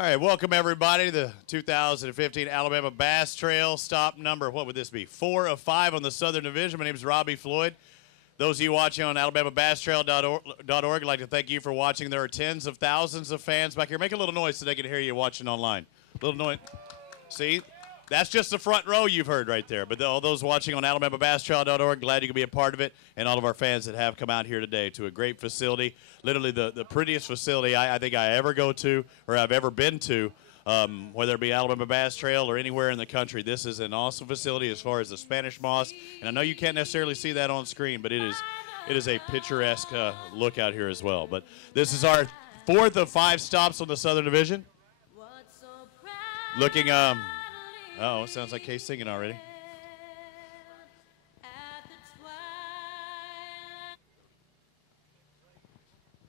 All right, welcome everybody to the 2015 Alabama Bass Trail. Stop number, what would this be? 4 of 5 on the Southern Division. My name is Robbie Floyd. Those of you watching on AlabamaBassTrail.org, I'd like to thank you for watching. There are tens of thousands of fans back here. Make a little noise so they can hear you watching online. A little noise. See? That's just the front row you've heard right there. But all those watching on AlabamaBassTrail.org, glad you can be a part of it. And all of our fans that have come out here today to a great facility. Literally the prettiest facility I think I ever go to or I've ever been to, whether it be Alabama Bass Trail or anywhere in the country. This is an awesome facility as far as the Spanish moss. And I know you can't necessarily see that on screen, but it is a picturesque look out here as well. But this is our 4th of 5 stops on the Southern Division. Looking... oh, it sounds like Kay's singing already.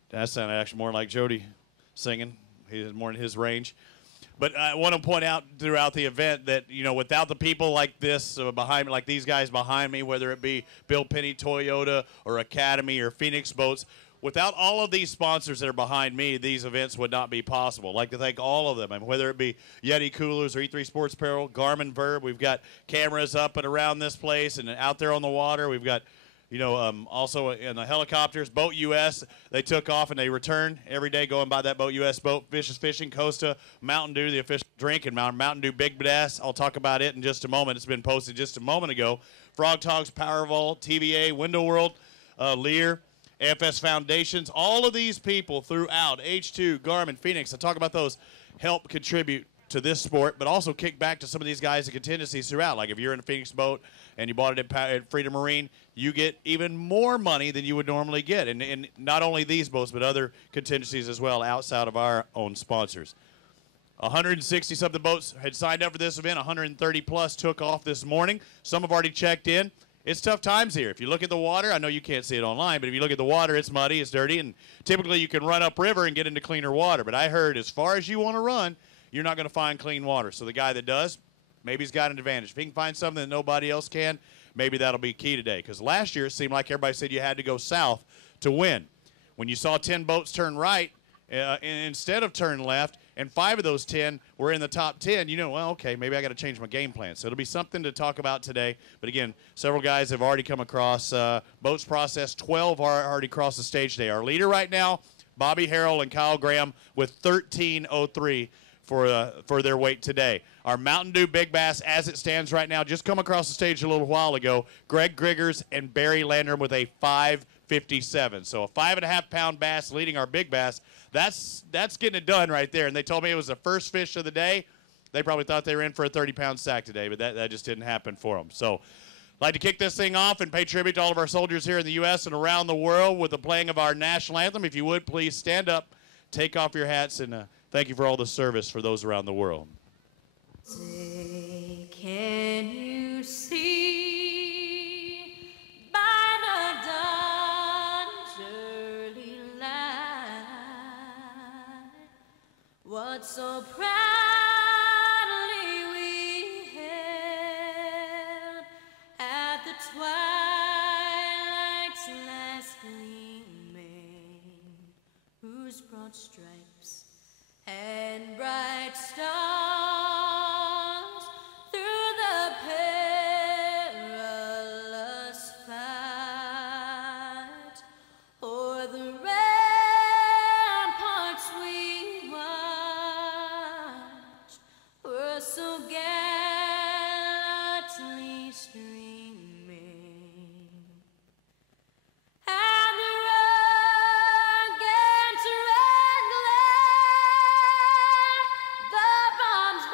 That sounded actually more like Jody singing. He's more in his range. But I want to point out throughout the event that, you know, without the people like this behind me, like these guys behind me, whether it be Bill Penny Toyota or Academy or Phoenix Boats, without all of these sponsors that are behind me, these events would not be possible. I'd like to thank all of them, and whether it be Yeti Coolers or E3 Sports Apparel, Garmin Verb. We've got cameras up and around this place and out there on the water. We've got, you know, also in the helicopters, Boat US. They took off and they return every day going by that Boat US boat. Fish is Fishing, Costa, Mountain Dew, the official drink, and Mountain Dew Big Bass. I'll talk about it in just a moment. It's been posted just a moment ago. Frog Talks, Powervault, TVA, Window World, Lear, AFS Foundations, all of these people throughout, H2, Garmin, Phoenix, I talk about those, help contribute to this sport, but also kick back to some of these guys and contingencies throughout. Like if you're in a Phoenix boat and you bought it at Freedom Marine, you get even more money than you would normally get. And not only these boats, but other contingencies as well outside of our own sponsors. 160-something boats had signed up for this event. 130 plus took off this morning. Some have already checked in. It's tough times here. If you look at the water, I know you can't see it online, but if you look at the water, it's muddy, it's dirty, and typically you can run upriver and get into cleaner water. But I heard as far as you want to run, you're not going to find clean water. So the guy that does, maybe he's got an advantage. If he can find something that nobody else can, maybe that'll be key today. Because last year it seemed like everybody said you had to go south to win. When you saw 10 boats turn right instead of turn left, and 5 of those 10 were in the top 10, you know, well, okay, maybe I got to change my game plan. So it'll be something to talk about today. But again, several guys have already come across boats processed. 12 are already crossed the stage today. Our leader right now, Bobby Harrell and Kyle Graham with 13:03 for their weight today. Our Mountain Dew Big Bass, as it stands right now, just come across the stage a little while ago. Greg Griggers and Barry Landrum with a 5:57. So a 5.5-pound bass leading our big bass. That's getting it done right there. And they told me it was the first fish of the day. They probably thought they were in for a 30-pound sack today, but that just didn't happen for them. So I'd like to kick this thing off and pay tribute to all of our soldiers here in the U.S. and around the world with the playing of our national anthem. If you would, please stand up, take off your hats, and thank you for all the service for those around the world. Say, can you see by the dawn's early light what so proudly we hailed at the twilight's last gleaming, whose broad stripes and bright stars through the perilous fight o'er the ramparts we watched were so gallantly streaming, and the rugged red glare, the bombs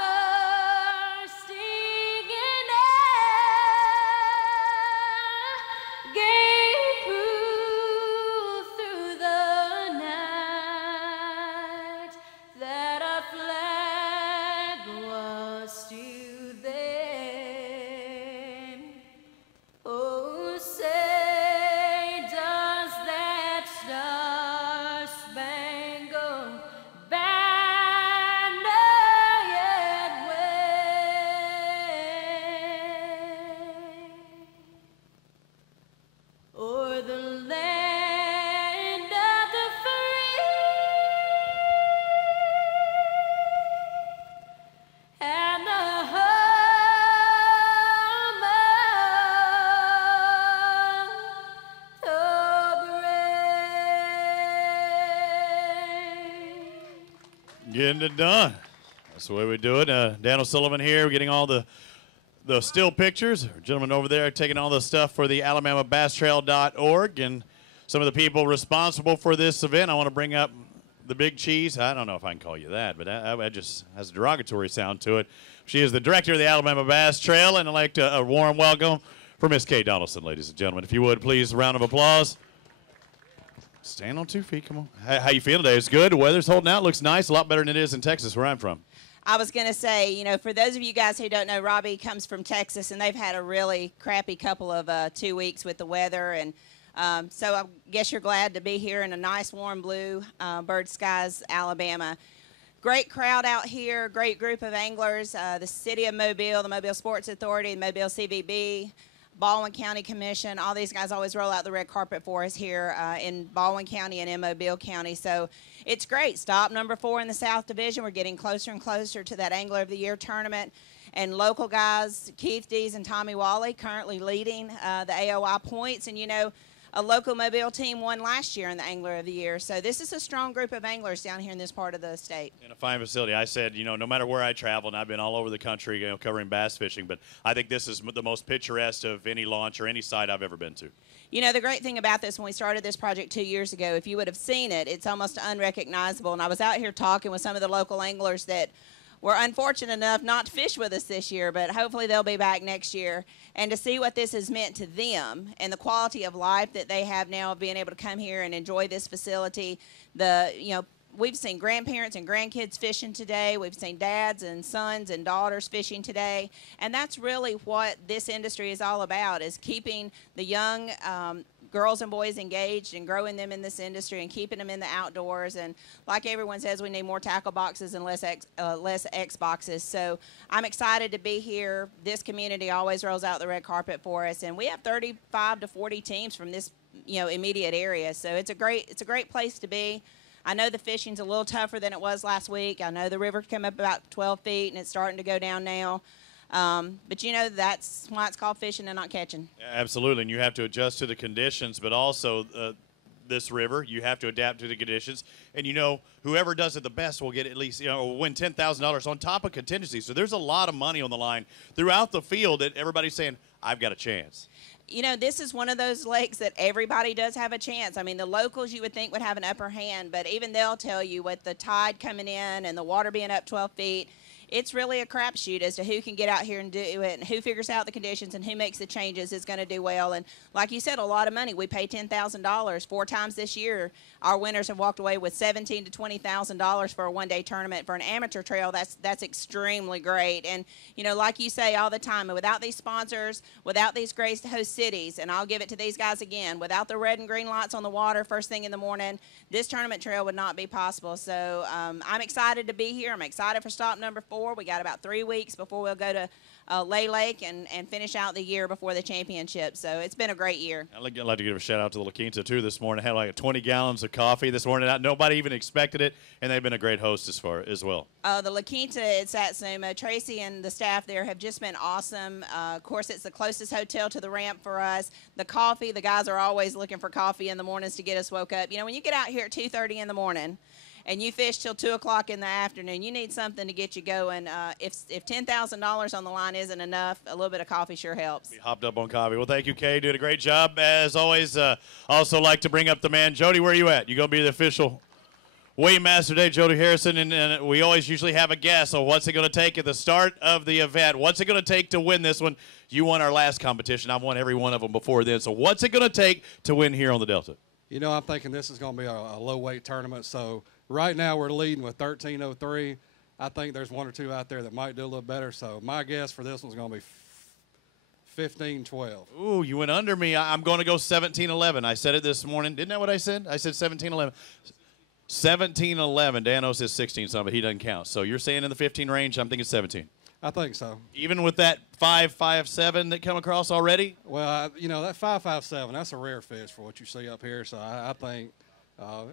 Getting it done. That's the way we do it. Dan O'Sullivan here, getting all the still pictures. Our gentleman over there taking all the stuff for the AlabamaBassTrail.org, and some of the people responsible for this event. I want to bring up the Big Cheese. I don't know if I can call you that, but that just has a derogatory sound to it. She is the director of the Alabama Bass Trail, and I'd like to a warm welcome for Miss Kay Donaldson, ladies and gentlemen. If you would, please, a round of applause. Stand on 2 feet, come on. How you feeling today? It's good. The weather's holding out. Looks nice, a lot better than it is in Texas, where I'm from. I was going to say, you know, for those of you guys who don't know, Robbie comes from Texas, and they've had a really crappy couple of 2 weeks with the weather. And so I guess you're glad to be here in a nice, warm blue bird skies, Alabama. Great crowd out here, great group of anglers. The City of Mobile, the Mobile Sports Authority, the Mobile CVB, Baldwin County Commission, all these guys always roll out the red carpet for us here in Baldwin County and in Mobile County. So it's great. Stop number 4 in the South Division. We're getting closer and closer to that Angler of the Year tournament. And local guys, Keith Dees and Tommy Wally, currently leading the AOI points. And, you know, a local Mobile team won last year in the Angler of the Year. So this is a strong group of anglers down here in this part of the state. In a fine facility. I said, you know, no matter where I travel, and I've been all over the country, you know, covering bass fishing, but I think this is the most picturesque of any launch or any site I've ever been to. You know, the great thing about this, when we started this project 2 years ago, if you would have seen it, it's almost unrecognizable. And I was out here talking with some of the local anglers that were unfortunate enough not to fish with us this year, but hopefully they'll be back next year. And to see what this has meant to them and the quality of life that they have now of being able to come here and enjoy this facility. We've seen grandparents and grandkids fishing today. We've seen dads and sons and daughters fishing today. And that's really what this industry is all about, is keeping the young girls and boys engaged and growing them in this industry and keeping them in the outdoors. And like everyone says, we need more tackle boxes and less X boxes. So I'm excited to be here. This community always rolls out the red carpet for us, and we have 35 to 40 teams from this, you know, immediate area. So it's a great place to be. I know the fishing's a little tougher than it was last week. I know the river came up about 12 feet and it's starting to go down now. But, you know, that's why it's called fishing and not catching. Absolutely, and you have to adjust to the conditions, but also this river, you have to adapt to the conditions. And, you know, whoever does it the best will get at least, you know, win $10,000 on top of contingency. So there's a lot of money on the line throughout the field that everybody's saying, I've got a chance. You know, this is one of those lakes that everybody does have a chance. I mean, the locals you would think would have an upper hand, but even they'll tell you with the tide coming in and the water being up 12 feet, it's really a crapshoot as to who can get out here and do it, and who figures out the conditions and who makes the changes is going to do well. And like you said, a lot of money. We pay $10,000 4 times this year. Our winners have walked away with $17,000 to $20,000 for a one-day tournament. For an amateur trail, that's extremely great. And, you know, like you say all the time, without these sponsors, without these great host cities, and I'll give it to these guys again, without the red and green lights on the water first thing in the morning, this tournament trail would not be possible. So I'm excited to be here. I'm excited for stop number 4. We got about 3 weeks before we'll go to Lay Lake and finish out the year before the championship. So it's been a great year. I'd like to give a shout out to the La Quinta too this morning. Had like 20 gallons of coffee this morning. Nobody even expected it, and they've been a great host as well. The La Quinta at Satsuma, Tracy and the staff there have just been awesome. Of course, it's the closest hotel to the ramp for us. The coffee, the guys are always looking for coffee in the mornings to get us woke up. You know, when you get out here at 2:30 in the morning and you fish till 2 o'clock in the afternoon, you need something to get you going. If $10,000 on the line isn't enough, a little bit of coffee sure helps. We hopped up on coffee. Well, thank you, Kay. Doing a great job as always. Also like to bring up the man, Jody. Where are you at? You gonna be the official weighmaster today, Jody Harrison, and we always usually have a guess. So what's it gonna take at the start of the event? What's it gonna take to win this one? You won our last competition. I've won every one of them before then. So what's it gonna take to win here on the Delta? You know, I'm thinking this is going to be a low-weight tournament. So right now we're leading with 13:03. I think there's 1 or 2 out there that might do a little better. So my guess for this one's going to be 15-12. Ooh, you went under me. I'm going to go 17-11. I said it this morning. Isn't that what I said? I said 17-11. 17-11. Dano says 16-something, but he doesn't count. So you're saying in the 15 range. I'm thinking 17. I think so. Even with that 5.57 that come across already? Well, you know, that 5.57, that's a rare fish for what you see up here. So I think,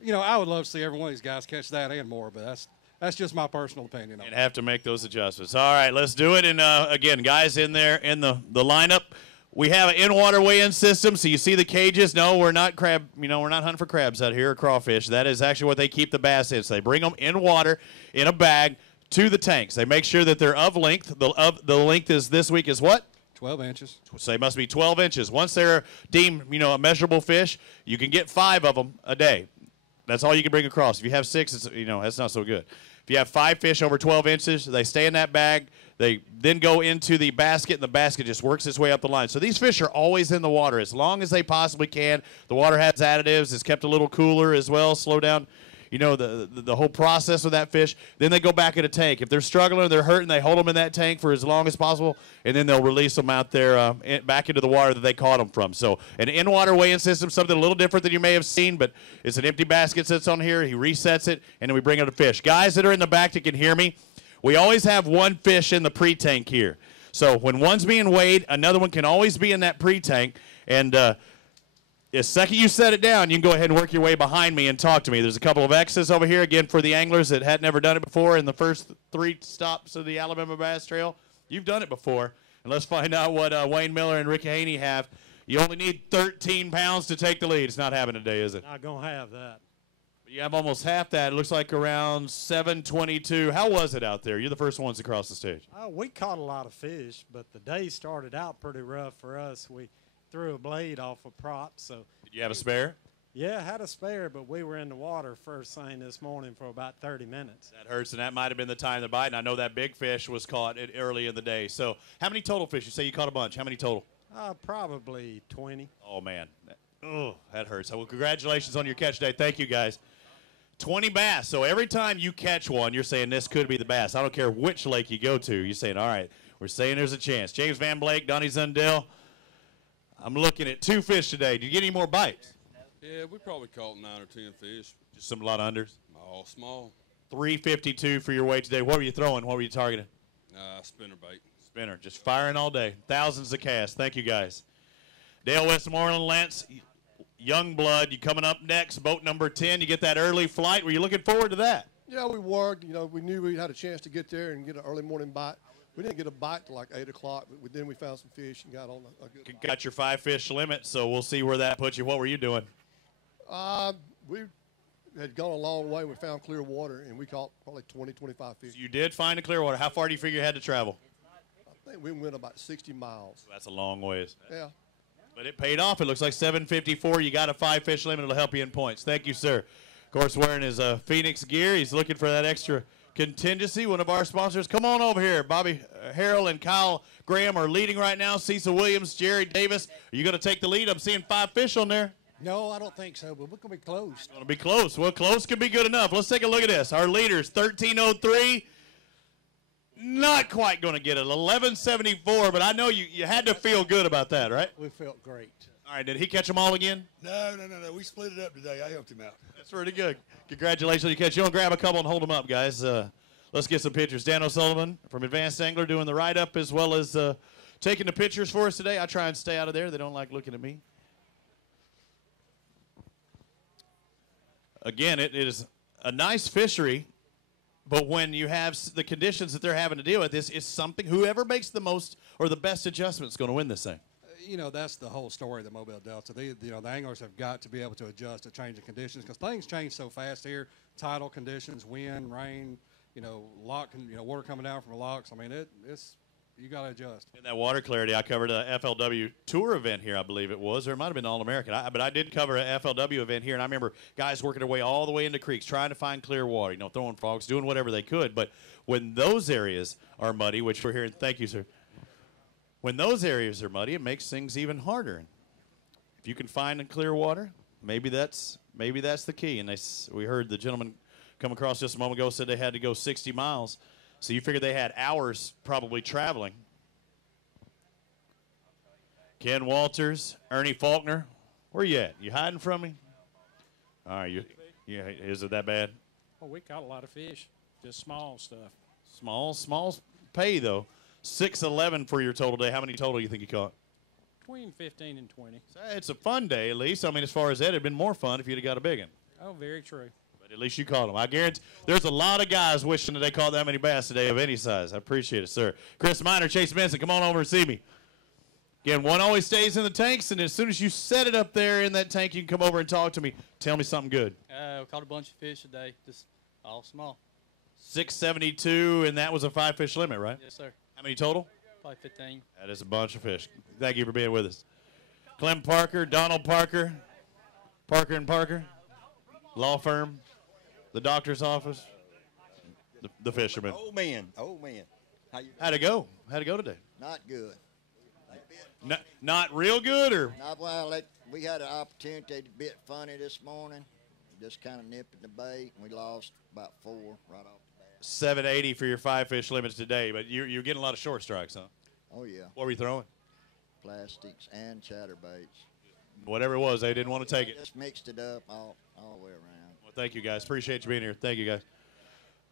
you know, I would love to see every one of these guys catch that and more, but that's just my personal opinion. And have to make those adjustments. All right, let's do it. And, again, guys in there in the lineup, We have an in-water weigh-in system, so you see the cages. No, we're not we're not hunting for crabs out here or crawfish. That is actually what they keep the bass in. So they bring them in water in a bag to the tanks. They make sure that they're of length. The length is this week is what? 12 inches. So they must be 12 inches. Once they're deemed, a measurable fish, you can get 5 of them a day. That's all you can bring across. If you have 6, it's, that's not so good. If you have 5 fish over 12 inches, they stay in that bag. They then go into the basket, and the basket just works its way up the line. So these fish are always in the water as long as they possibly can. The water has additives. It's kept a little cooler as well, slow down, the whole process of that fish. Then they go back in a tank. If they're struggling or they're hurting, they hold them in that tank for as long as possible, and then they'll release them out there back into the water that they caught them from. So an in-water weigh-in system, something a little different than you may have seen, but it's an empty basket sits on here. He resets it, and then we bring out a fish. Guys that are in the back that can hear me, we always have one fish in the pre-tank here. So when one's being weighed, another one can always be in that pre-tank. And the second you set it down, you can go ahead and work your way behind me and talk to me. There's a couple of X's over here, again, for the anglers that had never done it before in the first 3 stops of the Alabama Bass Trail. You've done it before. And let's find out what Wayne Miller and Ricky Haney have. You only need 13 pounds to take the lead. It's not happening today, is it? Not going to have that. You have almost half that. It looks like around 722. How was it out there? You're the first ones across the stage. We caught a lot of fish, but the day started out pretty rough for us. We threw a blade off a prop. So Did you have a spare? Yeah, I had a spare, but we were in the water first thing this morning for about 30 minutes. That hurts, and that might have been the time to bite. And I know that big fish was caught early in the day. So how many total fish? You say you caught a bunch. How many total? Probably 20. Oh, man. Oh, that hurts. Well, congratulations on your catch day. Thank you, guys. 20 bass. So every time you catch one, you're saying this could be the bass. I don't care which lake you go to. You're saying, all right, we're saying there's a chance. James Van Blake, Donnie Zundell. I'm looking at 2 fish today. Did you get any more bites? Yeah, we probably caught 9 or 10 fish. Just a lot of unders? All small. 352 for your weight today. What were you throwing? What were you targeting? Spinner bait. Spinner. Just firing all day. Thousands of casts. Thank you, guys. Dale Westmoreland, Lance Youngblood, you coming up next, boat number 10. You get that early flight. Were you looking forward to that? Yeah, we were. We knew we had a chance to get there and get an early morning bite. We didn't get a bite till like 8 o'clock, but then we found some fish and got on a good bite. Got your 5 fish limit, so we'll see where that puts you. What were you doing? We had gone a long way. We found clear water, and we caught probably 20, 25 fish. So you did find a clear water. How far do you figure you had to travel? I think we went about 60 miles. That's a long ways. Yeah. But it paid off. It looks like 754. You got a 5 fish limit. It'll help you in points. Thank you, sir. Of course, wearing his Phoenix gear. He's looking for that extra contingency. One of our sponsors. Come on over here. Bobby Harrell and Kyle Graham are leading right now. Cecil Williams, Jerry Davis. Are you going to take the lead? I'm seeing 5 fish on there. No, I don't think so, but we're going to be close. It's going to be close. Well, close could be good enough. Let's take a look at this. Our leaders, 1303. Not quite going to get it. 1174, but I know you had to feel good about that, right? We felt great. All right, did he catch them all again? No. We split it up today. I helped him out. That's pretty good. Congratulations on your catch. You want to grab a couple and hold them up, guys. Let's get some pictures. Dan O'Sullivan from Advanced Angler doing the write-up as well as taking the pictures for us today. I try and stay out of there. They don't like looking at me. Again, it is a nice fishery. But when you have the conditions that they're having to deal with, this is something, whoever makes the most or the best adjustment is going to win this thing. That's the whole story of the Mobile Delta. The anglers have got to be able to adjust to changing conditions because things change so fast here. Tidal conditions, wind, rain, water coming down from the locks. I mean, you got to adjust. In that water clarity, I covered a FLW tour event here, I believe it was, or it might have been All-American. But I did cover an FLW event here, and I remember guys working their way all the way into creeks, trying to find clear water, throwing frogs, doing whatever they could. But when those areas are muddy, which we're hearing, thank you, sir. When those areas are muddy, it makes things even harder. If you can find clear water, maybe that's the key. And we heard the gentleman come across just a moment ago said they had to go 60 miles. So you figure they had hours probably traveling. Ken Walters, Ernie Faulkner, where you at? You hiding from me? All right, is it that bad? Well, we caught a lot of fish, just small stuff. Small pay though. 611 for your total day. How many total do you think you caught? Between 15 and 20. So it's a fun day at least. I mean, as far as that, it'd been more fun if you'd have got a big one. Oh, very true. But at least you caught them. I guarantee there's a lot of guys wishing that they caught that many bass today of any size. I appreciate it, sir. Chris Miner, Chase Benson, come on over and see me. Again, one always stays in the tanks, and as soon as you set it up there in that tank, you can come over and talk to me. Tell me something good. We caught a bunch of fish today, just all small. 672, and that was a 5-fish limit, right? Yes, sir. How many total? Probably 15. That is a bunch of fish. Thank you for being with us. Clem Parker, Donald Parker, Parker and Parker, law firm, the doctor's office, the fisherman. Oh man. How'd it go? How'd it go today? Not good. Not real good, or? Not well. We had an opportunity to bit funny this morning. Just kind of nipping the bait, and we lost about 4 right off the bat. 780 for your 5-fish limits today, but you're getting a lot of short strikes, huh? Oh yeah. What were you throwing? Plastics and chatterbaits. Whatever it was, they didn't want to take it. Just mixed it up all the way around. Well, thank you, guys. Appreciate you being here. Thank you, guys.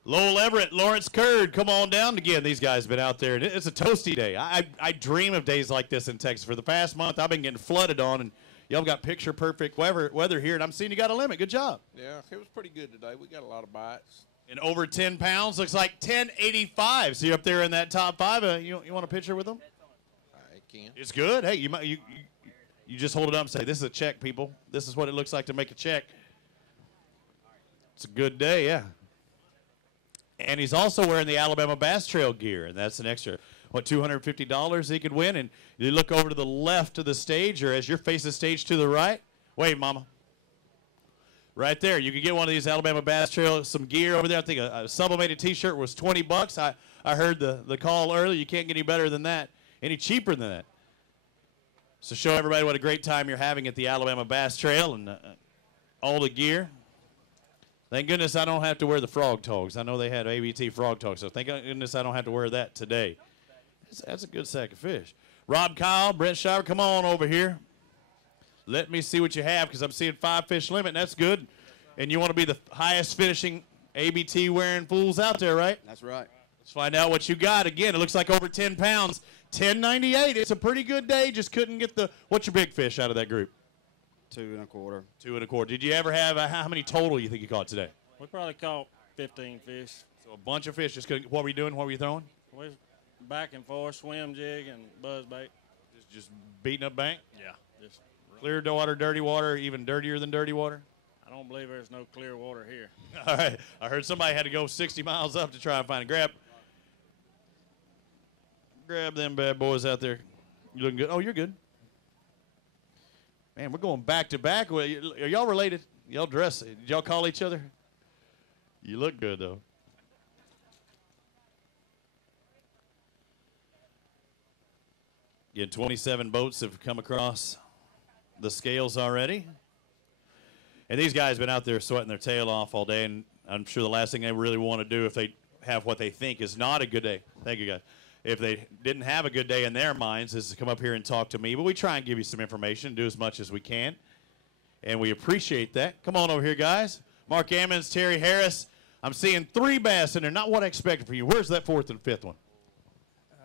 Lowell Everett, Lawrence Curd, come on down again. These guys have been out there. It's a toasty day. I dream of days like this in Texas. For the past month, I've been getting flooded on, and y'all got picture-perfect weather here, and I'm seeing you got a limit. Good job. Yeah, it was pretty good today. We got a lot of bites. And over 10 pounds, looks like 1085. So you're up there in that top 5. You want a picture with them? I can. It's good. Hey, you just hold it up and say, this is a check, people. This is what it looks like to make a check. It's a good day, yeah. And he's also wearing the Alabama Bass Trail gear, and that's an extra, $250 he could win. And you look over to the left of the stage, or as you're facing the stage to the right, wave, mama. Right there, you can get one of these Alabama Bass Trail, some gear over there. I think a sublimated T-shirt was $20. I heard the call earlier. You can't get any better than that, any cheaper than that. So show everybody what a great time you're having at the Alabama Bass Trail and all the gear. Thank goodness I don't have to wear the frog togs. I know they had ABT frog togs, so thank goodness I don't have to wear that today. That's a good sack of fish. Rob Kyle, Brent Shiver, come on over here. Let me see what you have, because I'm seeing 5-fish limit, and that's good. And you want to be the highest finishing ABT wearing fools out there, right? That's right. Let's find out what you got. Again, it looks like over 10 pounds. 1098. It's a pretty good day. Just couldn't get what's your big fish out of that group? 2 1/4. 2 1/4. Did you ever have, how many total you think you caught today? We probably caught 15 fish. So a bunch of fish. Just couldn't, what were you doing? What were you throwing? We was back and forth, swim jig and buzz bait. Just beating up bank? Yeah. Just clear water, dirty water, even dirtier than dirty water? I don't believe there's no clear water here. All right. I heard somebody had to go 60 miles up to try and find a grab them bad boys out there. You looking good? Oh, you're good. Man, we're going back to back. Are y'all related? Y'all dress? Did y'all call each other? You look good, though. Again, 27 boats have come across the scales already. And these guys have been out there sweating their tail off all day, and I'm sure the last thing they really want to do if they have what they think is not a good day. Thank you, guys. If they didn't have a good day in their minds, is to come up here and talk to me. But we try and give you some information, do as much as we can. And we appreciate that. Come on over here, guys. Mark Ammons, Terry Harris. I'm seeing 3 bass in there. Not what I expected from you. Where's that 4th and 5th one?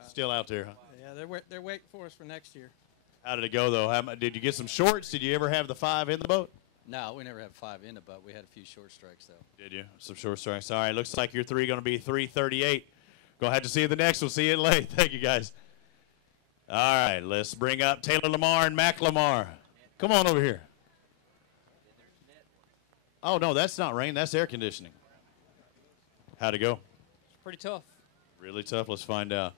Still out there, huh? Yeah, they're waiting for us for next year. How did it go, though? Did you get some shorts? Did you ever have the 5 in the boat? No, we never had 5 in the boat. We had a few short strikes, though. Did you? Some short strikes. All right, looks like your 3 going to be 338. Go ahead to see you the next. We'll see you late. Thank you, guys. All right, let's bring up Taylor Lamar and Mac Lamar. Come on over here. Oh, no, that's not rain. That's air conditioning. How'd it go? It's pretty tough. Really tough. Let's find out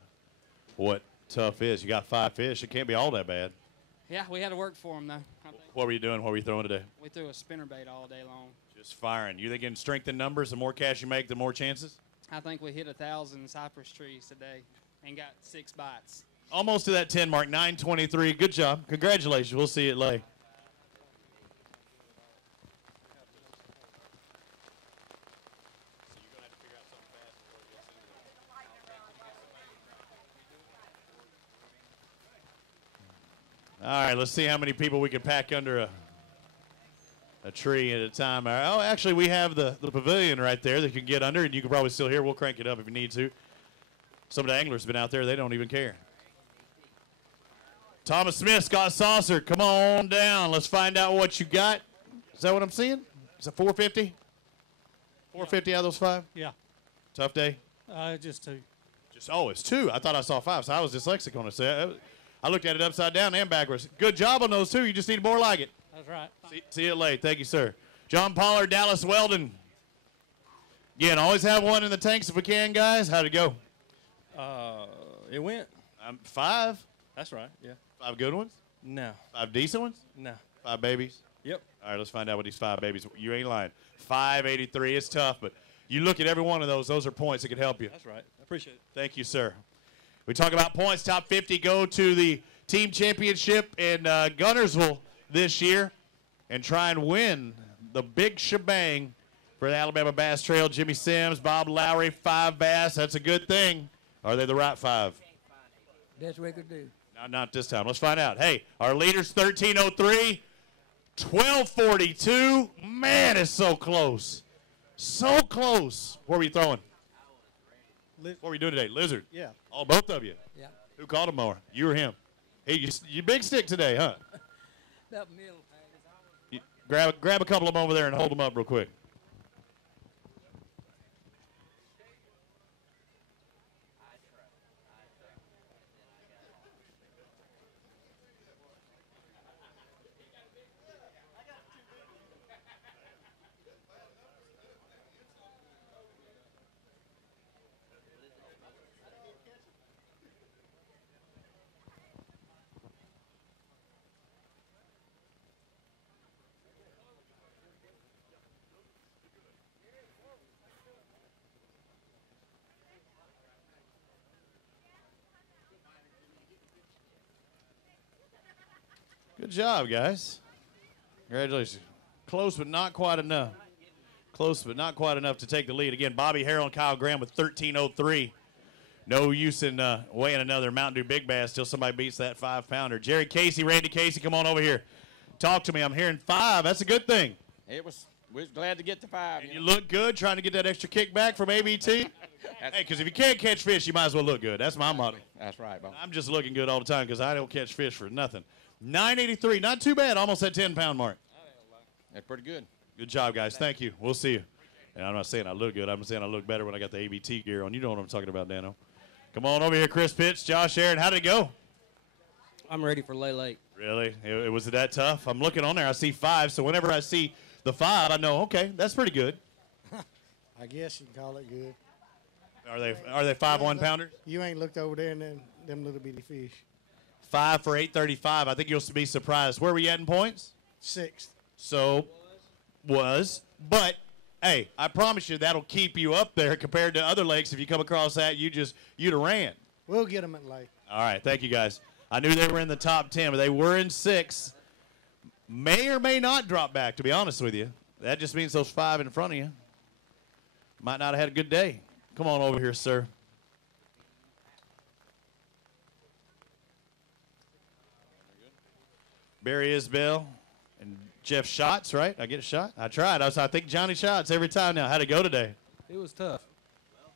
what tough is. You got 5 fish. It can't be all that bad. Yeah, we had to work for them, though. I think. What were you doing? What were you throwing today? We threw a spinnerbait all day long. Just firing. You think in strength in numbers, the more cash you make, the more chances? I think we hit 1,000 cypress trees today and got 6 bites. Almost to that 10 mark, 923. Good job. Congratulations. We'll see you at late. All right, let's see how many people we can pack under a tree at a time. Oh, actually, we have the pavilion right there that you can get under, and you can probably still hear. We'll crank it up if you need to. Some of the anglers have been out there. They don't even care. Thomas Smith, Scott Saucer, come on down. Let's find out what you got. Is that what I'm seeing? Is it 450? 450 out of those 5? Yeah. Tough day? Just 2. Oh, it's 2. I thought I saw 5, so I was dyslexic on it. So I looked at it upside down and backwards. Good job on those two. You just need more like it. That's right. See you late. Thank you, sir. John Pollard, Dallas Weldon. Again, always have one in the tanks if we can, guys. How'd it go? It went. 5. That's right. Yeah. 5 good ones? No. 5 decent ones? No. 5 babies? Yep. All right, let's find out what these 5 babies. You ain't lying. 583. It's tough, but you look at every one of those. Those are points that could help you. That's right. I appreciate it. Thank you, sir. We talk about points. Top 50 go to the team championship in Gunnersville this year and try and win the big shebang for the Alabama Bass Trail. Jimmy Sims, Bob Lowry, 5 bass. That's a good thing. Are they the right 5? That's what we could do. Not this time. Let's find out. Hey, our leaders, 1303, 1242. Man, it's so close. So close. What were you throwing? What were you doing today? Lizard? Yeah. Oh, both of you? Yeah. Who caught him more? You or him? Hey, you big stick today, huh? That middle. Grab a couple of them over there and hold them up real quick. Good job, guys. Congratulations. Close, but not quite enough. Close, but not quite enough to take the lead. Again, Bobby Harrell and Kyle Graham with 1303. No use in weighing another Mountain Dew Big Bass till somebody beats that 5-pounder. Jerry Casey, Randy Casey, come on over here. Talk to me. I'm hearing 5. That's a good thing. We was glad to get to 5. And you look good trying to get that extra kickback from ABT. Hey, because if you can't catch fish, you might as well look good. That's my motto. That's right, Bob. I'm just looking good all the time because I don't catch fish for nothing. 983, not too bad, almost that 10-pound mark. That's pretty good. Good job, guys. Thank you. We'll see you. And I'm not saying I look good. I'm saying I look better when I got the ABT gear on. You know what I'm talking about, Dano. Come on over here, Chris Pitts, Josh Aaron. How did it go? I'm ready for Lay Lake. Really? It was that tough? I'm looking on there. I see 5. So whenever I see the 5, I know, okay, that's pretty good. I guess you can call it good. Are they 5 1-pounders? You ain't looked over there and them little bitty fish. 5 for 835. I think you'll be surprised. Where were you at in points? 6th. So, but hey, I promise you that'll keep you up there compared to other lakes. If you come across that, you'd have ran. We'll get them at Lake. All right, thank you guys. I knew they were in the top 10, but they were in 6. May or may not drop back, to be honest with you. That just means those 5 in front of you might not have had a good day. Come on over here, sir. Barry Isbell and Jeff Schatz, right? I get a shot? I tried. I think Johnny Schatz every time now. How'd it go today? It was tough.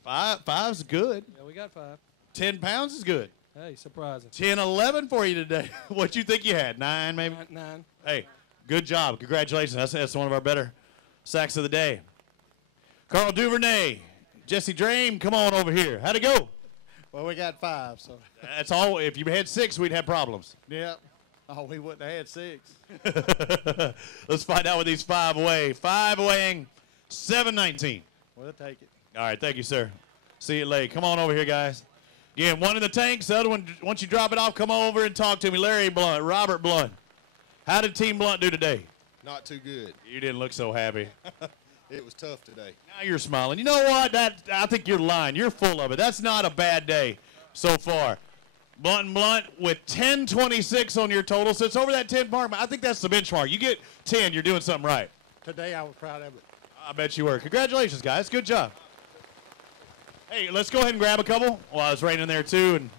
5's good. Yeah, we got 5. 10 pounds is good. Hey, surprising. 10, 11 for you today. What you think you had? 9 maybe? 9. Hey, good job. Congratulations. That's one of our better sacks of the day. Carl Duvernay, Jesse Drame, come on over here. How'd it go? Well, we got 5, so. That's all. If you had 6, we'd have problems. Yep. Oh, we wouldn't have had 6. Let's find out what these 5 weigh. 5 weighing 719. We'll take it. All right, thank you, sir. See you late. Come on over here, guys. Again, one in the tanks. The other one, once you drop it off, come over and talk to me. Larry Blunt, Robert Blunt. How did Team Blunt do today? Not too good. You didn't look so happy. It was tough today. Now you're smiling. You know what? I think you're lying. You're full of it. That's not a bad day so far. Blunt and Blunt with 1026 on your total. So it's over that 10 mark. I think that's the benchmark. You get 10, you're doing something right. Today I was proud of it. I bet you were. Congratulations, guys. Good job. Hey, let's go ahead and grab a couple while it's raining there, too, and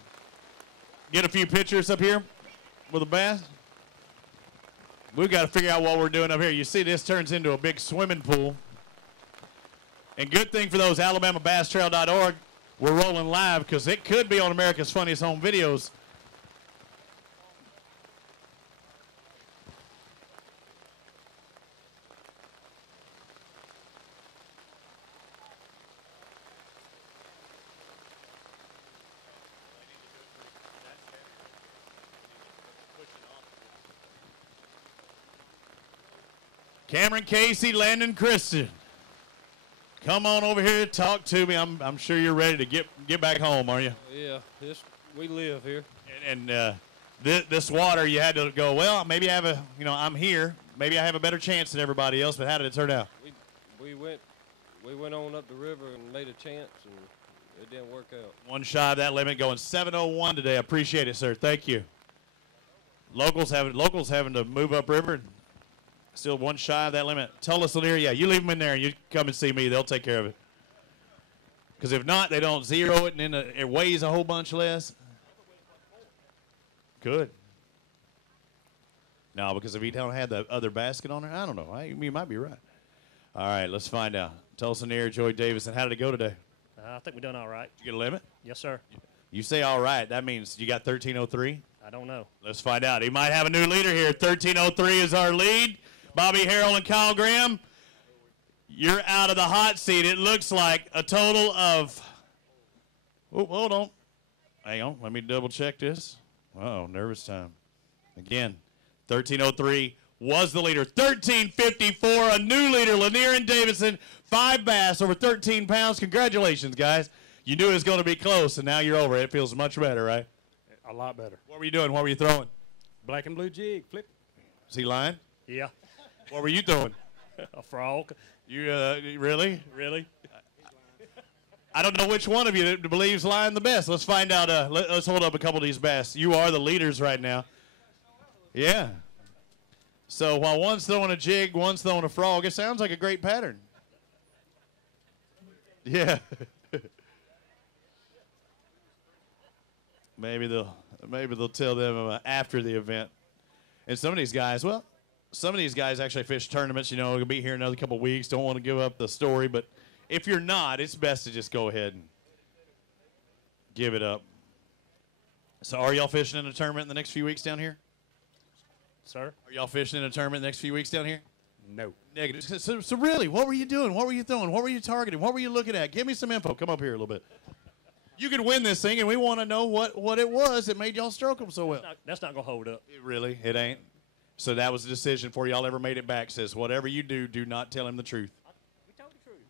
get a few pictures up here with the bass. We've got to figure out what we're doing up here. You see, this turns into a big swimming pool. And good thing for those AlabamaBassTrail.org, we're rolling live because it could be on America's Funniest Home Videos. Cameron Casey, Landon Christian. Come on over here, talk to me. I'm sure you're ready to get back home, are you? Yeah, we live here. And this water, you had to go, well, maybe I have I'm here. Maybe I have a better chance than everybody else, but how did it turn out? We went on up the river and made a chance, and it didn't work out. One shy of that limit, going 7:01 today. I appreciate it, sir. Thank you. Locals having to move upriver, and still one shy of that limit. Tell us, Lanier, yeah, you leave them in there and you come and see me. They'll take care of it. Because if not, they don't zero it, and then it weighs a whole bunch less. Good. No, because if he don't have the other basket on there, I don't know. You might be right. All right, let's find out. Tell us, Lanier, Joey Davison, how did it go today? I think we're done all right. Did you get a limit? Yes, sir. You say all right. That means you got 13:03? I don't know. Let's find out. He might have a new leader here. 13:03 is our lead. Bobby Harrell and Kyle Graham, you're out of the hot seat. It looks like a total of, oh, hold on. Hang on. Let me double check this. Uh-oh, nervous time. Again, 13:03 was the leader. 13:54, a new leader, Lanier and Davison. 5 bass over 13 pounds. Congratulations, guys. You knew it was going to be close, and now you're over. It feels much better, right? A lot better. What were you doing? What were you throwing? Black and blue jig, flip. Is he lying? Yeah. What were you throwing? A frog. You really? Really? I don't know which one of you believes lying the best. Let's find out. Let's hold up a couple of these bass. You are the leaders right now. Yeah. So while one's throwing a jig, one's throwing a frog, it sounds like a great pattern. Yeah. Maybe they'll tell them after the event. And some of these guys actually fish tournaments. You know, will be here another couple of weeks. Don't want to give up the story, but if you're not, it's best to just go ahead and give it up. So, are y'all fishing in a tournament in the next few weeks down here? Sir? Are y'all fishing in a tournament in the next few weeks down here? No. Negative. So really, what were you doing? What were you throwing? What were you targeting? What were you looking at? Give me some info. Come up here a little bit. You could win this thing, and we want to know what it was that made y'all stroke them so well. That's not going to hold up. It ain't. So that was the decision for y'all ever made it back. Says, whatever you do, do not tell him the truth. We told the truth.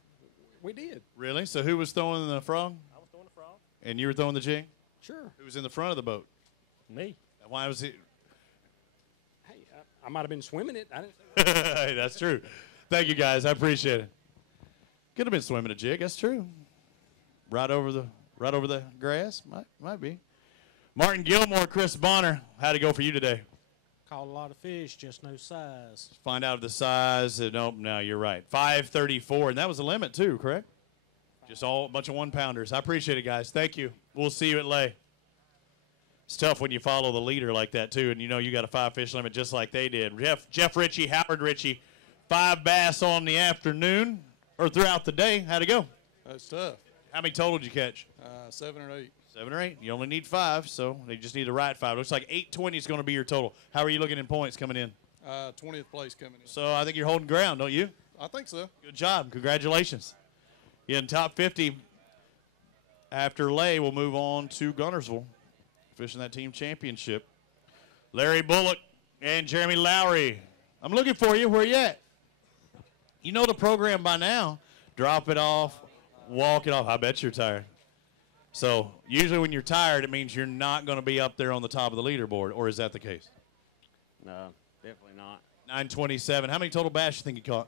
We did. Really? So who was throwing the frog? I was throwing the frog. And you were throwing the jig? Sure. Who was in the front of the boat? Me. Why was it? Hey, I might have been swimming it. I didn't. Hey, that's true. Thank you, guys. I appreciate it. Could have been swimming a jig. That's true. Right over the grass. Might be. Martin Gilmore, Chris Bonner. How'd it go for you today? Caught a lot of fish, just no size. Find out the size. Nope, no, you're right. 534, and that was the limit too, correct? Just a bunch of 1-pounders. I appreciate it, guys. Thank you. We'll see you at Lay. It's tough when you follow the leader like that too, and you know you got a 5-fish limit just like they did. Jeff Ritchie, Howard Ritchie, 5 bass on the afternoon or throughout the day. How'd it go? That's tough. How many total did you catch? 7 or 8. 7 or 8. You only need 5, so they just need the right 5. Looks like 820 is going to be your total. How are you looking in points coming in? 20th place coming in. So I think you're holding ground, don't you? I think so. Good job. Congratulations. You're in top 50. After Lay, we'll move on to Gunnersville, fishing that team championship. Larry Bullock and Jeremy Lowry. I'm looking for you. Where you at? You know the program by now. Drop it off, walk it off. I bet you're tired. So usually when you're tired, it means you're not going to be up there on the top of the leaderboard, or is that the case? No, definitely not. 927. How many total bass you think you caught?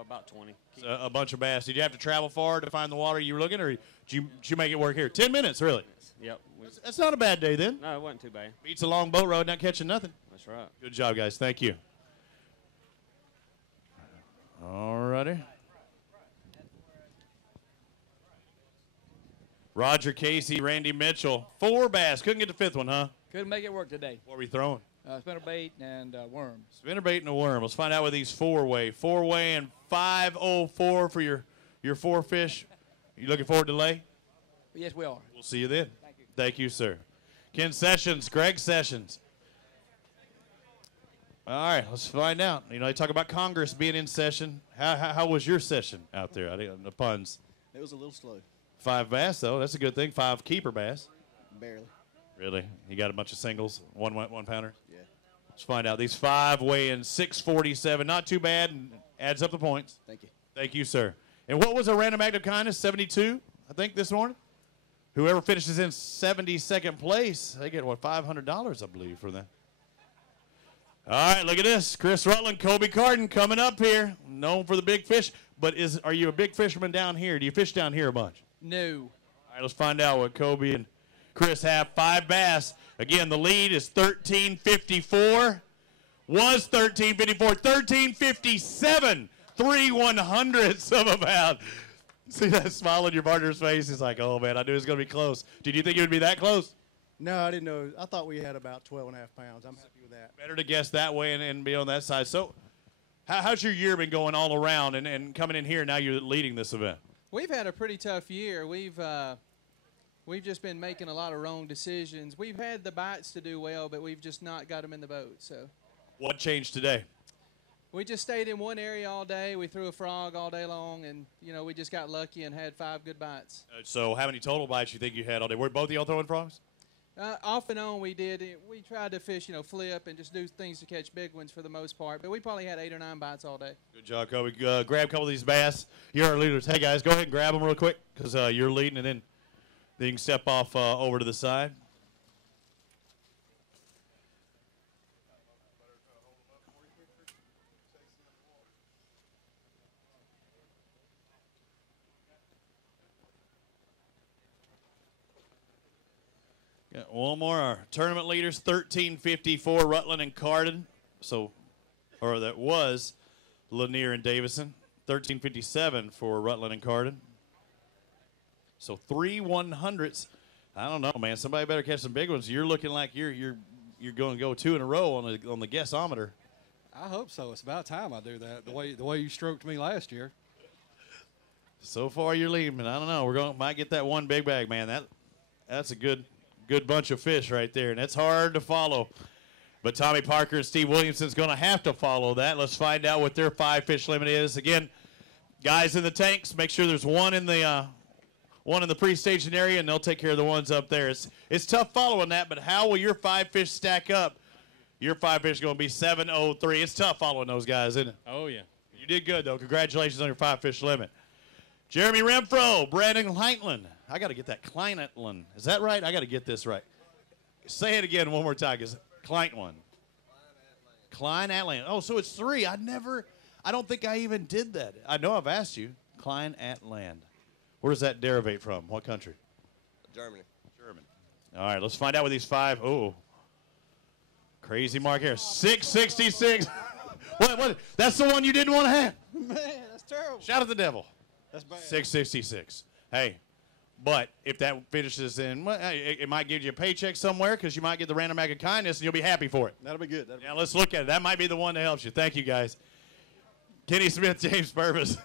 About 20. So a bunch of bass. Did you have to travel far to find the water you were looking, or did you make it work here? 10 minutes, really? Yep. That's not a bad day then. No, it wasn't too bad. Beats a long boat road, not catching nothing. That's right. Good job, guys. Thank you. All righty. Roger Casey, Randy Mitchell. 4 bass. Couldn't get the 5th one, huh? Couldn't make it work today. What were you throwing? Spinnerbait and worms. Spinnerbait and a worm. Let's find out what these 4-weigh. 4-weigh and 504 for your 4 fish. You looking forward to Lay? Yes, we are. We'll see you then. Thank you, sir. Ken Sessions, Greg Sessions. All right, let's find out. You know, they talk about Congress being in session. How was your session out there? I didn't the puns. It was a little slow. 5 bass, though. That's a good thing. 5 keeper bass. Barely. Really? You got a bunch of singles, one pounder? Yeah. Let's find out. These 5 weigh in 647. Not too bad, and adds up the points. Thank you. Thank you, sir. And what was a random act of kindness? 72, I think, this morning? Whoever finishes in 72nd place, they get, what, $500, I believe, for that. All right, look at this. Chris Rutland, Kobe Carden coming up here, known for the big fish. But are you a big fisherman down here? Do you fish down here a bunch? No. All right, let's find out what Kobe and Chris have. 5 bass. Again, the lead is 1354. Was 1354. 1357. 3/100ths of a pound. See that smile on your partner's face? He's like, oh, man, I knew it was going to be close. Did you think it would be that close? No, I didn't know. I thought we had about 12 and a half pounds. I'm happy with that. Better to guess that way and be on that side. So how's your year been going all around and coming in here, now you're leading this event? We've had a pretty tough year. We've just been making a lot of wrong decisions. We've had the bites to do well, but we've just not got them in the boat. So what changed today? We just stayed in one area all day. We threw a frog all day long, and, we just got lucky and had 5 good bites. So how many total bites you think you had all day? Were both of y'all throwing frogs? Off and on we did. We tried to fish, flip and just do things to catch big ones for the most part. But we probably had 8 or 9 bites all day. Good job, Kobe. Grab a couple of these bass. You're our leaders. Hey, guys, go ahead and grab them real quick because you're leading, and then you can step off over to the side. Got one more. Our tournament leaders, 1354, Rutland and Carden. Or that was Lanier and Davison. 1357 for Rutland and Carden. So 3/100ths. I don't know, man. Somebody better catch some big ones. You're looking like you're going to go 2 in a row on the guessometer. I hope so. It's about time I do that. The way you stroked me last year. So far you're leading, but I don't know. Might get that one big bag, man. That's a good bunch of fish right there, and that's hard to follow. But Tommy Parker and Steve Williamson's going to have to follow that. Let's find out what their 5-fish limit is. Again, guys in the tanks, make sure there's one in the pre-staging area, and they'll take care of the ones up there. It's tough following that, but how will your 5 fish stack up? Your 5 fish is going to be 703. It's tough following those guys, isn't it? Oh, yeah. You did good, though. Congratulations on your 5-fish limit. Jeremy Renfro, Brandon Kleintland. I got to get that Kleintland. Is that right? I got to get this right. Say it again one more time. Kleintland. Klein Atlant. Oh, so it's 3. I don't think I even did that. I know I've asked you. Klein Atlant. Where does that derivate from? What country? Germany. All right, let's find out what these 5. Oh, crazy mark here. 666. What? That's the one you didn't want to have. Man, that's terrible. Shout at the devil. That's bad. 666. Hey, but if that finishes in, well, it might give you a paycheck somewhere because you might get the random act of kindness and you'll be happy for it. That'll be good. Now let's look at it. That might be the one that helps you. Thank you, guys. Kenny Smith, James Purvis.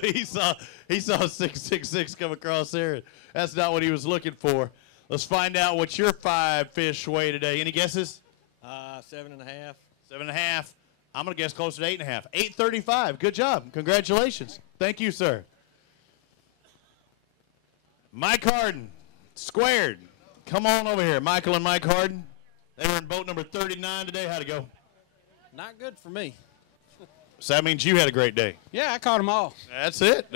he saw 666 come across there. That's not what he was looking for. Let's find out what your 5-fish weigh today. Any guesses? 7.5. 7.5. I'm going to guess closer to 8.5. 835. Good job. Congratulations. Thank you, sir. Mike Harden, squared. Come on over here. Michael and Mike Harden. They were in boat number 39 today. How'd it go? Not good for me. So that means you had a great day. Yeah, I caught them all. That's it.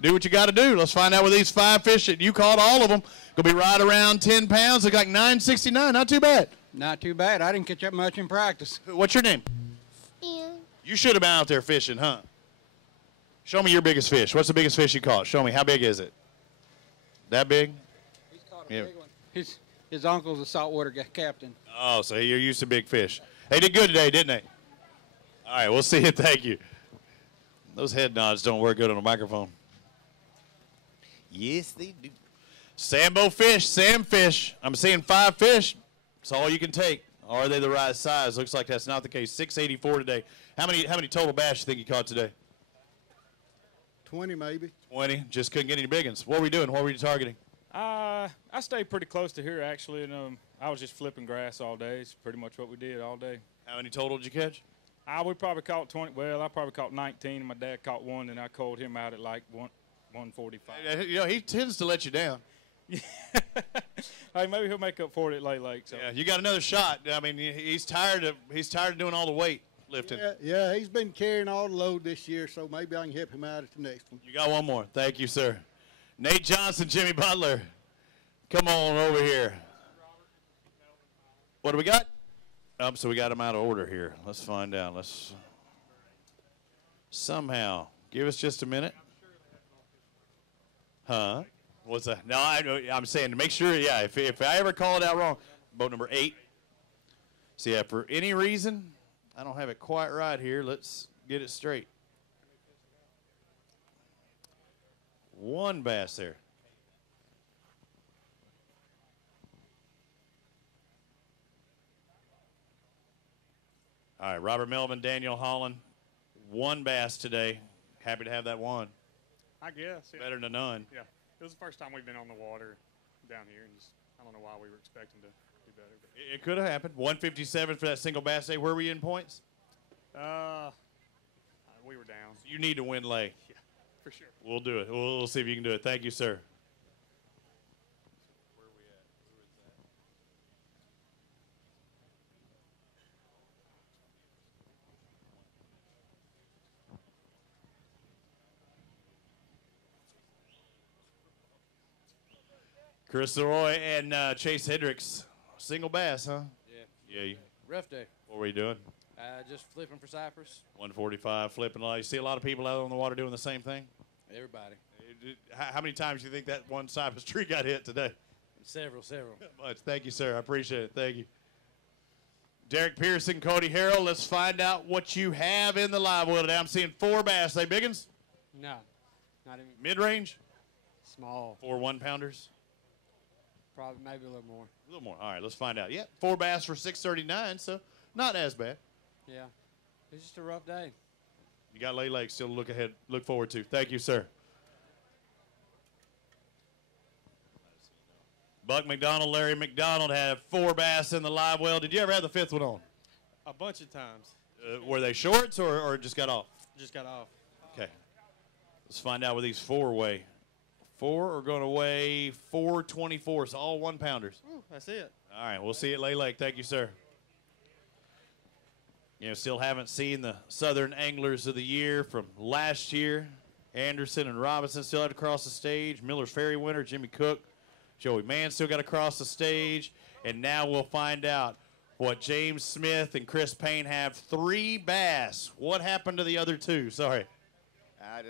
Do what you got to do. Let's find out what these 5 fish that you caught, all of them. Going to be right around 10 pounds. Look like 969. Not too bad. Not too bad. I didn't catch that much in practice. What's your name? Ian. You should have been out there fishing, huh? Show me your biggest fish. What's the biggest fish you caught? Show me. How big is it? That big? He's caught a big one. His uncle's a saltwater captain. Oh, so you're used to big fish. They did good today, didn't they? All right, we'll see you. Thank you. Those head nods don't work good on a microphone. Yes, they do. Sambo fish, Sam fish. I'm seeing 5 fish. That's all you can take. Are they the right size? Looks like that's not the case. 684 today. How many total bass you think you caught today? 20 maybe. 20. Just couldn't get any big ones. What were we doing? What were you targeting? I stayed pretty close to here, actually, and I was just flipping grass all day. It's pretty much what we did all day. How many total did you catch? We probably caught 20. Well, I probably caught 19, and my dad caught 1, and I called him out at like 145. He tends to let you down. Hey, maybe he'll make up for it at Lay Lake. So. Yeah, you got another shot. I mean, he's tired of doing all the weight lifting. Yeah, he's been carrying all the load this year, so maybe I can help him out at the next one. You got one more. Thank you, sir. Nate Johnson, Jimmy Butler. Come on over here. What do we got? So we got them out of order here. Let's find out. Let's somehow give us just a minute. Huh? What's that? No, I'm saying to make sure. Yeah, if I ever call it out wrong, boat number 8. So yeah, for any reason, I don't have it quite right here. Let's get it straight. 1 bass there. All right, Robert Melvin, Daniel Holland, 1 bass today. Happy to have that one. I guess. Yeah. Better than none. Yeah. It was the first time we've been on the water down here, and just I don't know why we were expecting to do better. But. It could have happened. 157 for that single bass day. Where were you in points? We were down. So you need to win Lay. Yeah, for sure. We'll do it. We'll see if you can do it. Thank you, sir. Chris Leroy and Chase Hendricks. Single bass, huh? Yeah. Yeah. Rough day. What were you doing? Just flipping for Cypress. 145, flipping a lot. You see a lot of people out on the water doing the same thing? Everybody. How many times do you think that one Cypress tree got hit today? Several. Much. Thank you, sir. I appreciate it. Thank you. Derek Pearson, Cody Harrell. Let's find out what you have in the live well today. I'm seeing 4 bass. They biggins? No, not even. Mid-range? Small. 4 1-pounders? Probably maybe a little more. A little more. All right, let's find out. Yeah, 4 bass for $6.39, so not as bad. Yeah, it's just a rough day. You got Lay Lake still to look forward to. Thank you, sir. Buck McDonald, Larry McDonald have 4 bass in the live well. Did you ever have the 5th one on? A bunch of times. Were they shorts or just got off? Just got off. Okay. Let's find out what these 4 weigh. 4 are going to weigh 424, so all 1-pounders. Ooh, that's it. All right, we'll see you at Lay Lake. Thank you, sir. You know, still haven't seen the Southern Anglers of the Year from last year. Anderson and Robinson still had to cross the stage. Miller's Ferry winner, Jimmy Cook. Joey Mann still got to cross the stage. And now we'll find out what James Smith and Chris Payne have. 3 bass. What happened to the other 2? Sorry. I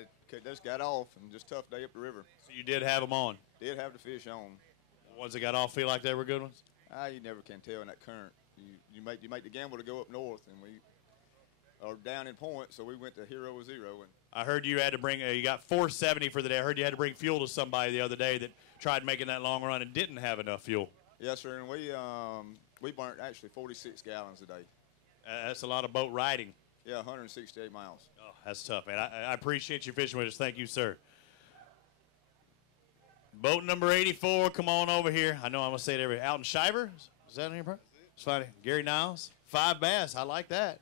just got off and just tough day up the river. So you did have them on? Did have the fish on. The ones that got off feel like they were good ones? You never can tell in that current. You make the gamble to go up north, and we are down in point, so we went to Hero 0. And I heard you had to bring, you got 470 for the day. I heard you had to bring fuel to somebody the other day that tried making that long run and didn't have enough fuel. Yes, sir, and we burnt actually 46 gallons a day. That's a lot of boat riding. Yeah, 168 miles. Oh, that's tough, man. I appreciate you fishing with us. Thank you, sir. Boat number 84, come on over here. I know I'm going to say it every Alton Shiver. Is that in here, bro? It's funny. Gary Niles, 5 bass. I like that.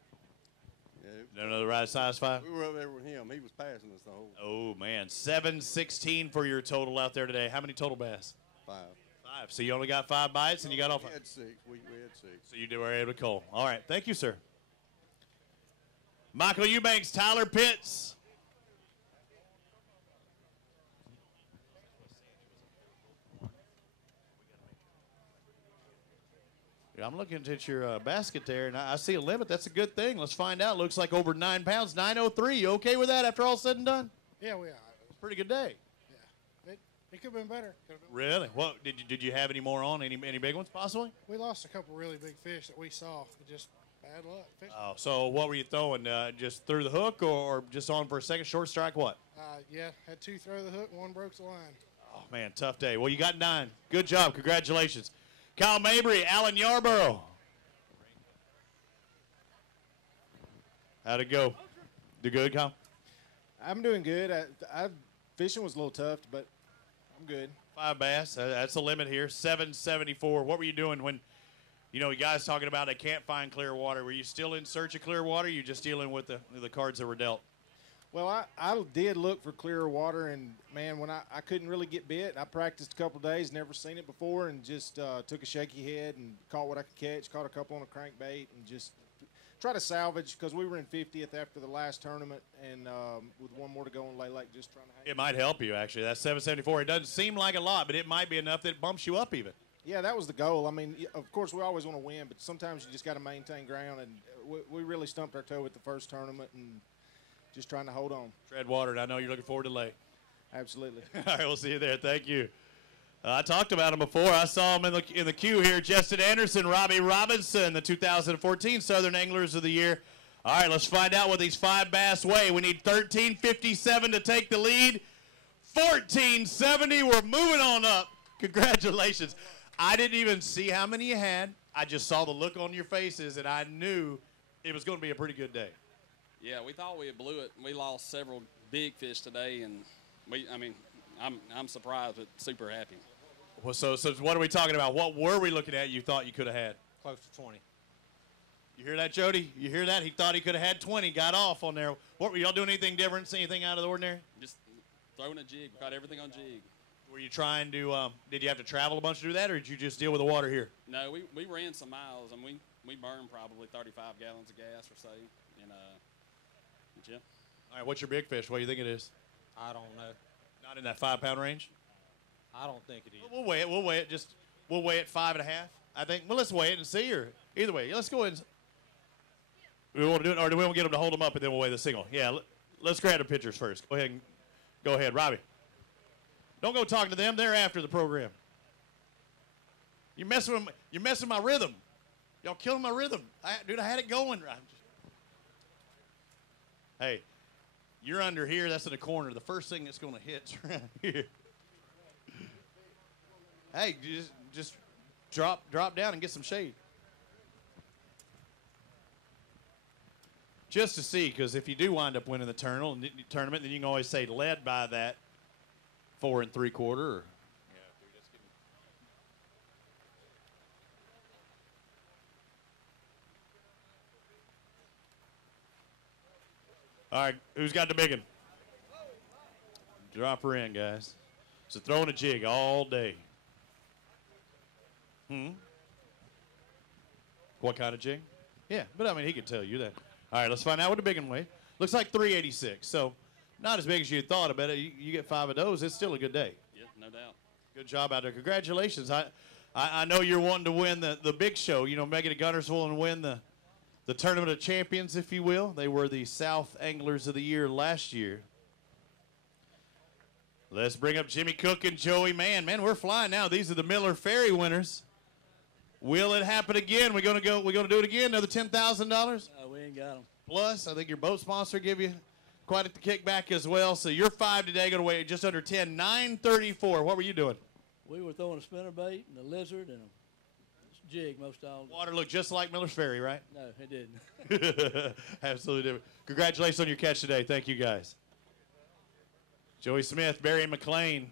Yeah. Another ride size 5? We were over there with him. He was passing us the whole. Oh, man. 716 for your total out there today. How many total bass? 5. 5. So you only got 5 bites and you got off. We had 6. We had 6. So you were able to call. All right. Thank you, sir. Michael Eubanks, Tyler Pitts. I'm looking at your basket there, and I see a limit. That's a good thing. Let's find out. Looks like over 9 pounds, 903. You okay with that after all said and done? Yeah, we are. Pretty good day. Yeah, it could have been better. Really? What did you have any more on? Any big ones possibly? We lost a couple really big fish that we saw. Just bad luck. Oh, so what were you throwing? Just through the hook or just on for a second? Short strike? What? Yeah, had 2 throw the hook and 1 broke the line. Oh man, tough day. Well, you got 9. Good job. Congratulations. Kyle Mabry, Alan Yarborough. How'd it go? Do good, Kyle? I'm doing good. Fishing was a little tough, but I'm good. 5 bass. That's the limit here. 774. What were you doing when, you guys talking about they can't find clear water? Were you still in search of clear water? Or you just dealing with the cards that were dealt? Well, I did look for clearer water, and, man, when I couldn't really get bit, I practiced a couple of days, never seen it before, and just took a shaky head and caught what I could catch, caught a couple on a crankbait, and just try to salvage because we were in 50th after the last tournament, and with one more to go in Lay Lake, just trying to hang. It might help you, actually. That's 774. It doesn't seem like a lot, but it might be enough that it bumps you up even. Yeah, that was the goal. I mean, of course, we always want to win, but sometimes you just got to maintain ground, and we really stumped our toe at the first tournament and just trying to hold on. Tread water, and I know you're looking forward to Lake. Absolutely. All right, we'll see you there. Thank you. I talked about him before. I saw him in the queue here. Justin Anderson, Robbie Robinson, the 2014 Southern Anglers of the Year. All right, let's find out what these 5 bass weigh. We need 1357 to take the lead. 1470. We're moving on up. Congratulations. I didn't even see how many you had. I just saw the look on your faces, and I knew it was going to be a pretty good day. Yeah, we thought we had blew it. We lost several big fish today, and I'm surprised but super happy. Well, so what are we talking about? What were we looking at you thought you could have had? Close to 20. You hear that, Jody? You hear that? He thought he could have had 20, got off on there. What were y'all doing? Anything different? See anything out of the ordinary? Just throwing a jig. We got everything on jig. Were you trying to, did you have to travel a bunch to do that, or did you just deal with the water here? No, we ran some miles, and we burned probably 35 gallons of gas or so. And, yeah. All right, what's your big fish? What do you think it is? I don't know. Not in that 5-pound range? I don't think it is. We'll weigh it. We'll weigh it 5.5. I think. Well, let's weigh it and see. Or either way, let's go ahead. We want to do it, or do we want to get them to hold them up and then we'll weigh the single? Yeah. Let's grab the pictures first. Go ahead, Robbie. Don't go talking to them. They're after the program. You're messing with my rhythm. Y'all killing my rhythm. Dude, I had it going. Hey, you're under here. That's in the corner. The first thing that's going to hit's right here. Hey, just drop down and get some shade. Just to see, because if you do wind up winning the tournament, then you can always say led by that 4 3/4. Or, all right, who's got the big one? Drop her in, guys. So throwing a jig all day. What kind of jig? Yeah, but I mean, he could tell you that. All right, let's find out what the big one weighs. Looks like 386, so not as big as you thought. I bet you get 5 of those, it's still a good day. Yeah, no doubt. Good job out there. Congratulations. I know you're wanting to win the big show, make it to Guntersville and win the Tournament of Champions, if you will. They were the South Anglers of the Year last year. Let's bring up Jimmy Cook and Joey Mann. Man, we're flying now. These are the Miller Ferry winners. Will it happen again? We're gonna do it again. Another $10,000. We ain't got them. Plus, I think your boat sponsor give you quite a kickback as well. So your 5 today going to weigh just under 10, 934. What were you doing? We were throwing a spinnerbait and a lizard and a jig most all. Water looked just like Miller's Ferry, right? No, it didn't. Absolutely different. Congratulations on your catch today. Thank you, guys. Joey Smith, Barry McLean.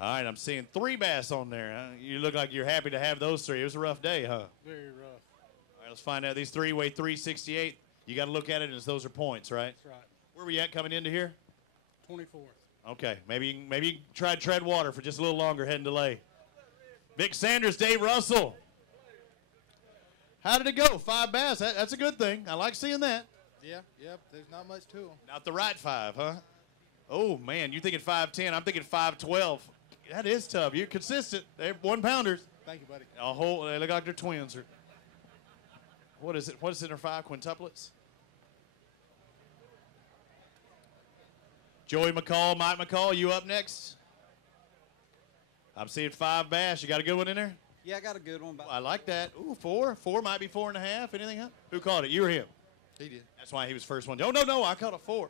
All right, I'm seeing 3 bass on there. You look like you're happy to have those 3. It was a rough day, huh? Very rough. All right, let's find out. These 3 weigh 368. You got to look at it as those are points, right? That's right. Where were you at coming into here? 24th. Okay, maybe you try to tread water for just a little longer, heading to Lay. Vic Sanders, Dave Russell. How did it go? 5 bass. That's a good thing. I like seeing that. Yeah, yep. There's not much to them. Not the right 5, huh? Oh, man, you thinking 5'10". I'm thinking 5'12". That is tough. You're consistent. They're 1-pounders. Thank you, buddy. They look like they're twins. What is it? What is it in 5 quintuplets? Joey McCall, Mike McCall, you up next? I'm seeing 5 bass. You got a good one in there? Yeah, I got a good one. I like that. Ooh, 4. 4 might be 4.5. Anything? Huh? Who caught it? You or him? He did. That's why he was first one. Oh, no. I caught a 4.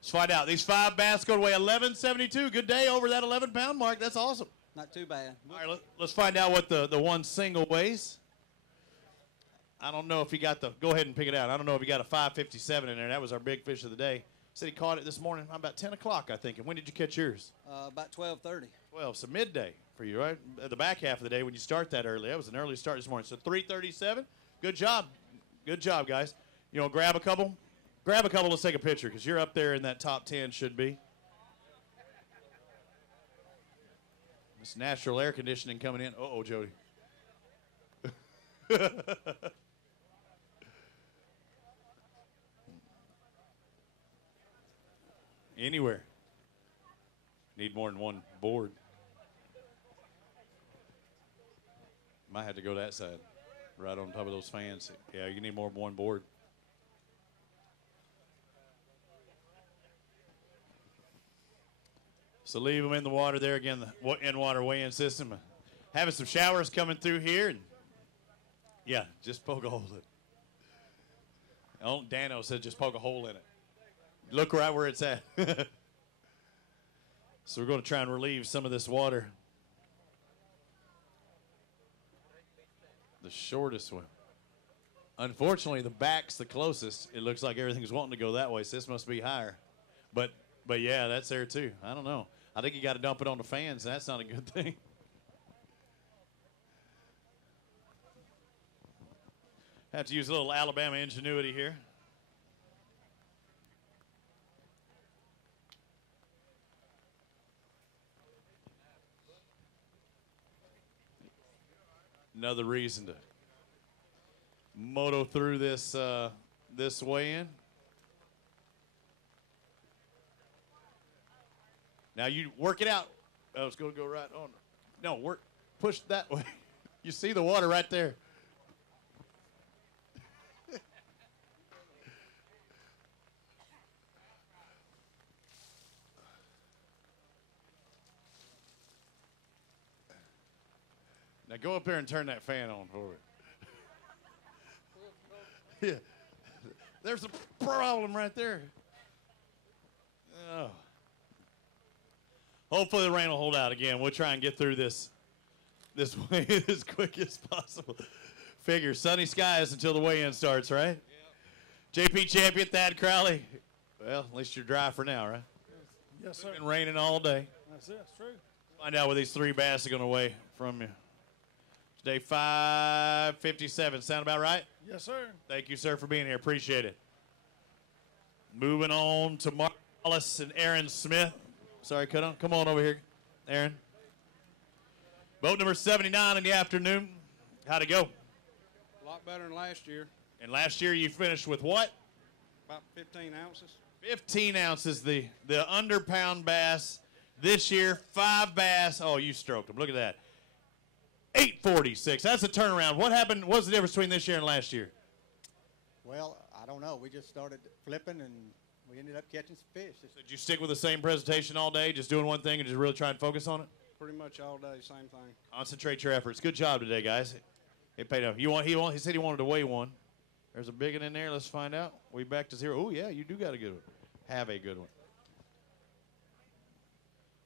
Let's find out. These 5 bass go to weigh 1172. Good day over that 11-pound mark. That's awesome. Not too bad. All right, let's find out what the one single weighs. I don't know if he got go ahead and pick it out. I don't know if he got a 557 in there. That was our big fish of the day. Said he caught it this morning about 10 o'clock, I think. And when did you catch yours? About 12:30. 12, so midday for you, right? At the back half of the day when you start that early. That was an early start this morning. So 3:37. Good job. Good job, guys. You know, grab a couple. Grab a couple. Let's take a picture because you're up there in that top 10 should be. This natural air conditioning coming in. Uh-oh, Jody. Anywhere. Need more than one board. Might have to go that side. Right on top of those fans. Yeah, you need more than one board. So leave them in the water there. Again, the in-water weigh-in system. Having some showers coming through here. And yeah, just poke a hole in it. Oh, Dano said just poke a hole in it. Look right where it's at. So we're going to try and relieve some of this water. The shortest one. Unfortunately, the back's the closest. It looks like everything's wanting to go that way, so this must be higher. But yeah, that's there too. I don't know. I think you got to dump it on the fans, and that's not a good thing. Have to use a little Alabama ingenuity here. Another reason to moto through this this weigh-in. Now you work it out. Oh, it's going to go right on. No, push that way. You see the water right there. Now go up there and turn that fan on for me. Yeah. There's a problem right there. Oh. Hopefully the rain will hold out again. We'll try and get through this way as quick as possible. Figure sunny skies until the weigh-in starts, right? Yep. JP champion Thad Crowley. Well, at least you're dry for now, right? Yes, sir. It's been raining all day. That's it. It's true. Find out what these three bass are going to weigh from you. Today, 557. Sound about right? Yes, sir. Thank you, sir, for being here. Appreciate it. Moving on to Mark Wallace and Aaron Smith. Sorry, cut on. Come on over here, Aaron. Boat number 79 in the afternoon. How'd it go? A lot better than last year. And last year you finished with what? About 15 ounces. 15 ounces, the under-pound bass. This year, 5 bass. Oh, you stroked them. Look at that. 846. That's a turnaround. What happened? What's the difference between this year and last year? Well, I don't know. We just started flipping, and we ended up catching some fish. Did you stick with the same presentation all day, just doing one thing and just really try and focus on it? Pretty much all day, same thing. Concentrate your efforts. Good job today, guys. It paid off. He said he wanted to weigh one. There's a big one in there. Let's find out. We back to 0. Oh, yeah, you do got a good one. Have a good one.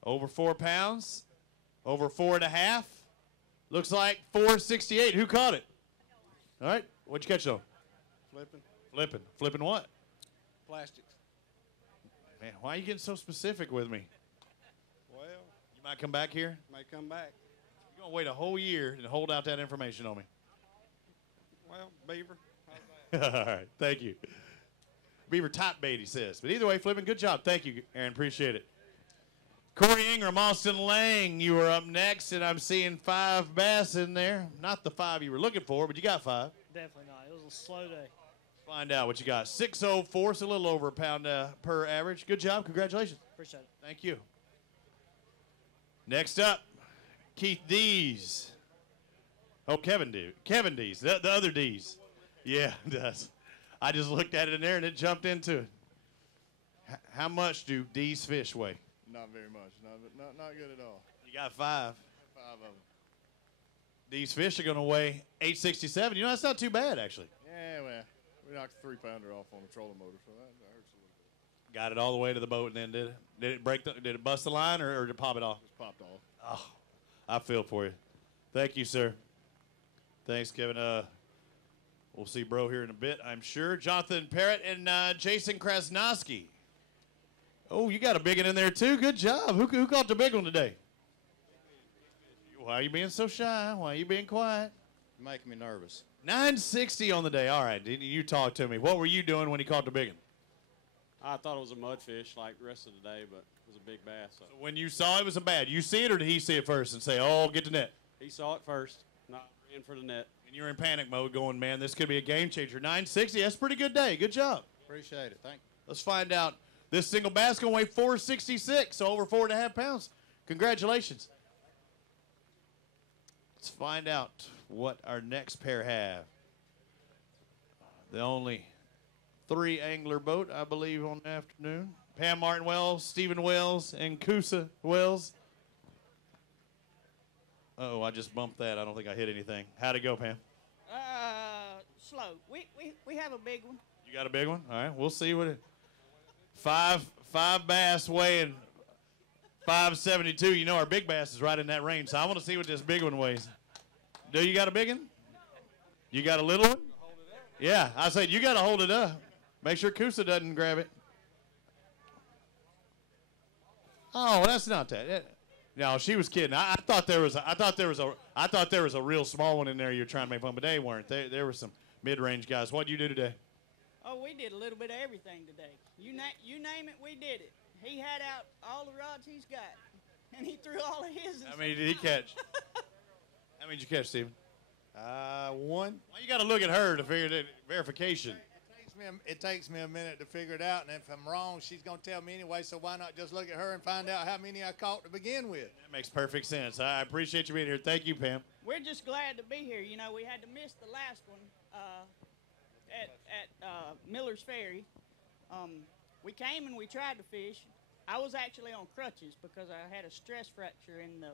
Over 4 pounds. Over 4.5. Looks like 468. Who caught it? All right. What'd you catch, though? Flipping. Flipping. Flipping what? Plastics. Man, why are you getting so specific with me? Well, you might come back here? May come back. You're going to wait a whole year and hold out that information on me. Well, beaver. All right. Thank you. Beaver top bait, he says. But either way, flipping, good job. Thank you, Aaron. Appreciate it. Corey Ingram, Austin Lang, you are up next, and I'm seeing 5 bass in there. Not the 5 you were looking for, but you got 5. Definitely not. It was a slow day. Find out what you got. 604, so a little over a pound per average. Good job. Congratulations. Appreciate it. Thank you. Next up, Keith Dees. Oh, Kevin Dees. The other Dees. Yeah, it does. I just looked at it in there, and it jumped into it. How much do Dees fish weigh? Not very much. Not good at all. You got 5. 5 of them. These fish are going to weigh 867. You know, that's not too bad, actually. Yeah, well, we knocked a 3-pounder off on the trolling motor, so that hurts a little bit. Got it all the way to the boat, and then did it? Did it break? Did it bust the line, or did it pop it off? Just popped off. Oh, I feel for you. Thank you, sir. Thanks, Kevin. We'll see Bro here in a bit, I'm sure. Jonathan Parrott and Jason Krasnowski Oh, you got a big one in there, too. Good job. Who caught the big one today? Why are you being so shy? Why are you being quiet? You're making me nervous. 960 on the day. All right, you talk to me. What were you doing when he caught the big one? I thought it was a mudfish like the rest of the day, but it was a big bass. So. When you saw it was a bad, you see it or did he see it first and say, oh, get the net? He saw it first, not ran for the net. And you're in panic mode going, man, this could be a game changer. 960, that's a pretty good day. Good job. Appreciate it. Thank you. Let's find out. This single bass going to weigh 466, so over 4.5 pounds. Congratulations. Let's find out what our next pair have. The only 3 angler boat, I believe, on the afternoon. Pam Martin Wells, Stephen Wells, and Kusa Wells. Uh-oh, I just bumped that. I don't think I hit anything. How'd it go, Pam? Slow. We have a big one. You got a big one? All right, we'll see what it. Five bass weighing 572. You know our big bass is right in that range, so I want to see what this big one weighs. Do you got a big one? You got a little one? Yeah, I said you got to hold it up. Make sure Kusa doesn't grab it. Oh, that's not that. No, she was kidding. I thought there was a real small one in there. You're trying to make fun, but they weren't. There were some mid-range guys. What did you do today? Oh, we did a little bit of everything today. You name it, we did it. He had out all the rods he's got, and he threw all of his. How many did he catch? How many did you catch, Steven? One. Well, you got to look at her to figure that verification. It takes me a minute to figure it out, and if I'm wrong, she's going to tell me anyway, so why not just look at her and find out how many I caught to begin with? That makes perfect sense. I appreciate you being here. Thank you, Pam. We're just glad to be here. You know, we had to miss the last one at Miller's Ferry. We came and we tried to fish. I was actually on crutches because I had a stress fracture in the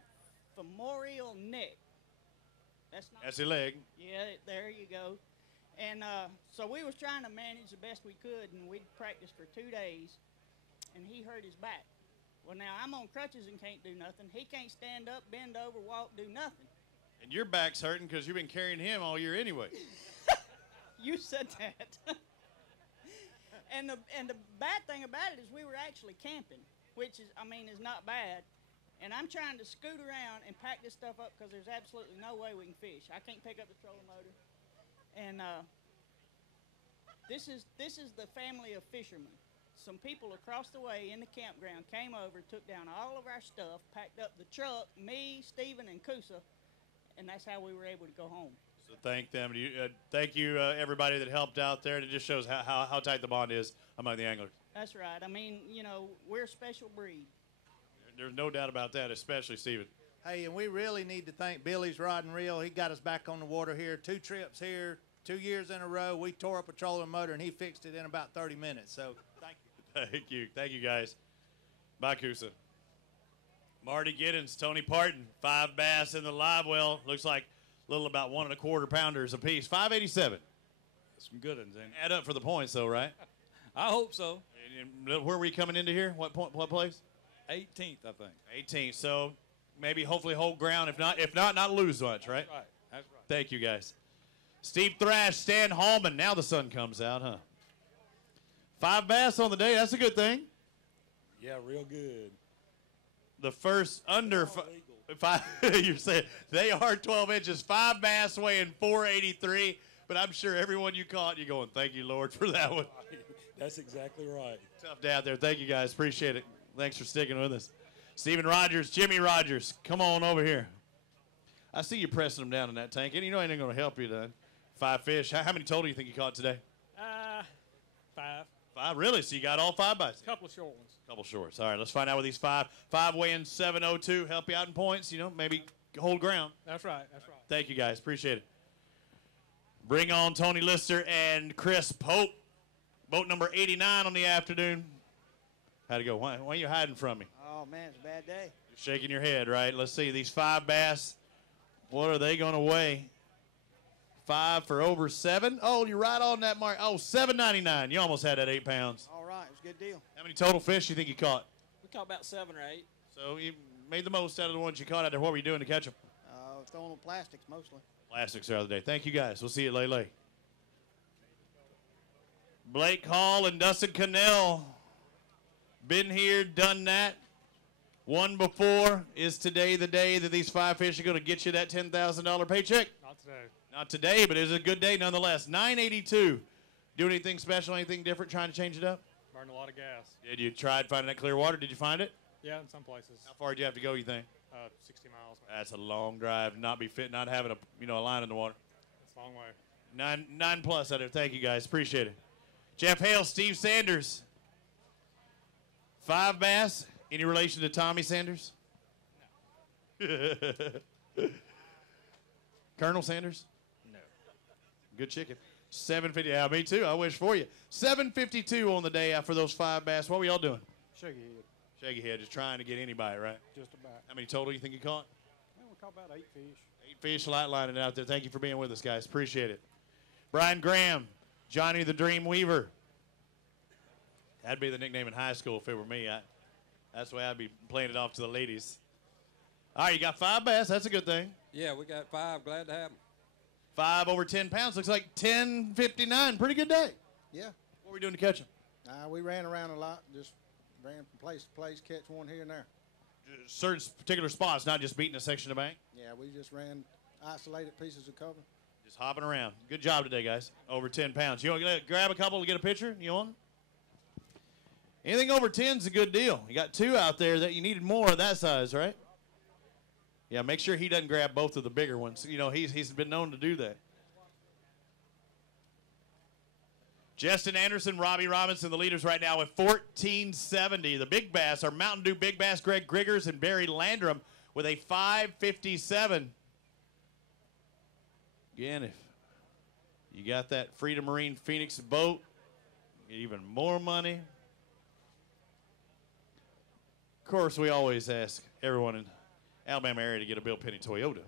femoral neck. That's your leg. Yeah, there you go. And so we was trying to manage the best we could, and we'd practiced for 2 days, and he hurt his back. Well, now I'm on crutches and can't do nothing. He can't stand up, bend over, walk, do nothing. And your back's hurting because you've been carrying him all year anyway. You said that. And the bad thing about it is we were actually camping, which is not bad. And I'm trying to scoot around and pack this stuff up because there's absolutely no way we can fish. I can't pick up the trolling motor. And this is the family of fishermen. Some people across the way in the campground came over, took down all of our stuff, packed up the truck, me, Stephen, and Kusa, and that's how we were able to go home. So thank them. Thank you, everybody that helped out there. And it just shows how tight the bond is among the anglers. That's right. I mean, we're a special breed. There's no doubt about that, especially Stephen. Hey, and we really need to thank Billy's Rod and Reel. He got us back on the water here. 2 trips here, 2 years in a row. We tore up a trolling motor, and he fixed it in about 30 minutes. So thank you. Thank you. Thank you, guys. Bye, Kusa. Marty Giddens, Tony Parton, 5 bass in the live well. Looks like a little about 1 1/4 pounders apiece. 587. Some good ones, ain't it? Add up for the points, though, right? I hope so. And where were you coming into here? What place? 18th, I think. 18th. So maybe hopefully hold ground. If not lose much, right? That's right. That's right. Thank you, guys. Steve Thrash, Stan Hallman. Now the sun comes out, huh? 5 bass on the day. That's a good thing. Yeah, real good. The first under 5. You're saying they are 12 inches. 5 bass weighing 483. But I'm sure everyone you caught, you're going, thank you, Lord, for that one. That's exactly right. Tough day out there. Thank you, guys. Appreciate it. Thanks for sticking with us. Stephen Rogers, Jimmy Rogers, come on over here. I see you pressing them down in that tank. And you know I ain't going to help you, then. 5 fish. How many total do you think you caught today? 5. 5, really? So you got all 5 bites? Couple of short ones. Couple shorts. All right, let's find out what these 5 weighing 702 help you out in points. Maybe hold ground. That's right. That's right. Thank you, guys. Appreciate it. Bring on Tony Lister and Chris Pope. Boat number 89 on the afternoon. How'd it go? Why are you hiding from me? Oh, man, it's a bad day. You're shaking your head, right? Let's see. These 5 bass, what are they going to weigh? 5 for over 7. Oh, you're right on that mark. Oh, $7.99. You almost had that 8 pounds. All right, it was a good deal. How many total fish you think you caught? We caught about 7 or 8. So you made the most out of the ones you caught out there. What were you doing to catch them? Throwing on plastics mostly. Plastics the other day. Thank you, guys. We'll see you late. Blake Hall and Dustin Cannell. Been here, done that. Won before. Is today the day that these 5 fish are going to get you that $10,000 paycheck? Not today. Not today, but it was a good day nonetheless. 982. Do anything special, anything different, trying to change it up? Burned a lot of gas. Did you try finding that clear water? Did you find it? Yeah, in some places. How far did you have to go, you think? 60 miles. That's a long drive. Not having a line in the water. It's a long way. 9 plus out there. Thank you guys. Appreciate it. Jeff Hale, Steve Sanders. 5 bass. Any relation to Tommy Sanders? No. Colonel Sanders? No. Good chicken. 750. Yeah, me too. I wish for you. 752 on the day after those 5 bass. What were y'all doing? Shaky head. Shaky head, just trying to get anybody, right? Just about. How many total you think you caught? Well, we caught about 8 fish. 8 fish light lining out there. Thank you for being with us, guys. Appreciate it. Brian Graham, Johnny the Dream Weaver. That'd be the nickname in high school if it were me. That's the way I'd be playing it off to the ladies. All right, you got 5 bass. That's a good thing. Yeah, we got 5. Glad to have them. 5 over 10 pounds. Looks like 10.59. Pretty good day. Yeah. What were we doing to catch them? We ran around a lot, just ran from place to place, catch one here and there. Certain particular spots, not just beating a section of bank? Yeah, we just ran isolated pieces of cover. Just hopping around. Good job today, guys. Over 10 pounds. You want to grab a couple to get a picture? You want? Anything over 10 is a good deal. You got 2 out there that you needed more of that size, right? Yeah, make sure he doesn't grab both of the bigger ones. You know, he's been known to do that. Justin Anderson, Robbie Robinson, the leaders right now with 1470. The big bass are Mountain Dew Big Bass, Greg Griggers, and Barry Landrum with a 557. Again, if you got that Freedom Marine Phoenix boat, you get even more money. Of course, we always ask everyone in Alabama area to get a Bill Penny Toyota.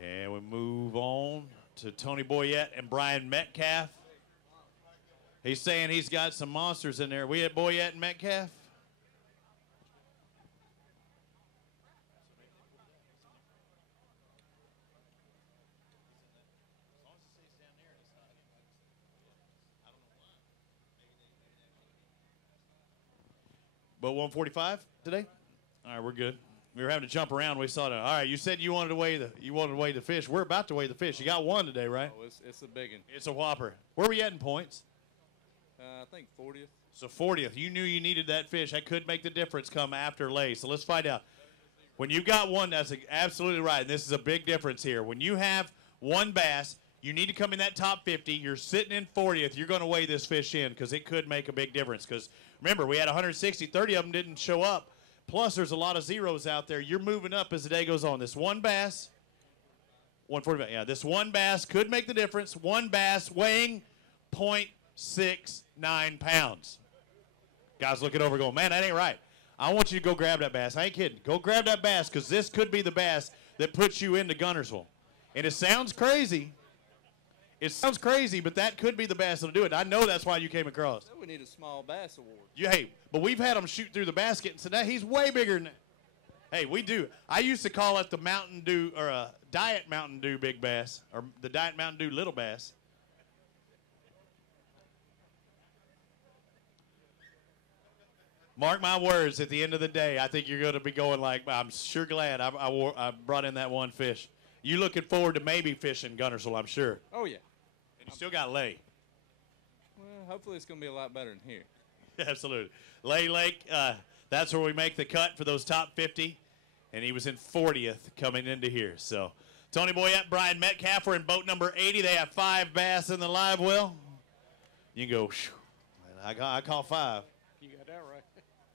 And we move on to Tony Boyette and Brian Metcalf. He's saying he's got some monsters in there. We at Boyette and Metcalf? But 145 today? All right, we're good. We were having to jump around. We saw that. All right, you said you wanted to weigh the fish. We're about to weigh the fish. You got one today, right? Oh, it's a big one. It's a whopper. Where are we at in points? I think 40th. So 40th. You knew you needed that fish. That could make the difference come after lay. So let's find out. When you've got one, that's absolutely right. And this is a big difference here. When you have one bass, you need to come in that top 50. You're sitting in 40th. You're going to weigh this fish in because it could make a big difference. Because remember, we had 160. 30 of them didn't show up. Plus, there's a lot of zeros out there. You're moving up as the day goes on. This one bass, 145. Yeah, this one bass could make the difference. One bass weighing 0.69 pounds. Guys looking over going, man, that ain't right. I want you to go grab that bass. I ain't kidding. Go grab that bass because this could be the bass that puts you into Guntersville. And it sounds crazy. It sounds crazy, but that could be the bass that'll do it. I know that's why you came across. So we need a small bass award. Hey, but we've had him shoot through the basket, and so now he's way bigger than that. Hey, we do. I used to call it the Mountain Dew, or Diet Mountain Dew Big Bass, or the Diet Mountain Dew Little Bass. Mark my words, at the end of the day, I think you're going to be going like, I'm sure glad I brought in that one fish. You looking forward to maybe fishing Guntersville, I'm sure. Oh, yeah. And you still got Lay. Well, hopefully it's going to be a lot better than here. Absolutely. Lay Lake, that's where we make the cut for those top 50. And he was in 40th coming into here. So, Tony Boyette, Brian Metcalf, we're in boat number 80. They have 5 bass in the live well. You can go, I call 5. You got that right.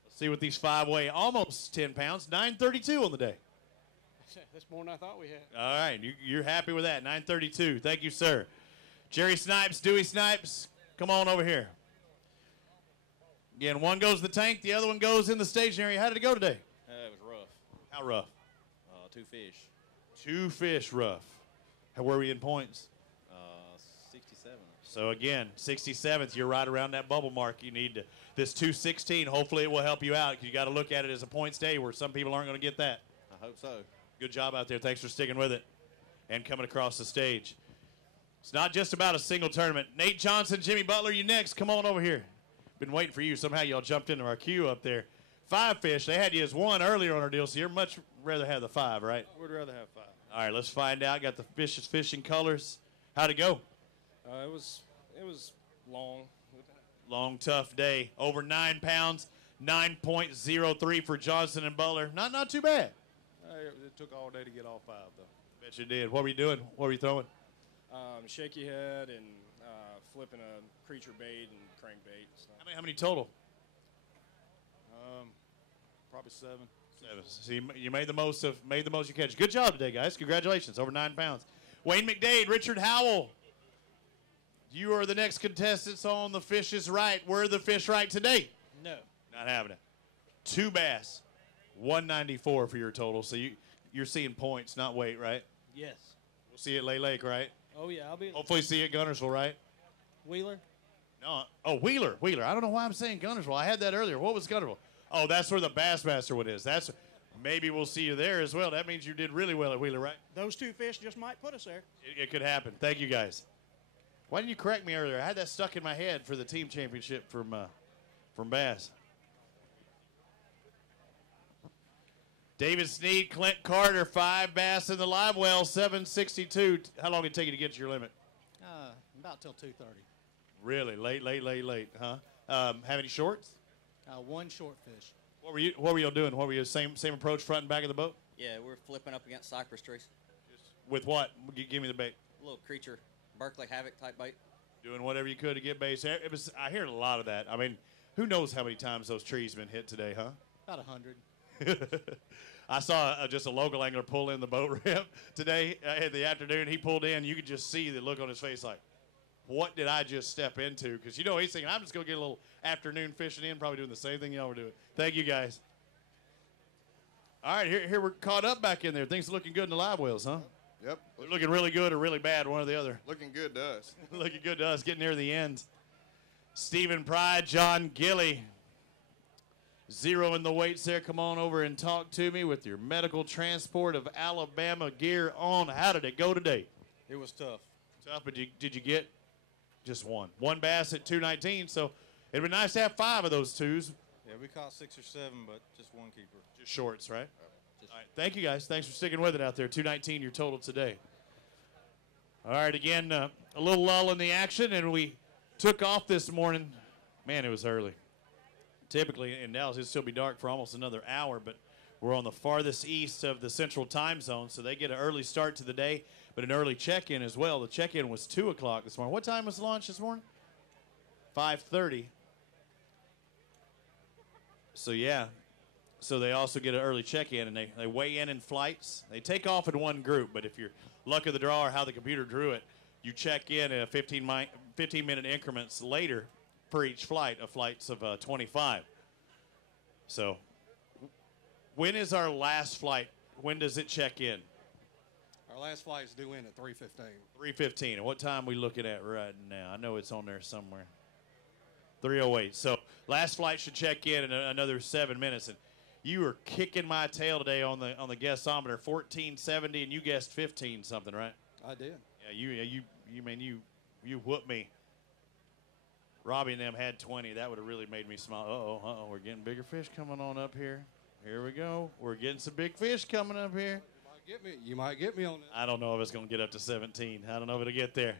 Let's see what these 5 weigh. Almost 10 pounds, 932 on the day. That's more than I thought we had. All right, you're happy with that, 932. Thank you, sir. Jerry Snipes, Dewey Snipes, come on over here. Again, one goes in the tank, the other one goes in the staging area. How did it go today? It was rough. How rough? 2 fish. 2 fish rough. How were we in points? 67. So, again, 67th, you're right around that bubble mark. You need this 216. Hopefully it will help you out. You got to look at it as a points day where some people aren't going to get that. I hope so. Good job out there. Thanks for sticking with it and coming across the stage. It's not just about a single tournament. Nate Johnson, Jimmy Butler, you next. Come on over here. Been waiting for you. Somehow y'all jumped into our queue up there. 5 fish. They had you as 1 earlier on our deal, so you'd much rather have the 5, right? We'd rather have 5. All right, let's find out. Got the fish's fishing colors. How'd it go? It was long. Long, tough day. Over 9 pounds. 9.03 for Johnson and Butler. Not too bad. It took all day to get all 5, though. Bet you did. What were you doing? What were you throwing? Shaky head and flipping a creature bait and crankbait. So. How many total? Probably 7. 7. So you made the most you catch. Good job today, guys. Congratulations. Over 9 pounds. Wayne McDade, Richard Howell. You are the next contestants on The Fish is Right. Were the fish right today? No. Not having it. 2 bass. 194 for your total. So you're seeing points, not weight, right? Yes. We'll see you at Lay Lake, right? Oh, yeah. I'll be Hopefully see you at Gunnersville, right? Wheeler. No. Oh, Wheeler. I don't know why I'm saying Gunnersville. I had that earlier. What was Gunnersville? Oh, that's where the Bassmaster one is. Maybe we'll see you there as well. That means you did really well at Wheeler, right? Those 2 fish just might put us there. It could happen. Thank you, guys. Why didn't you correct me earlier? I had that stuck in my head for the team championship from Bass. David Sneed, Clint Carter, 5 bass in the live well, 762. How long did it take you to get to your limit? About till 2:30. Really? Late, huh? Have any shorts? 1 short fish. What were y'all doing? What were you same approach front and back of the boat? Yeah, we're flipping up against cypress trees. With what? Give me the bait. A little creature, Berkeley Havoc type bait. Doing whatever you could to get bait. I hear a lot of that. I mean, who knows how many times those trees have been hit today, huh? About 100. I saw just a local angler pull in the boat ramp today in the afternoon. He pulled in. You could just see the look on his face like, what did I just step into? Because, he's thinking, I'm just going to get a little afternoon fishing in, probably doing the same thing y'all were doing. Thank you, guys. All right, here we're caught up back in there. Things are looking good in the live wells, huh? Yep. They're looking really good or really bad, one or the other. Looking good to us. Looking good to us, getting near the end. Stephen Pride, John Gilly. 0 in the weights there. Come on over and talk to me with your medical transport of Alabama gear on. How did it go today? It was tough. Tough, but did you get just 1? 1 bass at 219, so it'd be nice to have 5 of those 2s. Yeah, we caught 6 or 7, but just 1 keeper. Just shorts, right? All right, thank you, guys. Thanks for sticking with it out there. 219 your total today. All right, again, a little lull in the action, and we took off this morning. Man, it was early. Typically in Dallas, it'd still be dark for almost another hour, but we're on the farthest east of the central time zone, so they get an early start to the day, but an early check-in as well. The check-in was 2 o'clock this morning. What time was lunch this morning? 5:30. So, yeah. So they also get an early check-in, and they weigh in flights. They take off in one group, but if you're luck of the draw or how the computer drew it, you check in 15-minute increments later per each flight of flights of 25. So when is our last flight? When does it check in? Our last flight is due in at 3:15. 3:15. And what time are we looking at right now? I know it's on there somewhere. 3:08. So last flight should check in another 7 minutes. And you were kicking my tail today on the guessometer, 1470, and you guessed 15 something, right? I did. Yeah, you whooped me. Robbie and them had 20. That would have really made me smile. Uh-oh, we're getting bigger fish coming on up here. Here we go. We're getting some big fish coming up here. You might get me on that. I don't know if it's going to get up to 17. I don't know if it'll get there.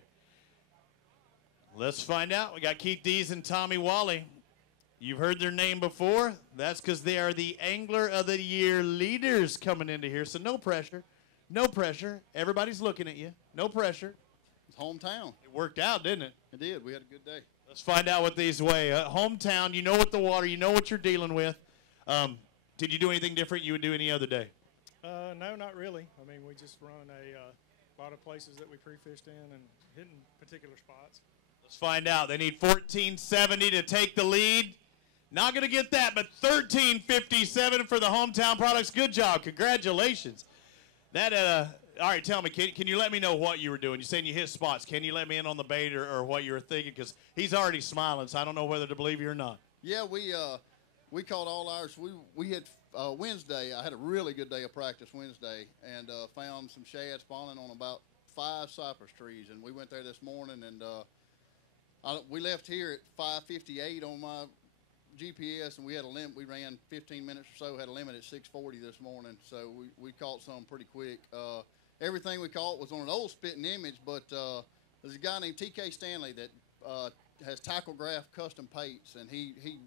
Let's find out. We got Keith Dees and Tommy Wally. You've heard their name before. That's because they are the Angler of the Year leaders coming into here. So no pressure. No pressure. Everybody's looking at you. No pressure. It's hometown. It worked out, didn't it? It did. We had a good day. Let's find out what these weigh. Hometown, you know what the water, you know what you're dealing with. Did you do anything different you would do any other day? No, not really. I mean, we just run a lot of places that we pre-fished in and hitting particular spots. Let's find out. They need 1470 to take the lead. Not going to get that, but 1357 for the hometown products. Good job. Congratulations. All right, tell me, can you let me know what you were doing? You're saying you hit spots. Can you let me in on the bait or what you were thinking? Because he's already smiling, so I don't know whether to believe you or not. Yeah, we caught all ours. We had Wednesday. I had a really good day of practice Wednesday and found some shad spawning on about 5 cypress trees, and we went there this morning, and we left here at 5:58 on my GPS, and we had a limit. We ran 15 minutes or so, had a limit at 6:40 this morning, so we caught some pretty quick. Everything we caught was on an old spitting image, but there's a guy named TK Stanley that has Tacklegraph Custom Paints, and he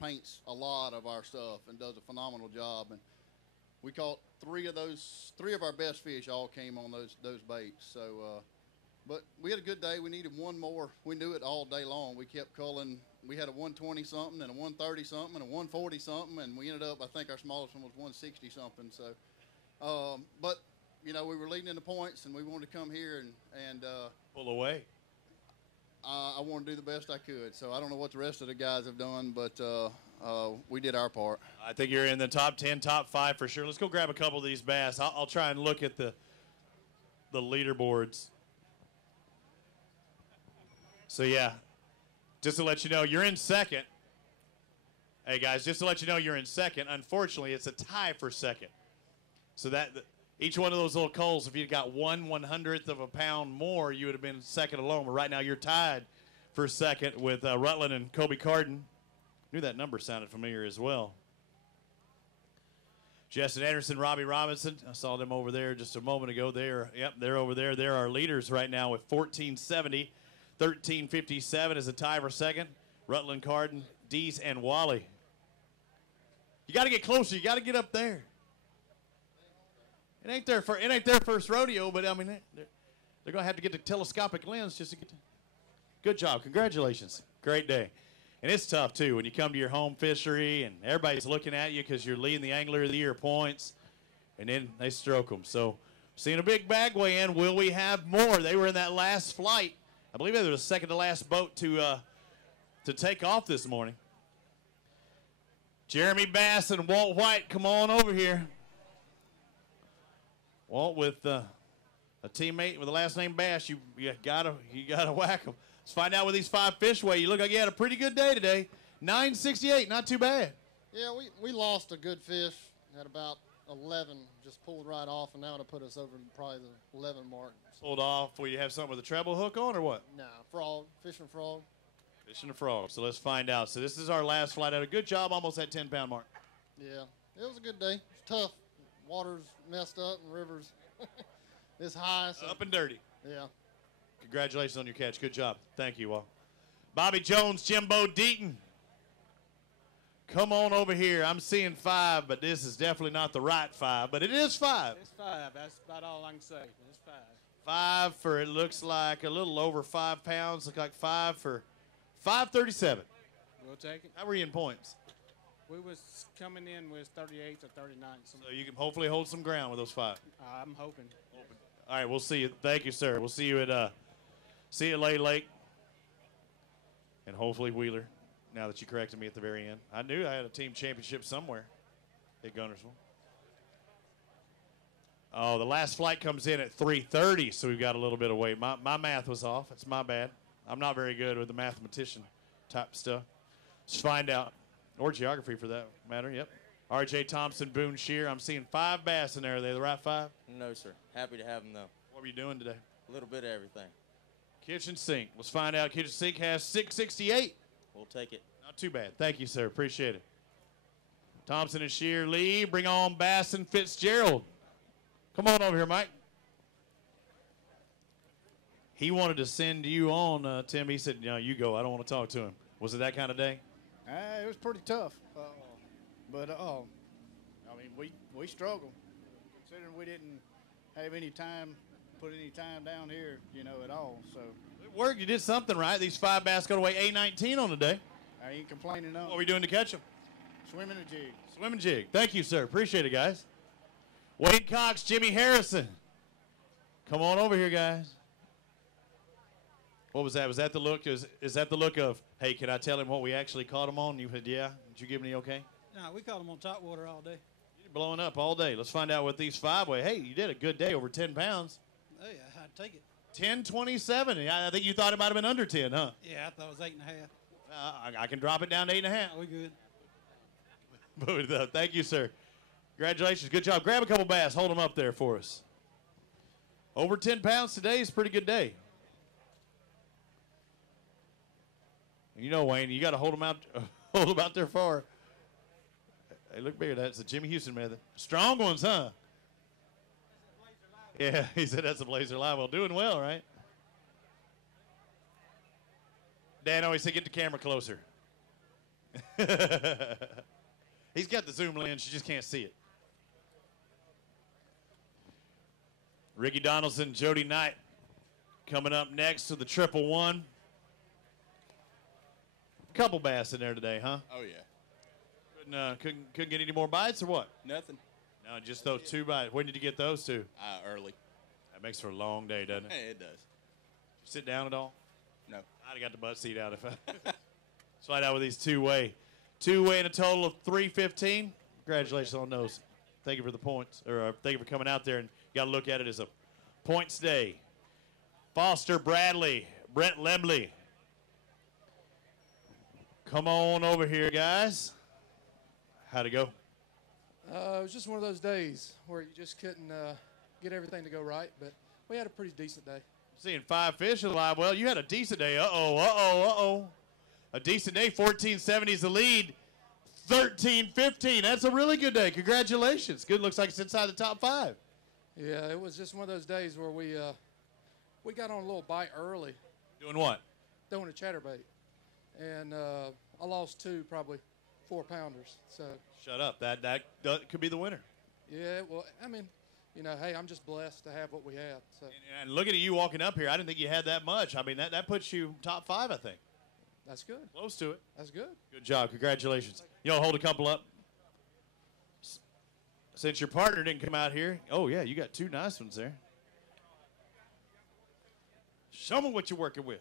paints a lot of our stuff and does a phenomenal job. And we caught 3 of our best fish all came on those baits. So, but we had a good day. We needed one more. We knew it all day long. We kept culling. We had a 120 something and a 130 something and a 140 something, and we ended up, I think our smallest one was 160 something. So, but you know, we were leading in the points, and we wanted to come here and pull away. I want to do the best I could. So I don't know what the rest of the guys have done, but we did our part. I think you're in the top 10, top 5 for sure. Let's go grab a couple of these bass. I'll try and look at the leaderboards. So, yeah, just to let you know, you're in second. Hey, guys, just to let you know, you're in second. Unfortunately, it's a tie for second. So that each one of those little culls, if you got 1/100th of a pound more, you would have been second alone. But right now, you're tied for second with Rutland and Kobe Carden. Knew that number sounded familiar as well. Justin Anderson, Robbie Robinson. I saw them over there just a moment ago. They're over there. They're our leaders right now with 1470. 1357 is a tie for second. Rutland, Carden, Dees, and Wally. You got to get closer. You got to get up there. It ain't their first rodeo, but I mean they're gonna have to get the telescopic lens just to get. Good job, congratulations, great day, and it's tough too when you come to your home fishery and everybody's looking at you because you're leading the Angler of the Year points, and then they stroke them. So, seeing a big bag weigh in. Will we have more? They were in that last flight. I believe they were the second to last boat to take off this morning. Jeremy Bass and Walt White, come on over here. Walt with a teammate with the last name Bass, you gotta whack them. Let's find out what these 5 fish weigh. You look like you had a pretty good day today. 968, not too bad. Yeah, we lost a good fish at about 11, just pulled right off, and now it'll put us over probably the 11 mark. Pulled off where you have something with a treble hook on or what? Nah, frog, fishing frog. Fishing a frog. So let's find out. So this is our last flight out. A good job, almost that 10-pound mark. Yeah, it was a good day. It's tough. Water's messed up and rivers is high. So. Up and dirty. Yeah. Congratulations on your catch. Good job. Thank you all. Bobby Jones, Jimbo Deaton. Come on over here. I'm seeing 5, but this is definitely not the right 5, but it is 5. It's 5. That's about all I can say. It's 5. 5 for, it looks like a little over 5 pounds. Look like 5 for 537. We'll take it. How were you in points? We was coming in with 38 or 39. So you can hopefully hold some ground with those 5. I'm hoping. All right, we'll see you. Thank you, sir. We'll see you at Lay Lake and hopefully Wheeler. Now that you corrected me at the very end, I knew I had a team championship somewhere at Gunnersville. Oh, the last flight comes in at 3:30, so we've got a little bit of weight. My math was off. That's my bad. I'm not very good with the mathematician type stuff. Let's find out. Or geography for that matter, yep. R.J. Thompson, Boone Shear. I'm seeing 5 bass in there. Are they the right 5? No, sir. Happy to have them, though. What were you doing today? A little bit of everything. Kitchen Sink. Let's find out. Kitchen Sink has 668. We'll take it. Not too bad. Thank you, sir. Appreciate it. Thompson and Shear. Lee, bring on Bass and Fitzgerald. Come on over here, Mike. He wanted to send you on, Tim. He said, no, you go. I don't want to talk to him. Was it that kind of day? It was pretty tough. But I mean, we struggled, considering we didn't have any time, put any time down here, you know, at all. So it worked. You did something right. These 5 bass got away A19 on the day. I ain't complaining. What are we doing to catch them? Swimming a jig. Swim and jig. Thank you, sir. Appreciate it, guys. Wade Cox, Jimmy Harrison. Come on over here, guys. What was that? Was that the look? Is that the look of, hey, can I tell him what we actually caught him on? You said, yeah. Did you give me the okay? No, we caught them on top water all day. You're blowing up all day. Let's find out what these 5 weigh. Hey, you did a good day, over 10 pounds. Oh, yeah, I'd take it. 10:27. I think you thought it might have been under 10, huh? Yeah, I thought it was 8.5. I can drop it down to 8.5. We good. But, thank you, sir. Congratulations. Good job. Grab a couple bass. Hold them up there for us. Over 10 pounds today is a pretty good day. You know, Wayne, you got to hold them out there far. Hey, look bigger. That's the Jimmy Houston method. Strong ones, huh? Yeah, he said that's a Blazer Live. Well, doing well, right? Dan always said, get the camera closer. He's got the zoom lens. You just can't see it. Ricky Donaldson, Jody Knight coming up next to the 111. Couple bass in there today, huh? Oh, yeah. Couldn't get any more bites or what? Nothing. No, just those 2 bites. When did you get those 2? Early. That makes for a long day, doesn't it? Hey, it does. You sit down at all? No. I'd have got the butt seat out if I slide out with these 2-way. 2-way in a total of 315. Congratulations on those. Thank you for the points, or thank you for coming out there, and you got to look at it as a points day. Foster Bradley, Brent Lemley. Come on over here, guys. How'd it go? It was just one of those days where you just couldn't get everything to go right, but we had a pretty decent day. Seeing 5 fish alive. Well, you had a decent day. Uh-oh. A decent day. 1470 is the lead. 13-15. That's a really good day. Congratulations. Good. Looks like it's inside the top 5. Yeah, it was just one of those days where we got on a little bite early. Doing what? Throwing a chatterbait. And I lost 2 probably 4-pounders. So Shut up. That could be the winner. yeah, well, I mean, you know, hey, I'm just blessed to have what we have. So And looking at you walking up here, I didn't think you had that much. I mean, that puts you top 5, I think. that's good. Close to it. That's good. Good job. Congratulations. You want to hold a couple up? Since your partner didn't come out here. Oh, yeah, you got 2 nice ones there. Show me what you're working with.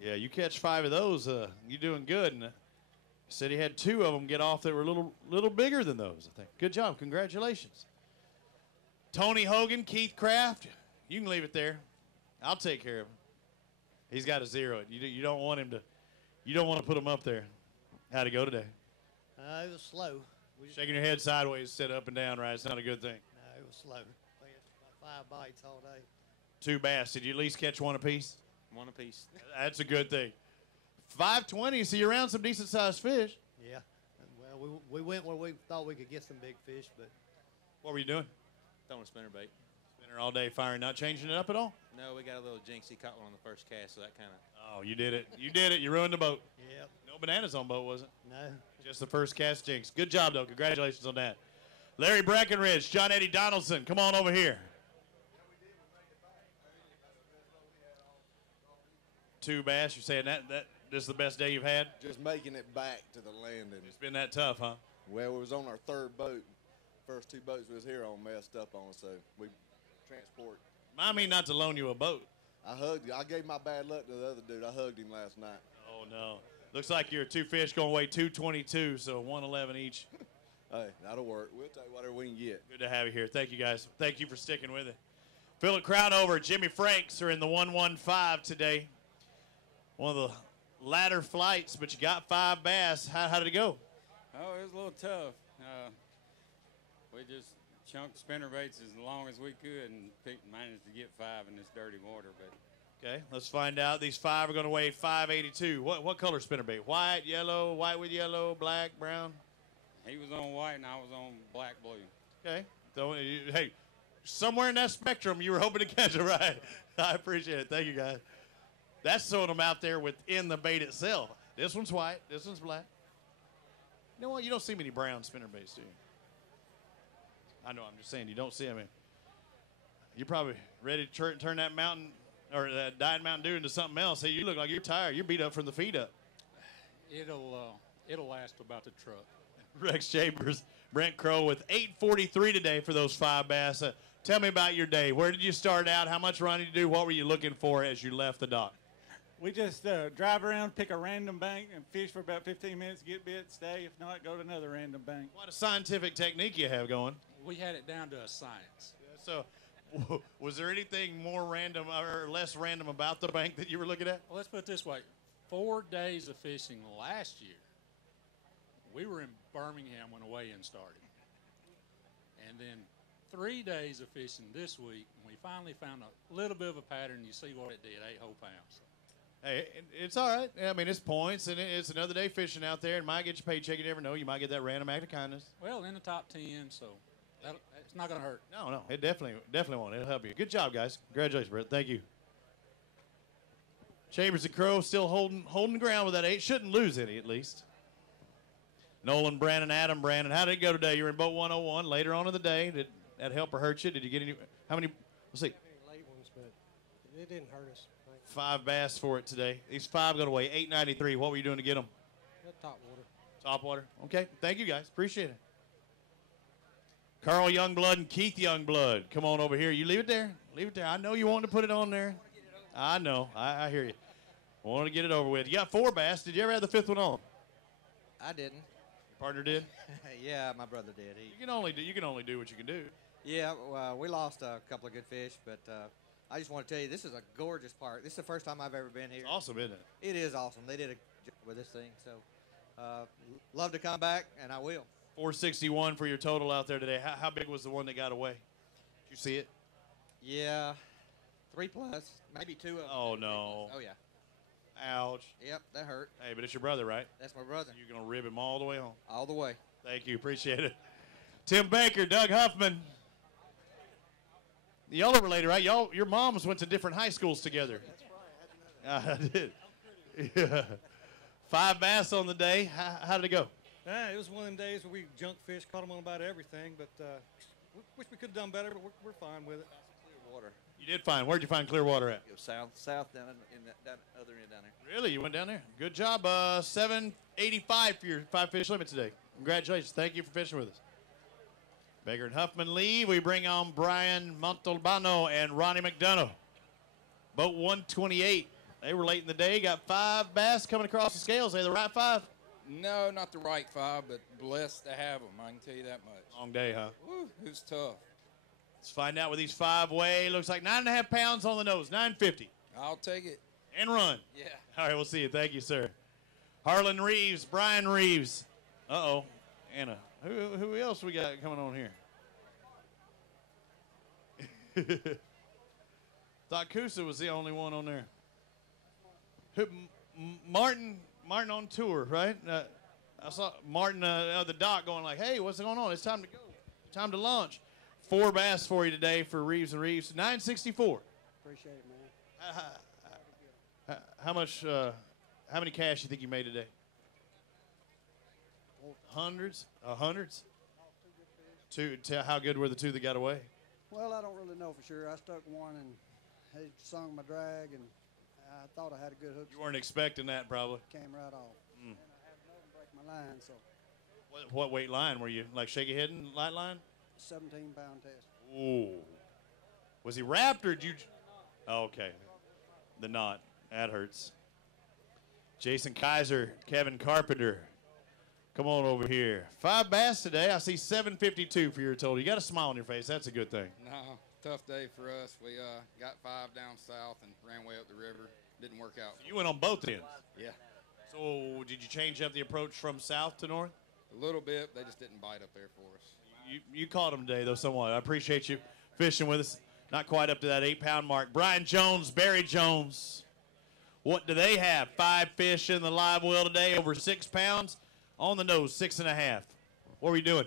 Yeah, you catch 5 of those, you're doing good. And said he had 2 of them get off that were a little bigger than those, I think. Good job. Congratulations. Tony Hogan, Keith Kraft. You can leave it there. I'll take care of him. He's got to zero it. You don't want him to. You don't want to put him up there. How'd it go today? It was slow. Shaking your head sideways, sit up and down, right? It's not a good thing. No, it was slow. We had 5 bites all day. 2 bass. Did you at least catch 1 apiece? 1 apiece. That's a good thing. 520, so you're around some decent-sized fish. Yeah. Well, we went where we thought we could get some big fish, but. What were you doing? Throwing a spinnerbait. Spinner all day firing, not changing it up at all? No, we got a little jinx. He caught one on the first cast, so that kind of. Oh, you did it. You did it. You ruined the boat. Yep. No bananas on boat, was it? No. Just the first cast jinx. Good job, though. Congratulations on that. Larry Breckenridge, John Eddie Donaldson, come on over here. 2 bass. You're saying that this is the best day you've had? Just making it back to the landing. It's been that tough, huh? Well, we was on our 3rd boat. First 2 boats we was here on messed up on us, so we transport. I mean not to loan you a boat. I gave my bad luck to the other dude. I hugged him last night. Oh, no. Looks like your 2 fish going to weigh 222, so 111 each. Hey, that'll work. We'll take whatever we can get. Good to have you here. Thank you, guys. Thank you for sticking with it. Philip Crownover, Jimmy Franks are in the 115 today. One of the latter flights, but you got 5 bass. How did it go? Oh, it was a little tough. We just chunked spinnerbaits as long as we could and managed to get 5 in this dirty water. But Okay, let's find out. These 5 are going to weigh 582. What color spinnerbait? White, yellow, white with yellow, black, brown? he was on white and I was on black blue. Okay. So, hey, somewhere in that spectrum, you were hoping to catch it right. I appreciate it. Thank you, guys. That's throwing them out there within the bait itself. This one's white. This one's black. You know what? You don't see many brown spinnerbaits, do you? I know. I'm just saying you don't see them. You're probably ready to turn that mountain or that Diet Mountain Dew into something else. Hey, you look like you're tired. You're beat up from the feet up. It'll last about the truck. Rex Chambers, Brent Crow with 8:43 today for those 5 bass. Tell me about your day. Where did you start out? How much running did you do? What were you looking for as you left the dock? We just drive around, pick a random bank, and fish for about 15 minutes, get bit, stay. If not, go to another random bank. What a scientific technique you have going. We had it down to a science. So, was there anything more random or less random about the bank that you were looking at? Well, let's put it this way. 4 days of fishing last year, We were in Birmingham when the weigh-in started. And then 3 days of fishing this week, and we finally found a little bit of a pattern. You see what it did, 8 whole pounds. Hey, it's all right. I mean, it's points, and it's another day fishing out there, and might get your paycheck. You never know. You might get that random act of kindness. Well, in the top 10, so it's not going to hurt. No, it definitely won't. It'll help you. Good job, guys. Congratulations, Brett. Thank you. Chambers and Crow still holding the ground with that 8. Shouldn't lose any, at least. Nolan, Brandon, Adam, Brandon. How did it go today? You were in boat 101 later on in the day. Did that help or hurt you? Did you get any? How many? Let's see. Late ones, but it didn't hurt us. 5 bass for it today. These 5 going to weigh 893. What were you doing to get them? Top water. Top water. Okay. Thank you, guys. Appreciate it. Carl Youngblood and Keith Youngblood. Come on over here. You leave it there. Leave it there. I know you wanted to put it on there. I know. I hear you. I wanted to get it over with. You got 4 bass. Did you ever have the 5th one on? I didn't. Your partner did? Yeah, my brother did. You can only do what you can do. Yeah, we lost a couple of good fish, but I just want to tell you, this is a gorgeous park. This is the first time I've ever been here. It's awesome, isn't it? It is awesome. They did a job with this thing, so love to come back, and I will. 461 for your total out there today. How big was the one that got away? Did you see it? Yeah, 3+, maybe 2 of them. Oh, no. Oh, yeah. Ouch. Yep, that hurt. Hey, but it's your brother, right? That's my brother. You're going to rib him all the way home. All the way. Thank you. Appreciate it. Tim Baker, Doug Huffman. Y'all are related, right? Your moms went to different high schools together. That's right. I did. Yeah. 5 bass on the day. How did it go? It was one of them days where we junk fish, caught them on about everything, but wish we could have done better, but we're fine with it. Water. You did fine. Where'd you find clear water at? South down in that other end down there. Really? You went down there? Good job. 785 for your 5 fish limit today. Congratulations. Thank you for fishing with us. Baker and Huffman leave. We bring on Brian Montalbano and Ronnie McDonough. Boat 128. They were late in the day. Got 5 bass coming across the scales. They the right 5? No, not the right 5, but blessed to have them. I can tell you that much. Long day, huh? Woo, it was tough. Let's find out what these 5 weigh. Looks like 9.5 pounds on the nose. 950. I'll take it. And run. Yeah. All right, we'll see you. Thank you, sir. Harlan Reeves, Brian Reeves. Uh-oh. Anna. Who else we got coming on here? Thought Kusa was the only one on there. Martin on tour, right? I saw Martin the dock going like, hey, what's going on? It's time to go. Time to launch. 4 bass for you today for Reeves and Reeves. 964. Appreciate it, man. How many cash you think you made today? Hundreds? Hundreds? How good were the 2 that got away? Well, I don't really know for sure. I stuck one and he sung my drag, and I thought I had a good hook. You weren't expecting that, probably. Came right off. And I had another break my line, so. What weight line were you? Like shaky head and light line? 17-pound test. Ooh. Was he wrapped or did you? Oh, okay. The knot. That hurts. Jason Kaiser, Kevin Carpenter. Come on over here. 5 bass today. I see 752 for your total. You got a smile on your face. That's a good thing. No, tough day for us. We got 5 down south and ran way up the river. Didn't work out. You went on both ends. Yeah. So did you change up the approach from south to north? A little bit. They just didn't bite up there for us. You caught them today, though, somewhat. I appreciate you fishing with us. Not quite up to that 8-pound mark. Brian Jones, Barry Jones. What do they have? 5 fish in the live well today, over 6 pounds. On the nose, 6.5. What were you doing?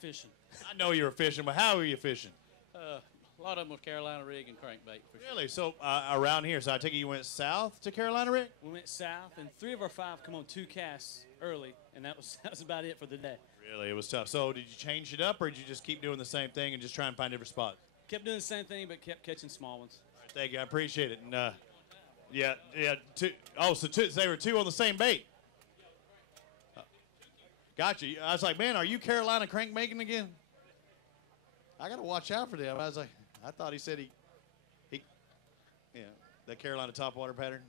Fishing. I know you were fishing, but how were you fishing? A lot of them with Carolina rig and crankbait. Really? So around here, so I take it you went south to Carolina rig? We went south, and 3 of our 5 come on 2 casts early, and that was about it for the day. Really, it was tough. So did you change it up, or did you just keep doing the same thing and just try and find different spots? Kept doing the same thing, but kept catching small ones. All right, thank you. I appreciate it. And yeah. 2. Oh, so they were 2 on the same bait. Gotcha. I was like, man, are you Carolina crankbaiting again? I got to watch out for them. I was like, I thought he said that Carolina topwater pattern.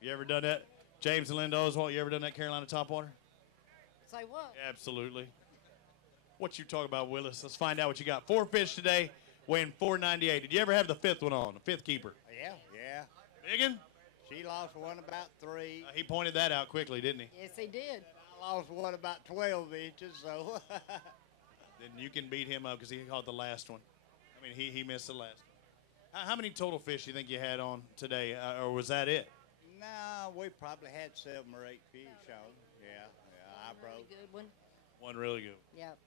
You ever done that? James and Linda Oswald, you ever done that Carolina topwater? Say what? Absolutely. What you talking about, Willis? Let's find out what you got. 4 fish today, weighing 498. Did you ever have the 5th one on, the 5th keeper? Yeah. Biggin? She lost one about 3. He pointed that out quickly, didn't he? Yes, he did. I lost one about 12 inches, so. Then you can beat him up because he caught the last one. I mean, he missed the last one. How many total fish do you think you had on today, or was that it? No, we probably had 7 or 8 fish on. Yeah, I broke. Really good one. One really good. Yep.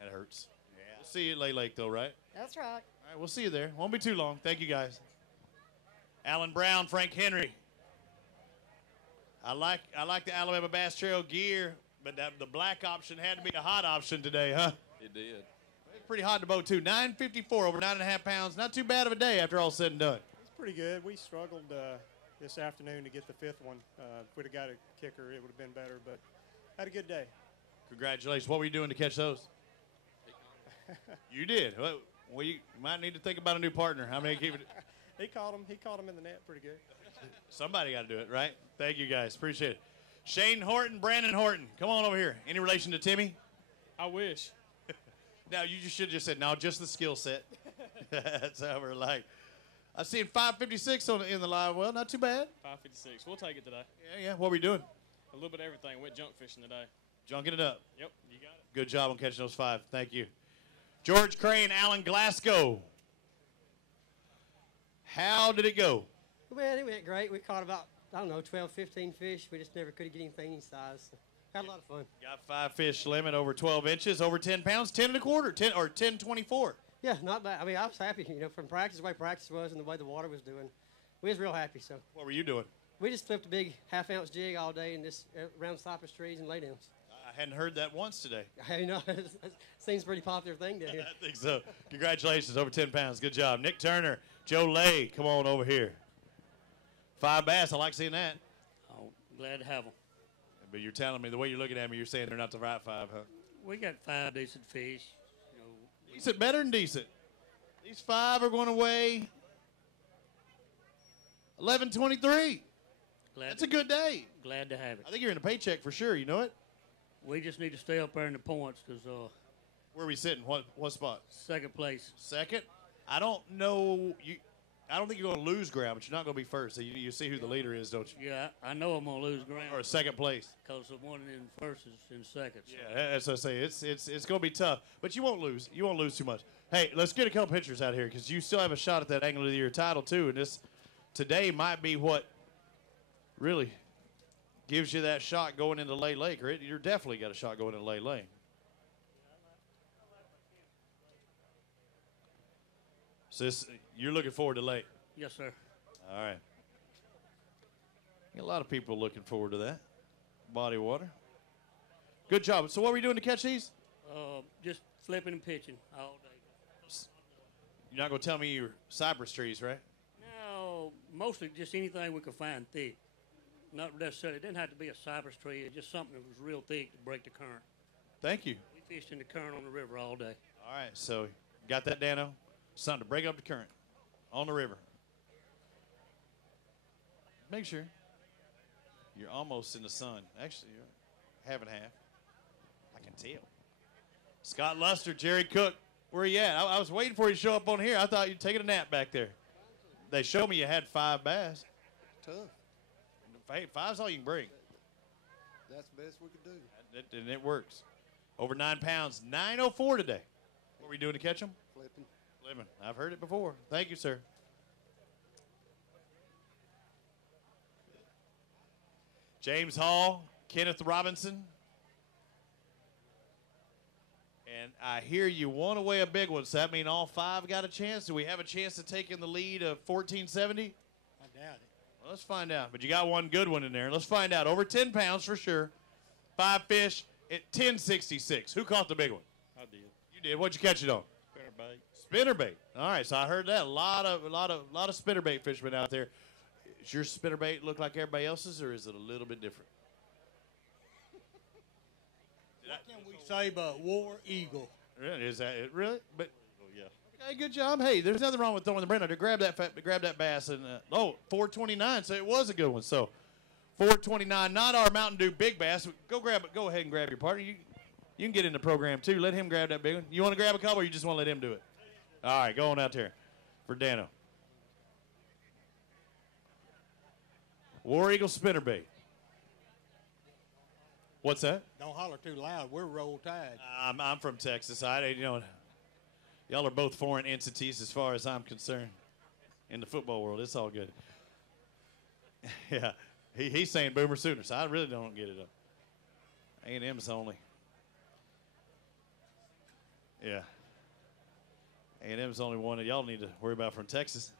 That hurts. Yeah. We'll see you at Lay Lake, though, right? That's right. All right, we'll see you there. Won't be too long. Thank you, guys. Alan Brown, Frank Henry. I like the Alabama Bass Trail gear, but the black option had to be a hot option today, huh? It did. It's pretty hot in the boat, too. 954, over 9.5 pounds. Not too bad of a day after all said and done. It's pretty good. We struggled this afternoon to get the 5th one. If we'd have got a kicker, it would have been better, but had a good day. Congratulations. What were you doing to catch those? You did. Well, you might need to think about a new partner. How many keep it? He caught him in the net pretty good. Somebody got to do it, right? Thank you, guys. Appreciate it. Shane Horton, Brandon Horton. Come on over here. Any relation to Timmy? I wish. Now, you just should have just said, no, just the skill set. That's how we're like. I've seen 556 in the live well. Not too bad. 556. We'll take it today. Yeah. What were you doing? A little bit of everything. Went junk fishing today. Junking it up. Yep, you got it. Good job on catching those 5. Thank you. George Crane, Alan Glasgow. How did it go? Well, it went great. We caught about, 12, 15 fish. We just never could get anything any size. Had a lot of fun. Got 5 fish limit over 12 inches, over 10 pounds, 10 and a quarter, 10.24. Yeah, not bad. I mean, I was happy, from practice, the way practice was and the way the water was doing. We was real happy, so. What were you doing? We just flipped a big half-ounce jig all day and just around cypress trees and laydowns. I hadn't heard that once today. It seems a pretty popular thing down here. I think so. Congratulations, over 10 pounds. Good job. Nick Turner, Joe Lay, come on over here. 5 bass, I like seeing that. Oh, glad to have them. But you're telling me, the way you're looking at me, you're saying they're not the right 5, huh? We got 5 decent fish. Decent, better than decent. These 5 are going to weigh 11.23. That's a good day. Glad to have it. I think you're in a paycheck for sure. You know it? We just need to stay up there in the points because. Where are we sitting? What spot? Second place. Second? I don't know. I don't think you're going to lose ground, but you're not going to be first. So you see who the leader is, don't you? Yeah, I know I'm going to lose ground. Or second place. Because the one in first is in second. So. Yeah, that's what I say. It's going to be tough, but you won't lose. You won't lose too much. Hey, let's get a couple pictures out here because you still have a shot at that Angler of the Year title too, and this today might be what really gives you that shot going into Lay Lake, or you're definitely got a shot going into Lay Lake. So you're looking forward to Lake? Yes, sir. All right. A lot of people looking forward to that body of water. Good job. So what were you doing to catch these? Just flipping and pitching all day. You're not going to tell me your cypress trees, right? No, mostly just anything we could find thick. Not necessarily. It didn't have to be a cypress tree. It's just something that was real thick to break the current. Thank you. We fished in the current on the river all day. All right, so got that, Dano? Something to break up the current on the river. Make sure. You're almost in the sun. Actually, you're half and half. I can tell. Scott Luster, Jerry Cook, where are you at? I was waiting for you to show up on here. I thought you'd taking a nap back there. They showed me you had 5 bass. Tough. Hey, 5's all you can bring. That's the best we could do. And it works. Over 9 pounds, 904 today. What were you doing to catch them? Flipping. Flipping. I've heard it before. Thank you, sir. James Hall, Kenneth Robinson. And I hear you want to weigh a big one. So that mean all 5 got a chance? Do we have a chance to take in the lead of 1470? I doubt it. Well, let's find out. But you got one good one in there. Let's find out. Over 10 pounds for sure. 5 fish at 1066. Who caught the big one? I did. You did. What'd you catch it on? Spinnerbait. Spinnerbait. All right. So I heard that. A lot of spinnerbait fishermen out there. Does your spinnerbait look like everybody else's, or is it a little bit different? What can we say about War Eagle? Really? Is that it? Really? But yeah. Okay, good job. Hey, there's nothing wrong with throwing the brand out there. Grab that bass and 429. So it was a good one. So 429, not our Mountain Dew big bass. Go grab it. Go ahead and grab your partner. You can get in the program too. Let him grab that big one. You want to grab a couple, or you just want to let him do it? All right, go on out there for Dano. War Eagle spinnerbait. What's that? Don't holler too loud. We're Roll Tide. I'm from Texas. Y'all are both foreign entities as far as I'm concerned. In the football world, it's all good. Yeah, he's saying Boomer Sooners. I really don't get it up. A&M's only. Yeah. A&M's only one that y'all need to worry about from Texas.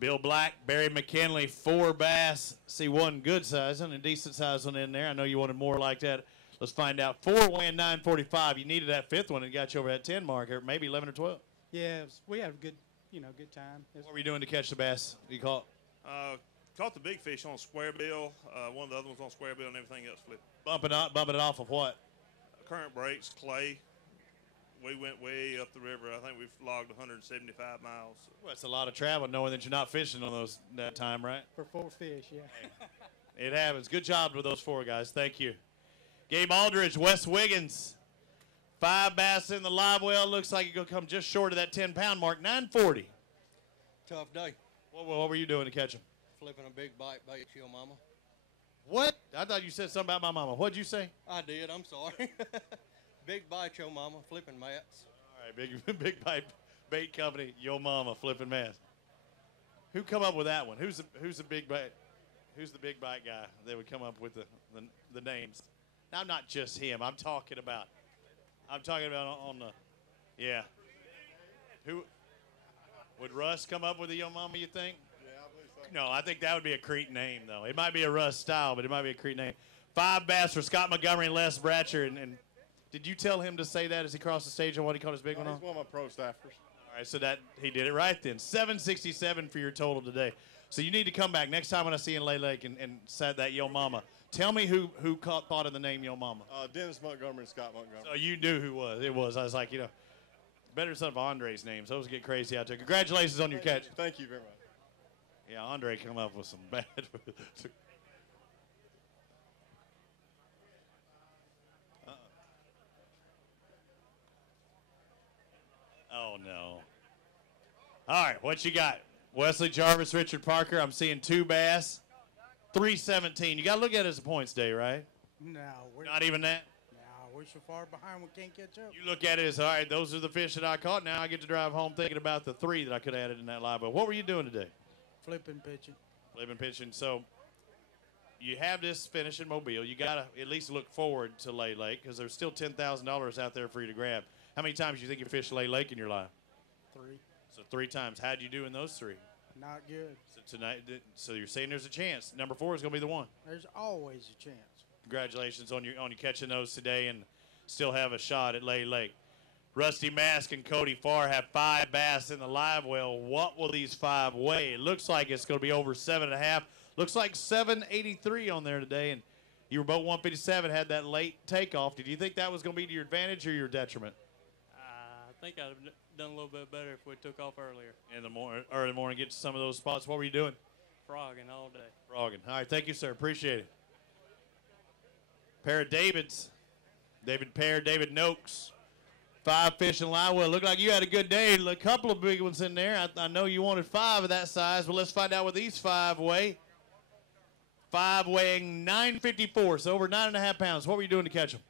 Bill Black, Barry McKinley, 4 bass. See one good size and a decent size one in there. I know you wanted more like that. Let's find out. 4 weighing 945. You needed that 5th one and got you over that 10 mark, or maybe 11 or 12. Yeah, we had a good, good time. What were you doing to catch the bass you caught? Caught the big fish on square bill. One of the other ones on square bill, and everything else flipped. Bumping it off of what? Current breaks, clay. We went way up the river. I think we've logged 175 miles. Well, that's a lot of travel, knowing that you're not fishing on that time, right? For 4 fish, yeah. It happens. Good job with those 4 guys. Thank you. Gabe Aldridge, Wes Wiggins. 5 bass in the live well. Looks like you're going to come just short of that 10-pound mark. 940. Tough day. What were you doing to catch him? Flipping a big bite your mama. What? I thought you said something about my mama. What'd you say? I did. I'm sorry. Big bite your mama, flipping mats. All right, big pipe bait company, yo mama, flipping mats. Who come up with that one? Who's the big bite? Who's the big bite guy that would come up with the names? Now, not just him. I'm talking about on the, yeah. Who would Russ come up with a yo mama? You think? Yeah, I believe so. No, I think that would be a Crete name though. It might be a Russ style, but it might be a Crete name. 5 bass for Scott Montgomery and Les Bratcher, and did you tell him to say that as he crossed the stage on what he called his big one on? He's one of my pro staffers. All right, so that he did it right then. 767 for your total today. So you need to come back next time when I see you in Lay Lake and said that Yo Mama. Tell me who thought of the name Yo Mama. Dennis Montgomery and Scott Montgomery. So you knew who was. It was. I was like, better son of Andre's names. Those get crazy out there. Congratulations on your catch. Thank you very much. Yeah, Andre come up with some bad. Oh, no. All right, what you got? Wesley Jarvis, Richard Parker. I'm seeing 2 bass, 317. You got to look at it as a points day, right? No. Not even that? No, we're so far behind we can't catch up. You look at it as, all right, those are the fish that I caught. Now I get to drive home thinking about the 3 that I could have added in that live. But what were you doing today? Flipping, pitching. Flipping, pitching. So you have this finish in Mobile. You got to at least look forward to Lay Lake because there's still $10,000 out there for you to grab. How many times do you think you fished Lay Lake in your life? 3. So 3 times. How'd you do in those 3? Not good. So tonight, so you're saying there's a chance. Number 4 is going to be the one. There's always a chance. Congratulations on your catching those today and still have a shot at Lay Lake. Rusty Mask and Cody Farr have 5 bass in the live well. What will these 5 weigh? It looks like it's going to be over 7.5. Looks like 783 on there today, and you were both 157, had that late takeoff. Did you think that was going to be to your advantage or your detriment? I think I'd have done a little bit better if we took off earlier. In the early morning, get to some of those spots. What were you doing? Frogging all day. Frogging. All right, thank you, sir. Appreciate it. Pair of Davids. David Pear, David Noakes. 5 fish in live well. Looked like you had a good day. A couple of big ones in there. I know you wanted 5 of that size, but let's find out what these 5 weigh. 5 weighing 954, so over 9.5 pounds. What were you doing to catch them?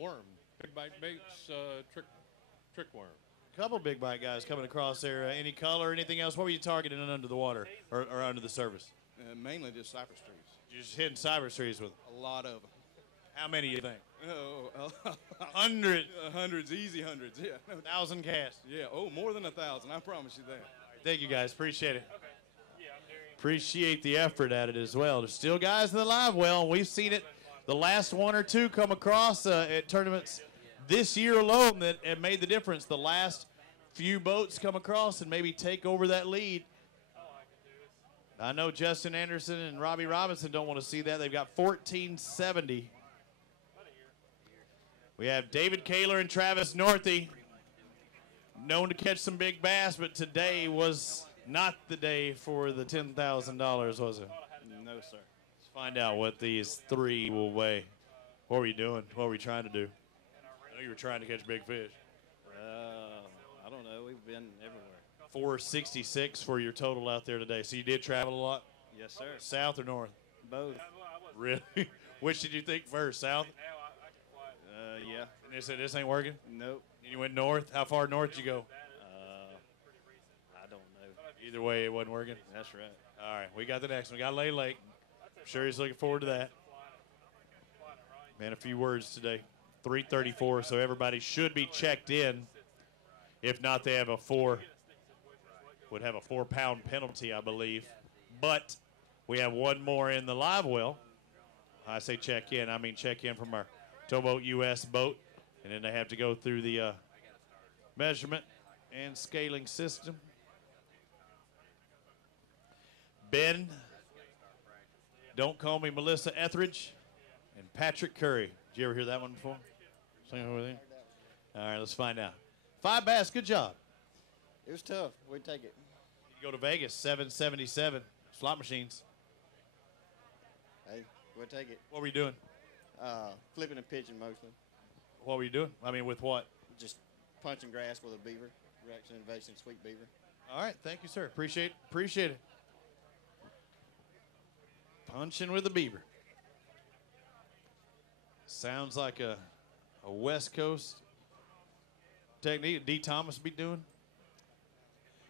Worm. Big bite baits, trick worm. A couple big bite guys coming across there. Any color, anything else? What were you targeting under the water or under the surface? Mainly just cypress trees. You're just hitting cypress trees with them. A lot of them. How many do you think? Oh, hundreds. Hundreds, easy hundreds, yeah. 1,000 casts. Yeah, more than 1,000, I promise you that. Thank you, guys. Appreciate it. Appreciate the effort at it as well. There's still guys in the live well, and we've seen it the last 1 or 2 come across at tournaments this year alone that have made the difference. The last few boats come across and maybe take over that lead. I know Justin Anderson and Robbie Robinson don't want to see that. They've got 1470. We have David Kaler and Travis Northey, known to catch some big bass, but today was not the day for the $10,000, was it? No, sir. Let's find out what these 3 will weigh. What were you doing? What were we trying to do? I know you were trying to catch big fish. I don't know. We've been everywhere. 466 for your total out there today. So you did travel a lot? Yes, sir. South or north? Both. Really? Which did you think first, south? Yeah. And they said this ain't working? Nope. And you went north? How far north did you go? I don't know. Either way, it wasn't working? That's right. All right, we got the next one. We got Lay Lake. I'm sure he's looking forward to that. Man, a few words today. 3:34, so everybody should be checked in. If not, they have would have a 4-pound penalty, I believe. But we have one more in the live well. I say check in. I mean check in from our Towboat US boat. And then they have to go through the measurement and scaling system. Ben, Don't Call Me Melissa Etheridge, and Patrick Curry. Did you ever hear that one before? Sing over there? All right, let's find out. 5 bass, good job. It was tough. We'd take it. You go to Vegas, 777 slot machines. Hey, we'll take it. What were you doing? Flipping and pitching mostly. What were you doing? I mean, with what? Just punching grass with a beaver. Rex Innovation Sweet Beaver. All right, thank you, sir. Appreciate it. Punching with a beaver. Sounds like a West Coast technique. D. Thomas be doing.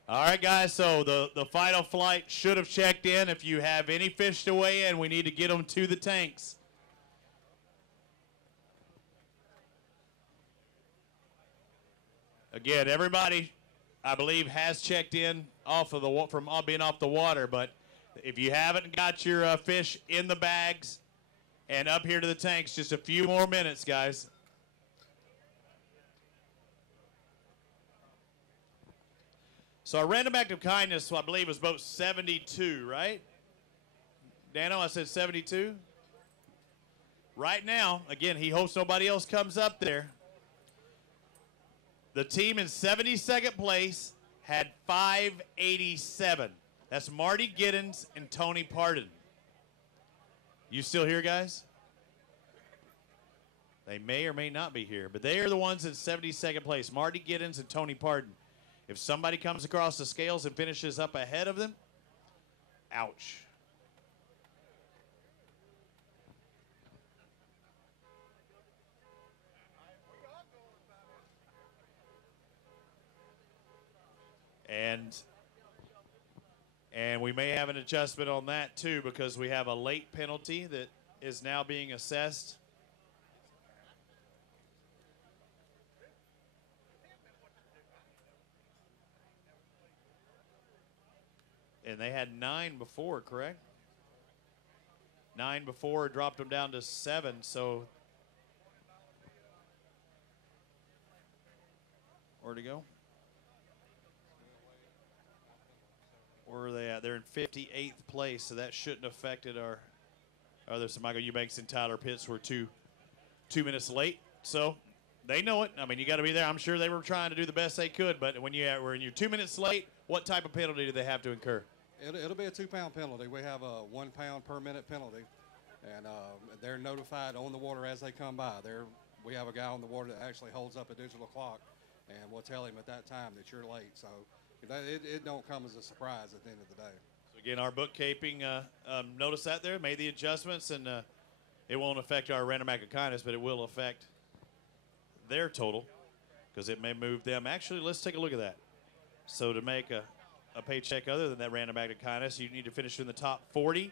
All right, guys, so the final flight should have checked in. If you have any fish to weigh in, we need to get them to the tanks. Again, everybody, I believe, has checked in from being off the water, but if you haven't got your fish in the bags and up here to the tanks, just a few more minutes, guys. So our random act of kindness, I believe, was boat 72, right? Dano, I said 72. Right now, again, he hopes nobody else comes up there. The team in 72nd place had 587. That's Marty Giddens and Tony Pardon. You still here, guys? They may or may not be here, but they are the ones in 72nd place, Marty Giddens and Tony Pardon. If somebody comes across the scales and finishes up ahead of them, ouch. And we may have an adjustment on that too, because we have a late penalty that is now being assessed. And they had 9 before, correct? 9 before, dropped them down to 7, so where'd he go? Where are they at? They're in 58th place, so that shouldn't have affected our others. So Michael Eubanks and Tyler Pitts were two minutes late, so they know it. I mean, you got to be there. I'm sure they were trying to do the best they could, but when you're 2 minutes late, what type of penalty do they have to incur? It'll be a 2-pound penalty. We have a 1 pound per minute penalty, and they're notified on the water as they come by. We have a guy on the water that actually holds up a digital clock, and we'll tell him at that time that you're late. So it don't come as a surprise at the end of the day. So again, our bookkeeping noticed that there, made the adjustments, and it won't affect our random act of kindness, but it will affect their total because it may move them. Actually, let's take a look at that. So to make a paycheck other than that random act of kindness, you need to finish in the top 40.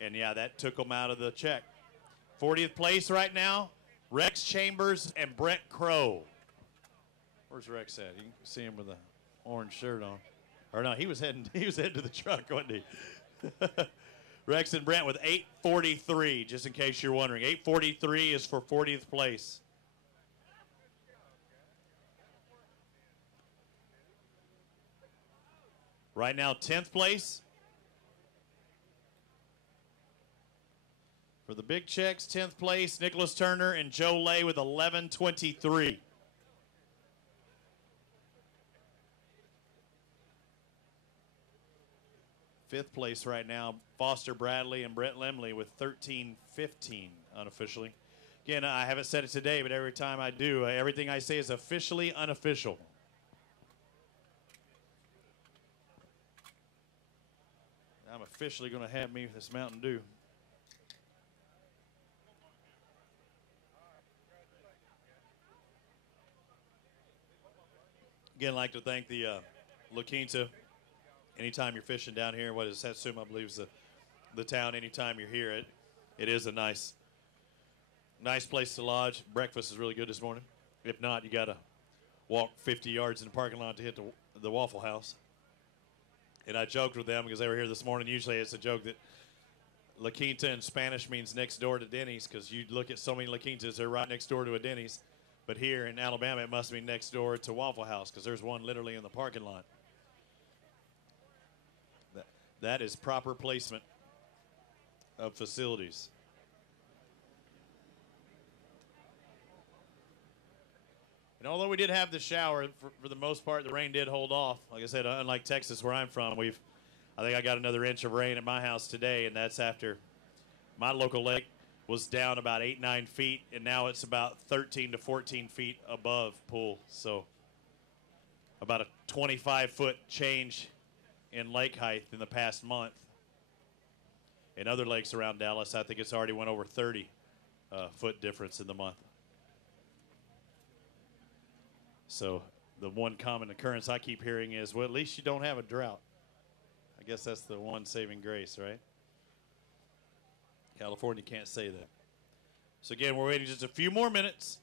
And, yeah, that took them out of the check. 40th place right now, Rex Chambers and Brent Crow. Where's Rex at? You can see him with an orange shirt on. Or no, he was heading to the truck, wasn't he? Rex and Brent with 843, just in case you're wondering. 843 is for 40th place. Right now, 10th place. For the big checks, 10th place, Nicholas Turner and Joe Lay with 1123. Fifth place right now, Foster Bradley and Brett Lemley with 1315 unofficially. Again, I haven't said it today, but every time I do, everything I say is officially unofficial. I'm officially going to have me this Mountain Dew. Again, I'd like to thank the La Quinta. Anytime you're fishing down here, what is Satsuma, I believe, is the town. Anytime you're here, it is a nice place to lodge. Breakfast is really good this morning. If not, you got to walk 50 yards in the parking lot to hit the Waffle House. And I joked with them because they were here this morning. Usually it's a joke that La Quinta in Spanish means next door to Denny's, because you look at so many La Quintas, they're right next door to a Denny's. But here in Alabama, it must be next door to Waffle House, because there's one literally in the parking lot. That is proper placement of facilities. And although we did have the shower, for the most part, the rain did hold off. Like I said, unlike Texas, where I'm from, I think I got another inch of rain at my house today, and that's after my local lake was down about 8-9 feet, and now it's about 13 to 14 feet above pool. So about a 25-foot change in lake height in the past month. In other lakes around Dallas, I think it's already went over 30 foot difference in the month. So the one common occurrence I keep hearing is, well, at least you don't have a drought. I guess that's the one saving grace, right? California can't say that. So again, we're waiting just a few more minutes.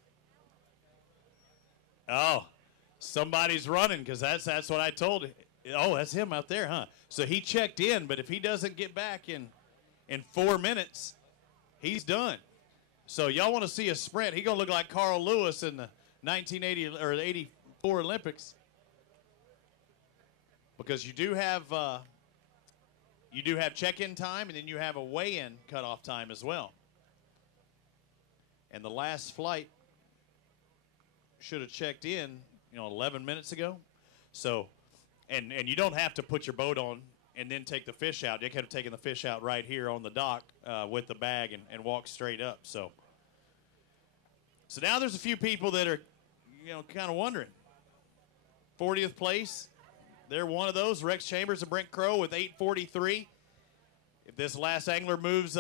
Oh, somebody's running, because that's what I told him. Oh, that's him out there, huh? So he checked in, but if he doesn't get back in 4 minutes, he's done. So y'all want to see a sprint? He's going to look like Carl Lewis in the 1980 or 84 Olympics, because you do have check-in time, and then you have a weigh-in cutoff time as well. And the last flight should have checked in, 11 minutes ago. So, and you don't have to put your boat on and then take the fish out. They could have taken the fish out right here on the dock with the bag and walk straight up. So now there's a few people that are, kind of wondering. 40th place, they're one of those. Rex Chambers and Brent Crow with 843. If this last angler moves,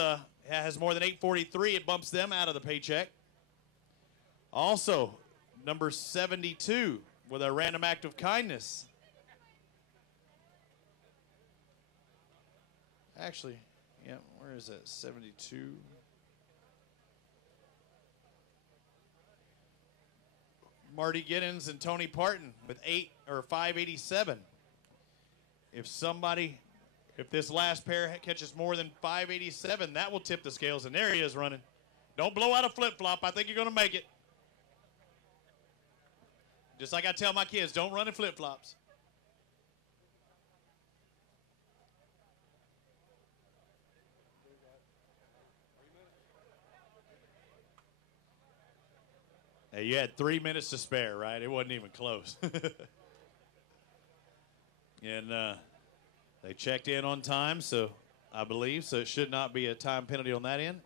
has more than 843, it bumps them out of the paycheck. Also, number 72 with a random act of kindness. Actually, yeah, where is that? 72. Marty Giddens and Tony Parton with 587. If this last pair catches more than 587, that will tip the scales. And there he is running. Don't blow out a flip-flop. I think you're going to make it. Just like I tell my kids, don't run in flip-flops. Hey, you had 3 minutes to spare, right? It wasn't even close. And they checked in on time, so I believe, so it should not be a time penalty on that end.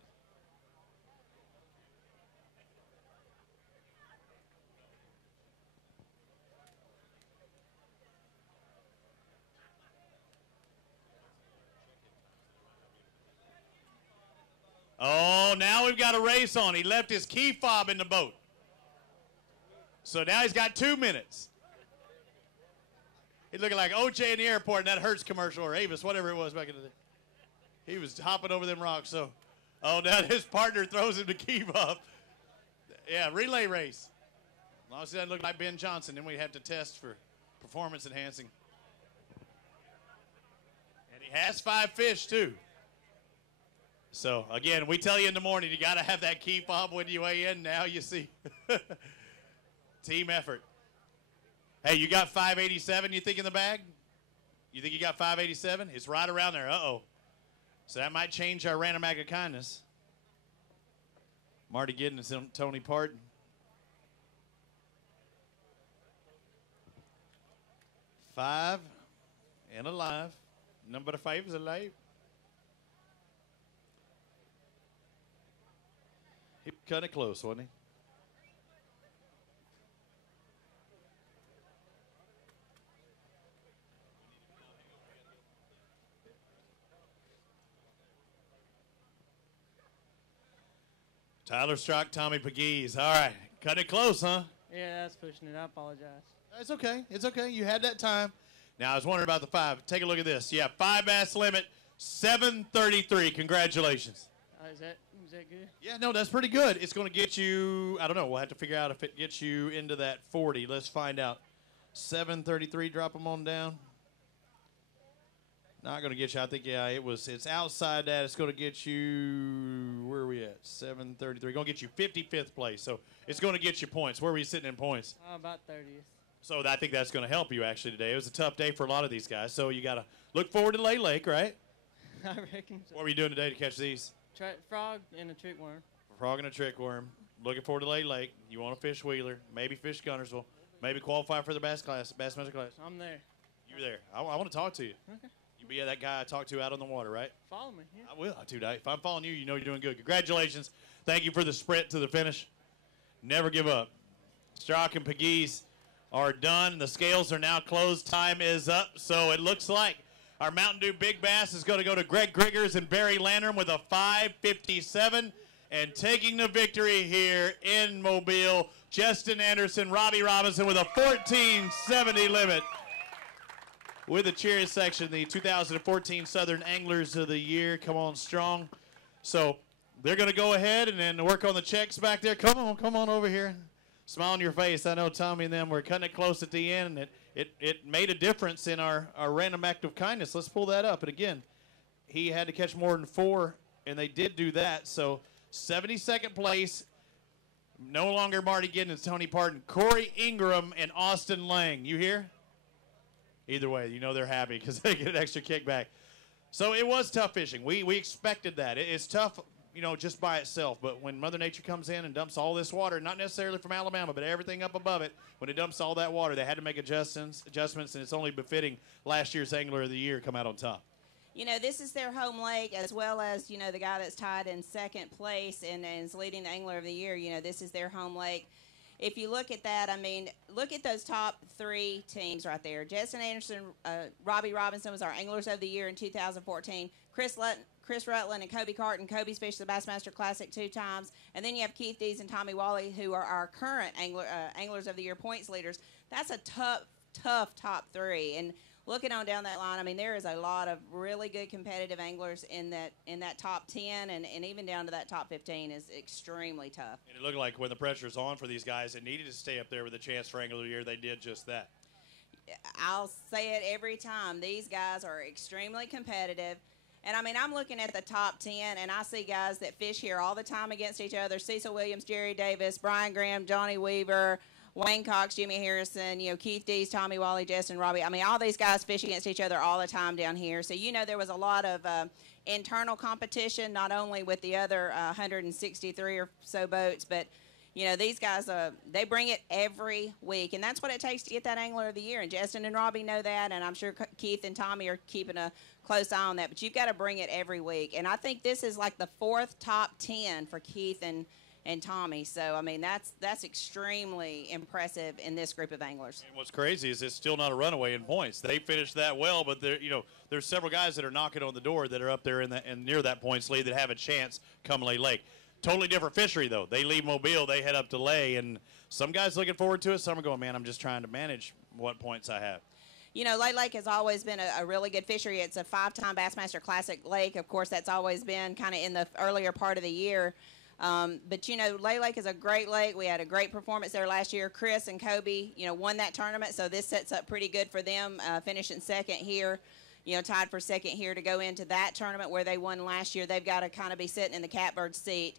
Oh, now we've got a race on. He left his key fob in the boat. So now he's got 2 minutes. He's looking like OJ in the airport in that Hertz commercial, or Avis, whatever it was back in the day. He was hopping over them rocks. So, now his partner throws him the key fob. Yeah, relay race. As long as he doesn't look like Ben Johnson, then we have to test for performance enhancing. And he has 5 fish, too. So, again, we tell you in the morning, you got to have that key fob when you weigh in. Now you see. Team effort. Hey, you got 587, you think, in the bag? You think you got 587? It's right around there. Uh-oh. So that might change our random act of kindness. Marty Giddens and Tony Parton. Five and alive. Number 5 is alive. He cut it close, wasn't he? Tyler Strock, Tommy Pegues. All right. Cut it close, huh? Yeah, that's pushing it. I apologize. It's okay. It's okay. You had that time. Now, I was wondering about the 5. Take a look at this. Yeah, 5 bass limit, 7:33. Congratulations. Is that good? Yeah, no, that's pretty good. It's going to get you, I don't know, we'll have to figure out if it gets you into that 40. Let's find out. 7:33, drop them on down. Not going to get you, I think, yeah, it's outside that. It's going to get you, where are we at? 7:33. Going to get you 55th place. So it's going to get you points. Where were you sitting in points? About 30th. So I think that's going to help you actually today. It was a tough day for a lot of these guys. So you got to look forward to Lay Lake, right? I reckon so. What were you doing today to catch these? Frog and a trick worm. Frog and a trick worm. Looking forward to Lay Lake. You want to fish Wheeler, maybe fish Gunnersville, maybe qualify for the Bassmaster class. I'm there. You're there. I want to talk to you. Okay. You be that guy I talked to out on the water, right? Follow me. Yeah. I will, dude. If I'm following you, you know you're doing good. Congratulations. Thank you for the sprint to the finish. Never give up. Strzok and Pegues are done. The scales are now closed. Time is up. So it looks like our Mountain Dew Big Bass is going to go to Greg Griggers and Barry Landrum with a 5:57. And taking the victory here in Mobile, Justin Anderson, Robbie Robinson with a 14:70 limit. With the cheers section, the 2014 Southern Anglers of the Year. Come on strong. So they're going to go ahead and then work on the checks back there. Come on over here. Smile on your face. I know Tommy and them were cutting it close at the end, and it made a difference in our random act of kindness. Let's pull that up. And again, he had to catch more than 4, and they did do that. So 72nd place, no longer Marty Giddens, Tony Parton, Corey Ingram, and Austin Lang. You here? Either way, you know they're happy because they get an extra kickback. So it was tough fishing. We expected that. It's tough, you know, just by itself. But when Mother Nature comes in and dumps all this water, not necessarily from Alabama, but everything up above it, when it dumps all that water, they had to make adjustments, and it's only befitting last year's Angler of the Year come out on top. You know, this is their home lake, as well as, you know, the guy that's tied in second place and is leading the Angler of the Year. You know, this is their home lake. If you look at that, I mean, look at those top 3 teams right there. Justin Anderson, Robbie Robinson was our Anglers of the Year in 2014. Chris Rutland and Kobe Carton. Kobe's fished the Bassmaster Classic 2 times. And then you have Keith Dees and Tommy Wally, who are our current Anglers of the Year points leaders. That's a tough top 3. And looking on down that line, I mean, there is a lot of really good competitive anglers in that top 10, and even down to that top 15 is extremely tough. And it looked like when the pressure's on for these guys, it needed to stay up there with a chance for Angler of the Year. They did just that. I'll say it every time. These guys are extremely competitive. And, I mean, I'm looking at the top 10, and I see guys that fish here all the time against each other. Cecil Williams, Jerry Davis, Brian Graham, Johnny Weaver, Wayne Cox, Jimmy Harrison, you know, Keith Dees, Tommy Wally, Justin, Robbie. I mean, all these guys fish against each other all the time down here. So, you know, there was a lot of internal competition, not only with the other 163 or so boats, but, you know, these guys, they bring it every week. And that's what it takes to get that Angler of the Year. And Justin and Robbie know that, and I'm sure Keith and Tommy are keeping a close eye on that. But you've got to bring it every week. And I think this is like the 4th top 10 for Keith and Tommy. So, I mean, that's extremely impressive in this group of anglers. And what's crazy is it's still not a runaway in points. They finished that well, but there's several guys that are knocking on the door that are up there and near that points lead that have a chance come Lay Lake. Totally different fishery, though. They leave Mobile, they head up to Lay, and some guys looking forward to it. Some are going, man, I'm just trying to manage what points I have. You know, Lay Lake has always been a really good fishery. It's a 5-time Bassmaster Classic lake. Of course, that's always been kind of in the earlier part of the year. But, you know, Lay Lake is a great lake. We had a great performance there last year. Chris and Kobe, you know, won that tournament, so this sets up pretty good for them, finishing second here, you know, tied for second here to go into that tournament where they won last year. They've got to kind of be sitting in the catbird seat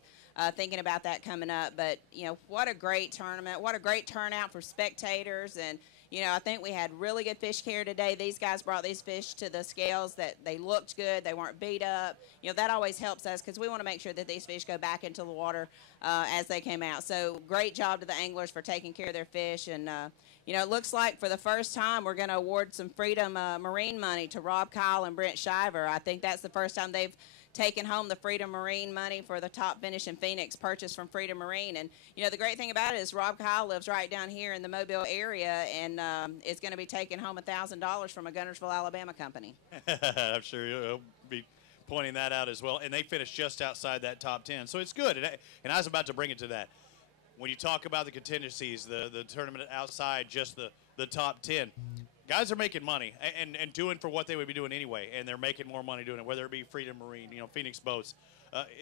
thinking about that coming up. But, you know, what a great tournament. What a great turnout for spectators. And, you know, I think we had really good fish here today. These guys brought these fish to the scales that they looked good. They weren't beat up. You know, that always helps us because we want to make sure that these fish go back into the water as they came out. So great job to the anglers for taking care of their fish. And, you know, it looks like for the first time we're going to award some Freedom Marine money to Rob Kyle and Brent Shiver. I think that's the first time they've taking home the Freedom Marine money for the top finish in Phoenix purchased from Freedom Marine. And, you know, the great thing about it is Rob Kyle lives right down here in the Mobile area and is going to be taking home $1,000 from a Gunnersville, Alabama company. I'm sure he'll be pointing that out as well. And they finished just outside that top 10. So it's good. And I was about to bring it to that. When you talk about the contingencies, the tournament outside just the the top 10. Guys are making money and doing for what they would be doing anyway, and they're making more money doing it, whether it be Freedom Marine, Phoenix Boats.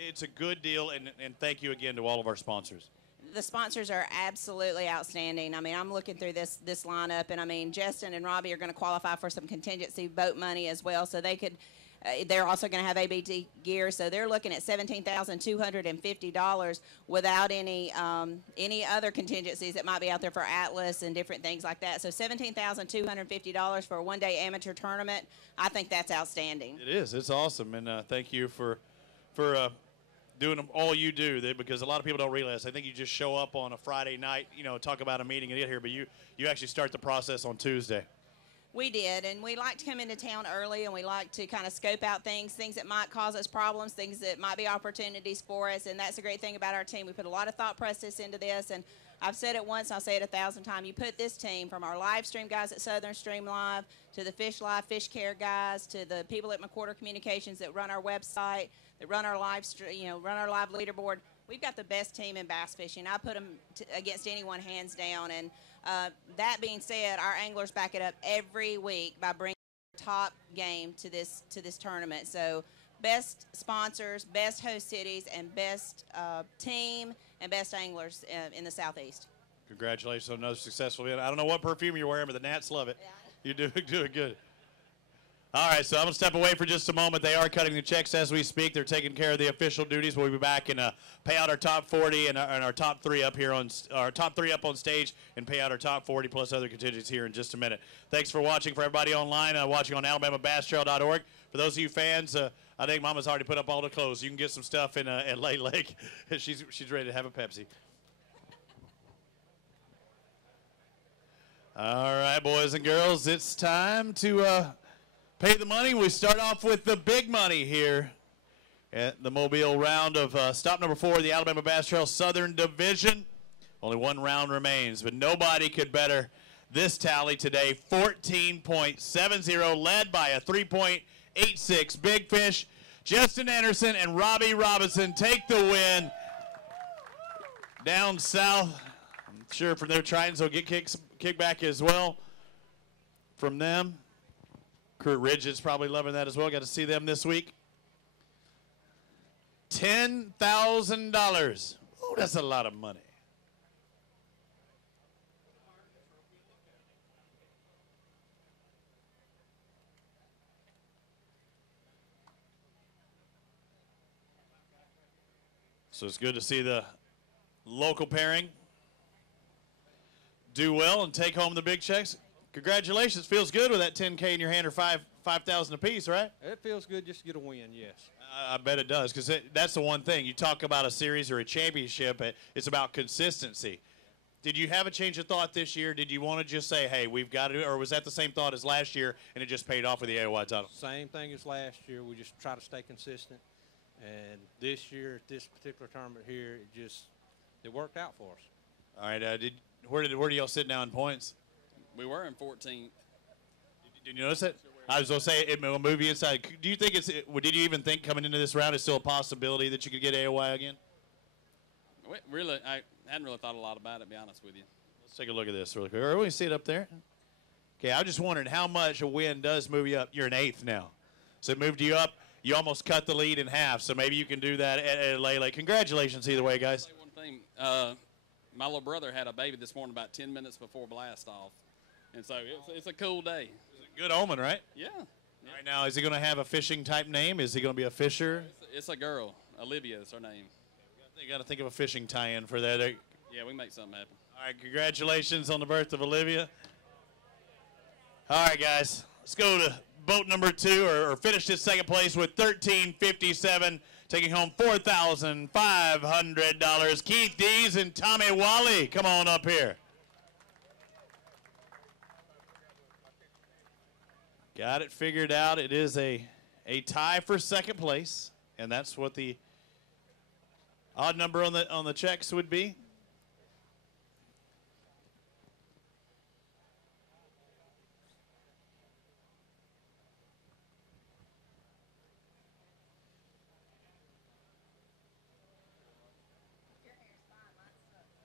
It's a good deal, and thank you again to all of our sponsors. The sponsors are absolutely outstanding. I mean, I'm looking through this lineup, and I mean, Justin and Robbie are going to qualify for some contingency boat money as well, so they could. They're also going to have ABT gear, so they're looking at $17,250 without any other contingencies that might be out there for Atlas and different things like that. So $17,250 for a one-day amateur tournament. I think that's outstanding. It is. It's awesome, and thank you for doing all you do, because a lot of people don't realize. I think you just show up on a Friday night, talk about a meeting and get here, but you actually start the process on Tuesday. We did, and we like to come into town early, and we like to kind of scope out things that might cause us problems, things that might be opportunities for us, and that's a great thing about our team. We put a lot of thought process into this, and I've said it once, and I'll say it 1,000 times. You put this team, from our live stream guys at Southern Stream Live, to the Fish Live, Fish Care guys, to the people at McWhorter Communications that run our website, that run our live run our live leaderboard. We've got the best team in bass fishing. I put them against anyone hands down, and that being said, our anglers back it up every week by bringing top game to this tournament. So best sponsors, best host cities, and best team and best anglers in the Southeast. Congratulations on another successful event. I don't know what perfume you're wearing, but the Nats love it. Yeah. You're doing good. All right, so I'm going to step away for just a moment. They are cutting the checks as we speak. They're taking care of the official duties. We'll be back and pay out our top 40 and our top 3 up here on our top 3 up on stage, and pay out our top 40 plus other contingents here in just a minute. Thanks for watching. For everybody online, watching on AlabamaBassTrail.org. For those of you fans, I think Mama's already put up all the clothes. You can get some stuff in at Lay Lake. She's ready to have a Pepsi. All right, boys and girls, it's time to pay the money. We start off with the big money here at the Mobile round of stop number 4, the Alabama Bass Trail Southern Division. Only one round remains, but nobody could better this tally today. 14.70, led by a 3.86 Big Fish. Justin Anderson and Robbie Robinson take the win. Down south, I'm sure from their Tritons they'll get kickback as well from them. Kurt Ridge is probably loving that as well. Got to see them this week. $10,000. Oh, that's a lot of money. So it's good to see the local pairing do well and take home the big checks. Congratulations. Feels good with that 10K in your hand, or 5,000 apiece, right? It feels good just to get a win, yes. I bet it does, because that's the one thing. You talk about a series or a championship, it's about consistency. Did you have a change of thought this year? Did you want to just say, hey, we've got to do it, or was that the same thought as last year and it just paid off with the AOY title? Same thing as last year. We just try to stay consistent. And this year, at this particular tournament here, it worked out for us. All right. Where do y'all sit now in points? We were in 14th. Did you notice it? I was going to say it will move you inside. Do you think did you even think coming into this round it's still a possibility that you could get AOY again? I hadn't really thought a lot about it, to be honest with you. Let's take a look at this really quick. Or we see it up there. Okay, I just wondered how much a win does move you up. You're an 8th now. So it moved you up. You almost cut the lead in half. So maybe you can do that at Lele. Congratulations either way, guys. One thing, my little brother had a baby this morning about 10 minutes before blast off. And so it's a cool day. It's a good omen, right? Yeah. All right, now, is he going to have a fishing type name? Is he going to be a fisher? It's a girl. Olivia is her name. You got to think of a fishing tie-in for that. Yeah, we can make something happen. All right, congratulations on the birth of Olivia. All right, guys, let's go to boat number 2, or finish this second place with $13.57, taking home $4,500. Keith Dees and Tommy Wally, come on up here. Got it figured out. It is a tie for second place, and that's what the odd number on the checks would be.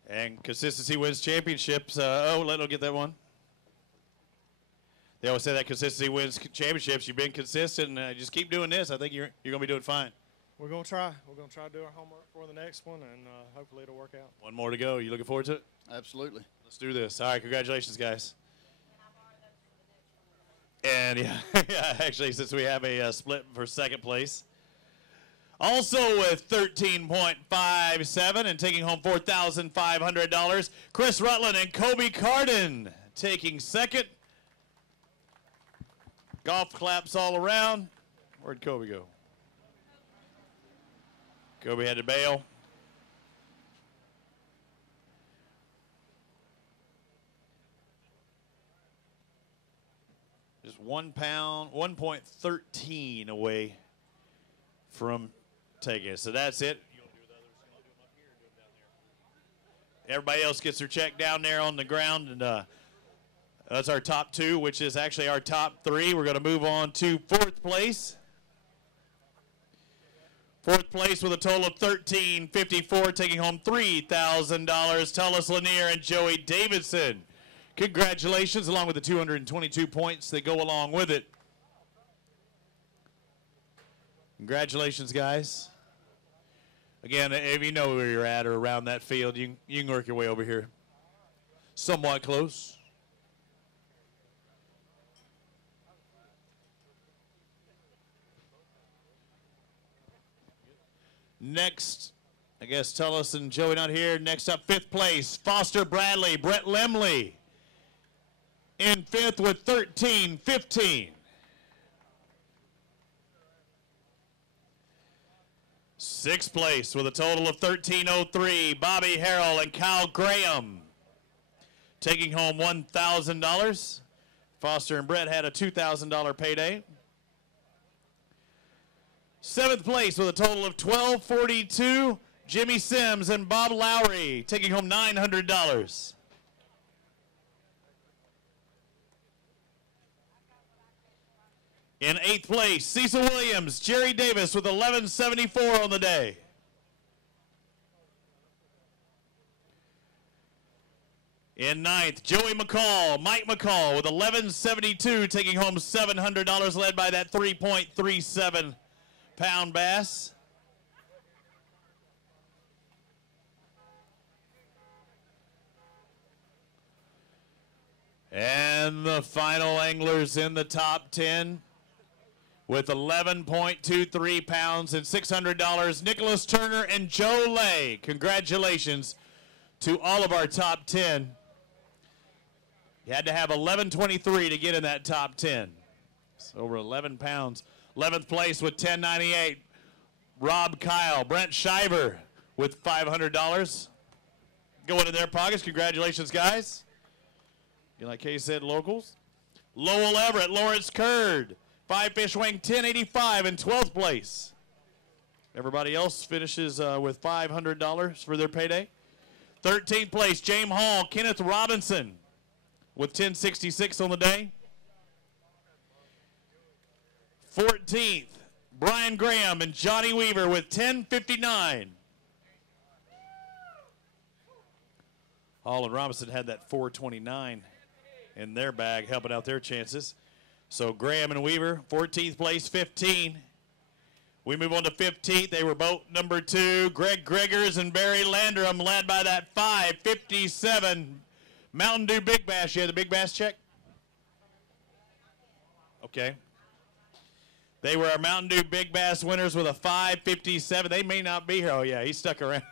And consistency wins championships. Let me get that one. They always say that consistency wins championships. You've been consistent, and just keep doing this. I think you're going to be doing fine. We're going to try. We're going to try to do our homework for the next one, and hopefully it'll work out. One more to go. You looking forward to it? Absolutely. Let's do this. All right, congratulations, guys. And, yeah, actually, since we have a split for second place. Also with 13.57 and taking home $4,500, Chris Rutland and Kobe Carden taking second. Golf claps all around. Where'd Kobe go? Kobe had to bail. Just 1 pound, 1.13 away from taking it. So that's it. Everybody else gets their check down there on the ground, and that's our top two, which is actually our top three. We're going to move on to fourth place. Fourth place with a total of $1,354, taking home $3,000. Tullis Lanier and Joey Davidson. Congratulations, along with the 222 points that go along with it. Congratulations, guys. Again, if you know where you're at or around that field, you can work your way over here. Somewhat close. Next, I guess Tullis and Joey not here. Next up, fifth place, Foster Bradley, Brett Lemley. In fifth with 13.15. Sixth place with a total of 13.03, Bobby Harrell and Kyle Graham. Taking home $1,000. Foster and Brett had a $2,000 payday. Seventh place with a total of $12.42, Jimmy Sims and Bob Lowry, taking home $900. In eighth place, Cecil Williams, Jerry Davis with $11.74 on the day. In ninth, Joey McCall, Mike McCall with $11.72, taking home $700, led by that 3.37 pound bass. And the final anglers in the top 10 with 11.23 pounds and $600, Nicholas Turner and Joe Lay. Congratulations to all of our top 10. You had to have 11.23 to get in that top 10. It's over 11 pounds. 11th place with $10.98, Rob Kyle. Brent Shiver with $500 going in their pockets. Congratulations, guys. You like Kay said, locals. Lowell Everett, Lawrence Curd, 5-fish weighing $10.85 in 12th place. Everybody else finishes with $500 for their payday. 13th place, James Hall, Kenneth Robinson with $10.66 on the day. 14th, Brian Graham and Johnny Weaver with $10.59. Hall and Robinson had that $4.29 in their bag, helping out their chances. So Graham and Weaver, 14th place, 15. We move on to 15th. They were boat number 2. Greg Gregors and Barry Landrum led by that $5.57 Mountain Dew Big Bass. You had the Big Bass check? Okay. They were our Mountain Dew Big Bass winners with a $5.57. They may not be here. Oh, yeah, he stuck around.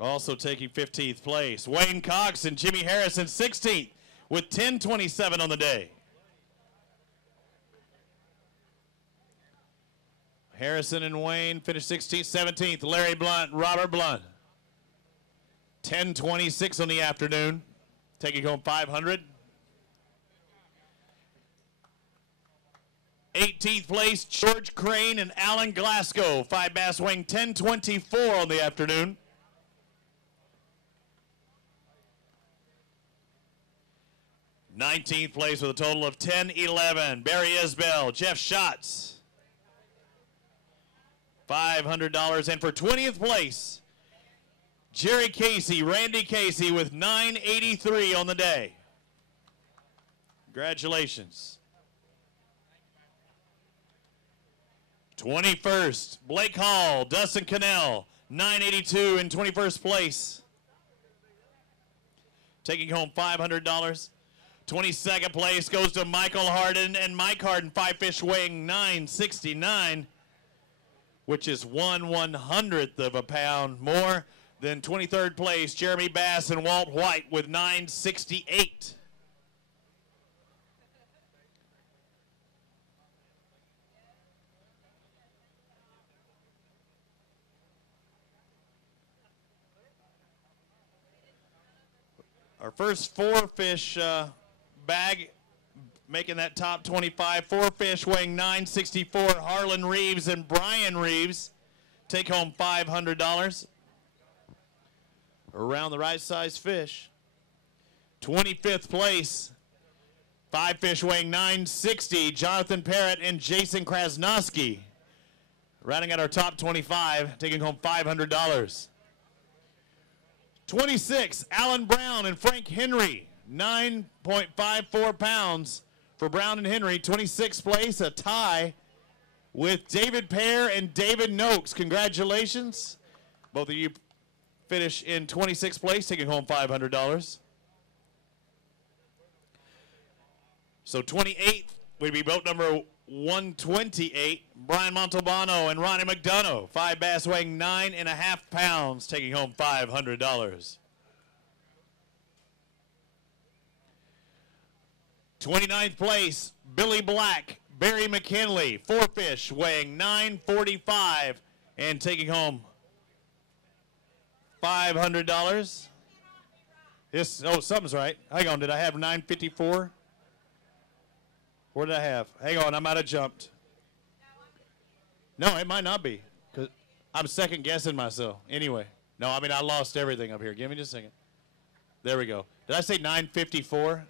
Also taking 15th place, Wayne Cox and Jimmy Harrison, 16th with $10.27 on the day. Harrison and Wayne finished 16th, 17th. Larry Blunt, Robert Blunt, $10.26 on the afternoon, taking home $500. 18th place, George Crane and Alan Glasgow, 5 bass weighing $10.24 on the afternoon. 19th place with a total of $10.11. Barry Isbell, Jeff Schatz, $500. And for 20th place, Jerry Casey, Randy Casey with 983 on the day. Congratulations. 21st, Blake Hall, Dustin Cannell, 982 in 21st place. Taking home $500. 22nd place goes to Michael Harden and Mike Harden, 5 fish weighing 969, which is 1/100th of a pound more than 23rd place, Jeremy Bass and Walt White with 968. Our first 4 fish bag making that top 25. 4 fish weighing 964. Harlan Reeves and Brian Reeves take home $500. Around the right size fish. 25th place. 5 fish weighing 960. Jonathan Parrott and Jason Krasnowski. Rounding out our top 25, taking home $500. 26, Alan Brown and Frank Henry, 9.54 pounds for Brown and Henry. 26th place, a tie with David Pear and David Noakes. Congratulations. Both of you finish in 26th place, taking home $500. So 28th would be boat number 128, Brian Montalbano and Ronnie McDonough. 5 bass weighing 9.5 pounds, taking home $500. 29th place, Billy Black, Barry McKinley. 4 fish weighing 945 and taking home $500. This, oh, something's right. Hang on, did I have 954? What did I have? Hang on, I might have jumped. No, it might not be, because I'm second guessing myself. Anyway, no, I mean, I lost everything up here. Give me just a second. There we go. Did I say 954?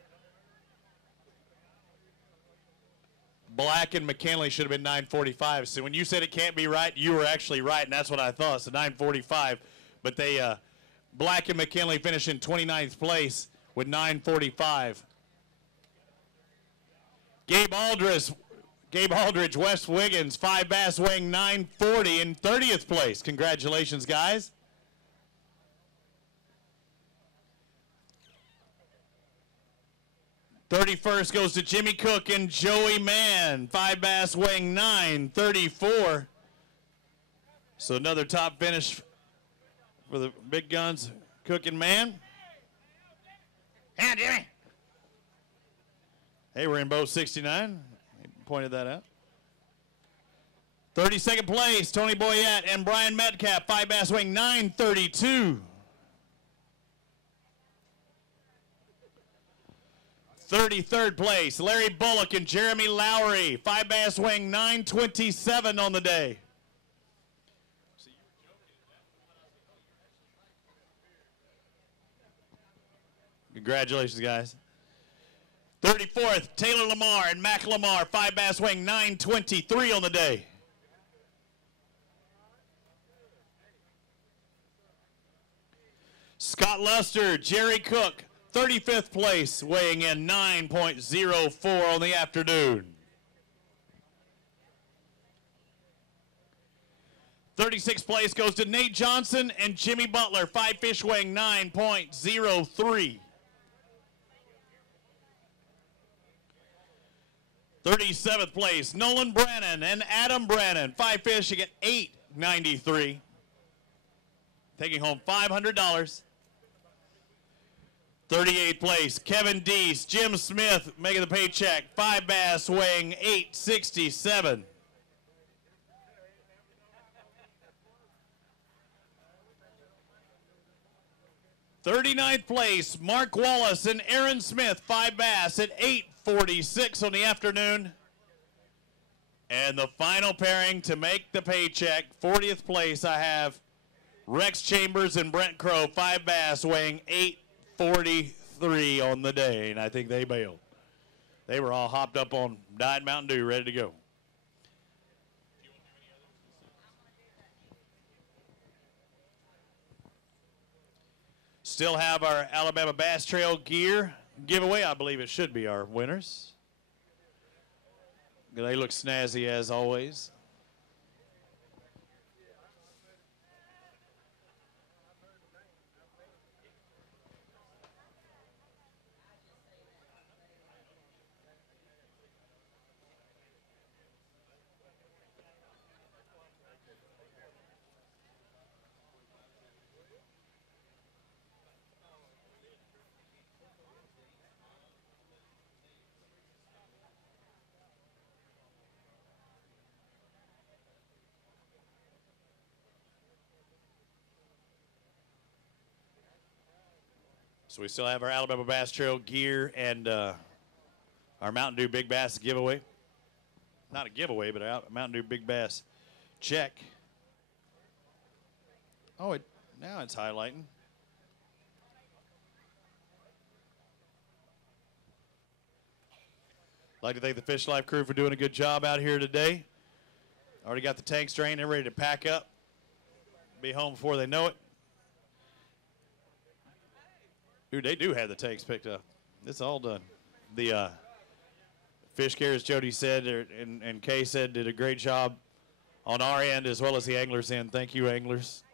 Black and McKinley should have been 945. So when you said it can't be right, you were actually right, and that's what I thought. So 945. But they, Black and McKinley finished in 29th place with 945. Gabe Aldridge, West Wiggins, 5 bass weighing 940 in 30th place. Congratulations, guys. '31st goes to Jimmy Cook and Joey Mann, 5 bass weighing 934. So another top finish for the big guns, Cook and Mann. Hand, Jimmy. Hey, we're in boat 69. He pointed that out. 32nd place, Tony Boyette and Brian Metcalf, 5 bass weighing 932. 33rd place, Larry Bullock and Jeremy Lowry, 5 bass weighing 927 on the day. Congratulations, guys. 34th, Taylor Lamar and Mac Lamar, 5 bass weighing 923 on the day. Scott Luster, Jerry Cook, 35th place, weighing in 9.04 on the afternoon. 36th place goes to Nate Johnson and Jimmy Butler, 5 fish weighing 9.03. 37th place, Nolan Brannon and Adam Brannon, 5 fish at 8.93. Taking home $500. 38th place, Kevin Deese, Jim Smith making the paycheck, 5 bass weighing 8.67. 39th place, Mark Wallace and Aaron Smith, 5 bass at 8.46 on the afternoon. And the final pairing to make the paycheck, 40th place, I have Rex Chambers and Brent Crow, 5 bass weighing 8.43 on the day, and I think they bailed. They were all hopped up on Diet Mountain Dew, ready to go. still have our Alabama Bass Trail gear giveaway. I believe it should be our winners. They look snazzy as always. So we still have our Alabama Bass Trail gear and our Mountain Dew Big Bass giveaway. Not a giveaway, but a Mountain Dew Big Bass check. Oh, now it's highlighting. I'd like to thank the Fish Life crew for doing a good job out here today. Already got the tanks drained. They're ready to pack up. Be home before they know it. Dude, they do have the tanks picked up. It's all done. The fish carriers, Jody said, and Kay said, did a great job on our end as well as the anglers' end. Thank you, anglers.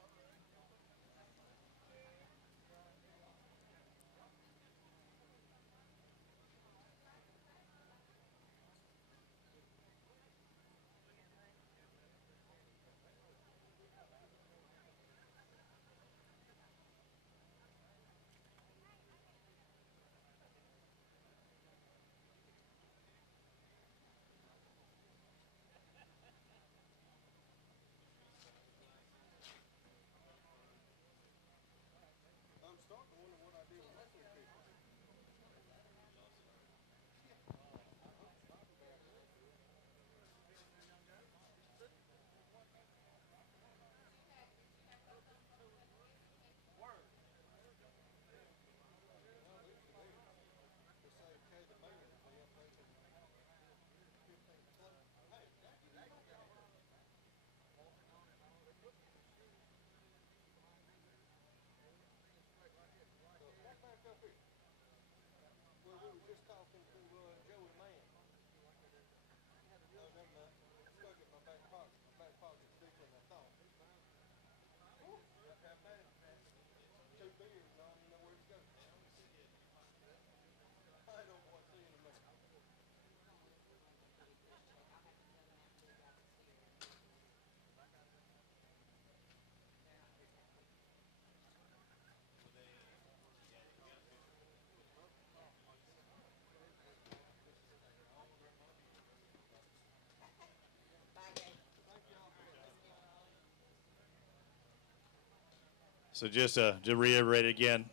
So just to reiterate again,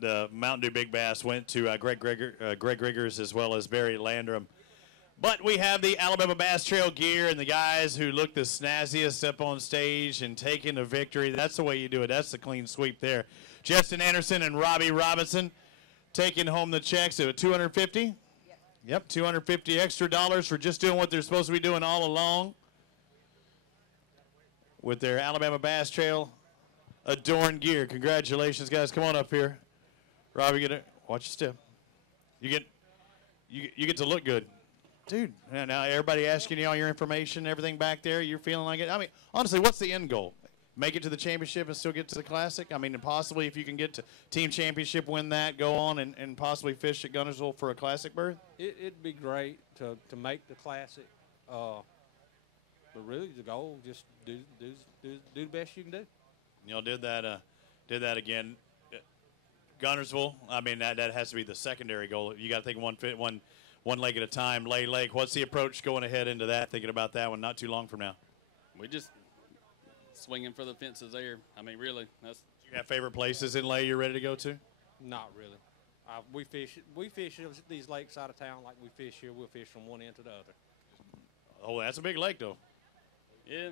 the Mountain Dew Big Bass went to Greg Riggers as well as Barry Landrum. But we have the Alabama Bass Trail gear and the guys who look the snazziest up on stage and taking the victory. That's the way you do it. That's the clean sweep there. Justin Anderson and Robbie Robinson taking home the checks at $250. Yep, $250 extra dollars for just doing what they're supposed to be doing all along with their Alabama Bass Trail adorned gear. Congratulations, guys. Come on up here. Robbie, watch your step. You get to look good. Dude, now everybody asking you all your information, everything back there, you're feeling like it. I mean, honestly, what's the end goal? Make it to the championship and still get to the Classic? I mean, and possibly if you can get to team championship, win that, go on and possibly fish at Guntersville for a Classic berth? It'd be great to make the Classic. But really, the goal, just do the best you can do. You know, did that again. Guntersville, I mean, that has to be the secondary goal. You got to think one leg at a time. Lay Lake, what's the approach going ahead into that, thinking about that one not too long from now? We just swinging for the fences there. I mean, really. Do you have favorite places in Lay you're ready to go to? Not really. We fish these lakes out of town like we fish here. We'll fish from one end to the other. Oh, that's a big lake, though. Yeah.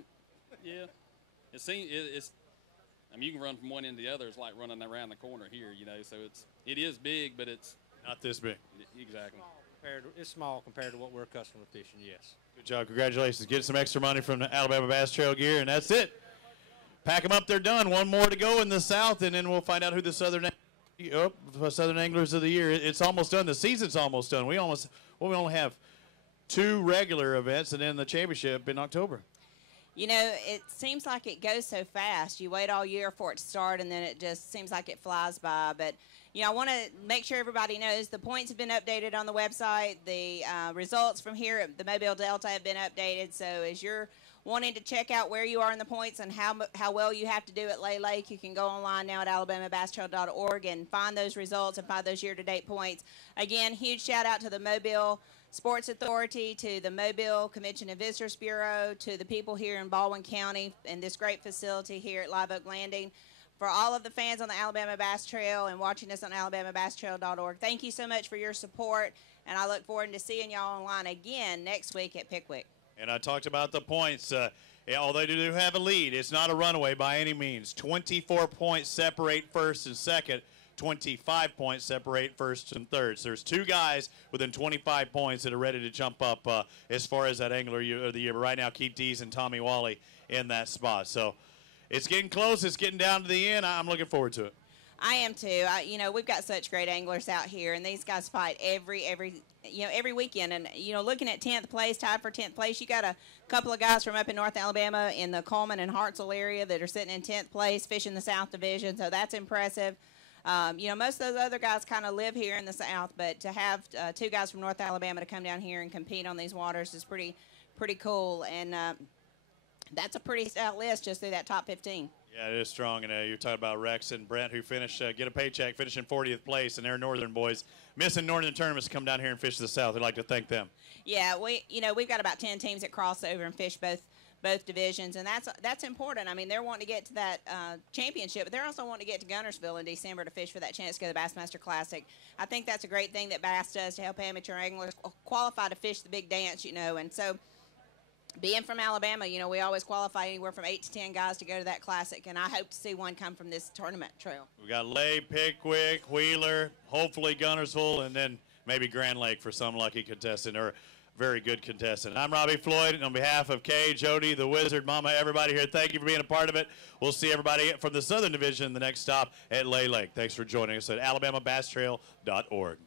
It's I mean, you can run from one end to the other. It's like running around the corner here, you know. So it is big, but it's not this big. Exactly. It's small compared to what we're accustomed to fishing. Yes. Good job. Congratulations. Get some extra money from the Alabama Bass Trail gear, and that's it pack them up. They're done. One more to go in the South, and then we'll find out who the Southern Anglers of the Year. It's almost done. The season's almost done. We only have 2 regular events, and then the championship in October. You know, it seems like it goes so fast. You wait all year for it to start, and then it just seems like it flies by. But, you know, I want to make sure everybody knows the points have been updated on the website. The results from here at the Mobile Delta have been updated. So as you're wanting to check out where you are in the points and how well you have to do at Lay Lake, you can go online now at alabamabasstrail.org and find those results and find those year-to-date points. Again, huge shout-out to the Mobile Sports Authority, to the Mobile Convention and Visitors Bureau, to the people here in Baldwin County and this great facility here at Live Oak Landing. For all of the fans on the Alabama Bass Trail and watching us on alabamabasstrail.org, thank you so much for your support, and I look forward to seeing y'all online again next week at Pickwick. And I talked about the points. Although they do have a lead, it's not a runaway by any means. 24 points separate first and second. 25 points separate first and third. So there's 2 guys within 25 points that are ready to jump up as far as that Angler of the Year. But right now, Keith Dees and Tommy Wally in that spot. So it's getting close. It's getting down to the end. I'm looking forward to it. I am too. You know, we've got such great anglers out here, and these guys fight every weekend. And, you know, looking at 10th place, tied for 10th place, you got a couple of guys from up in North Alabama in the Coleman and Hartselle area that are sitting in 10th place, fishing the South Division. So that's impressive. You know, most of those other guys kind of live here in the South, but to have 2 guys from North Alabama to come down here and compete on these waters is pretty cool. And that's a pretty stout list just through that top 15. Yeah, it is strong. And you're talking about Rex and Brent, who finished, get a paycheck, finishing 40th place, and they're Northern boys. Missing Northern tournaments to come down here and fish the South. I'd like to thank them. Yeah, we've got about 10 teams that cross over and fish both divisions, and that's important. I mean, they're wanting to get to that championship, but they're also wanting to get to Gunnersville in December to fish for that chance to go to the Bassmaster Classic. I think that's a great thing that Bass does to help amateur anglers qualify to fish the big dance, you know. And so being from Alabama, you know, we always qualify anywhere from 8 to 10 guys to go to that Classic, and I hope to see one come from this tournament trail. We got Lay, Pickwick, Wheeler, hopefully Gunnersville, and then maybe Grand Lake for some lucky contestant or very good contestant. I'm Robbie Floyd, and on behalf of Kay, Jody, the Wizard, Mama, everybody here, thank you for being a part of it. We'll see everybody from the Southern Division the next stop at Lay Lake. Thanks for joining us at alabamabasstrail.org.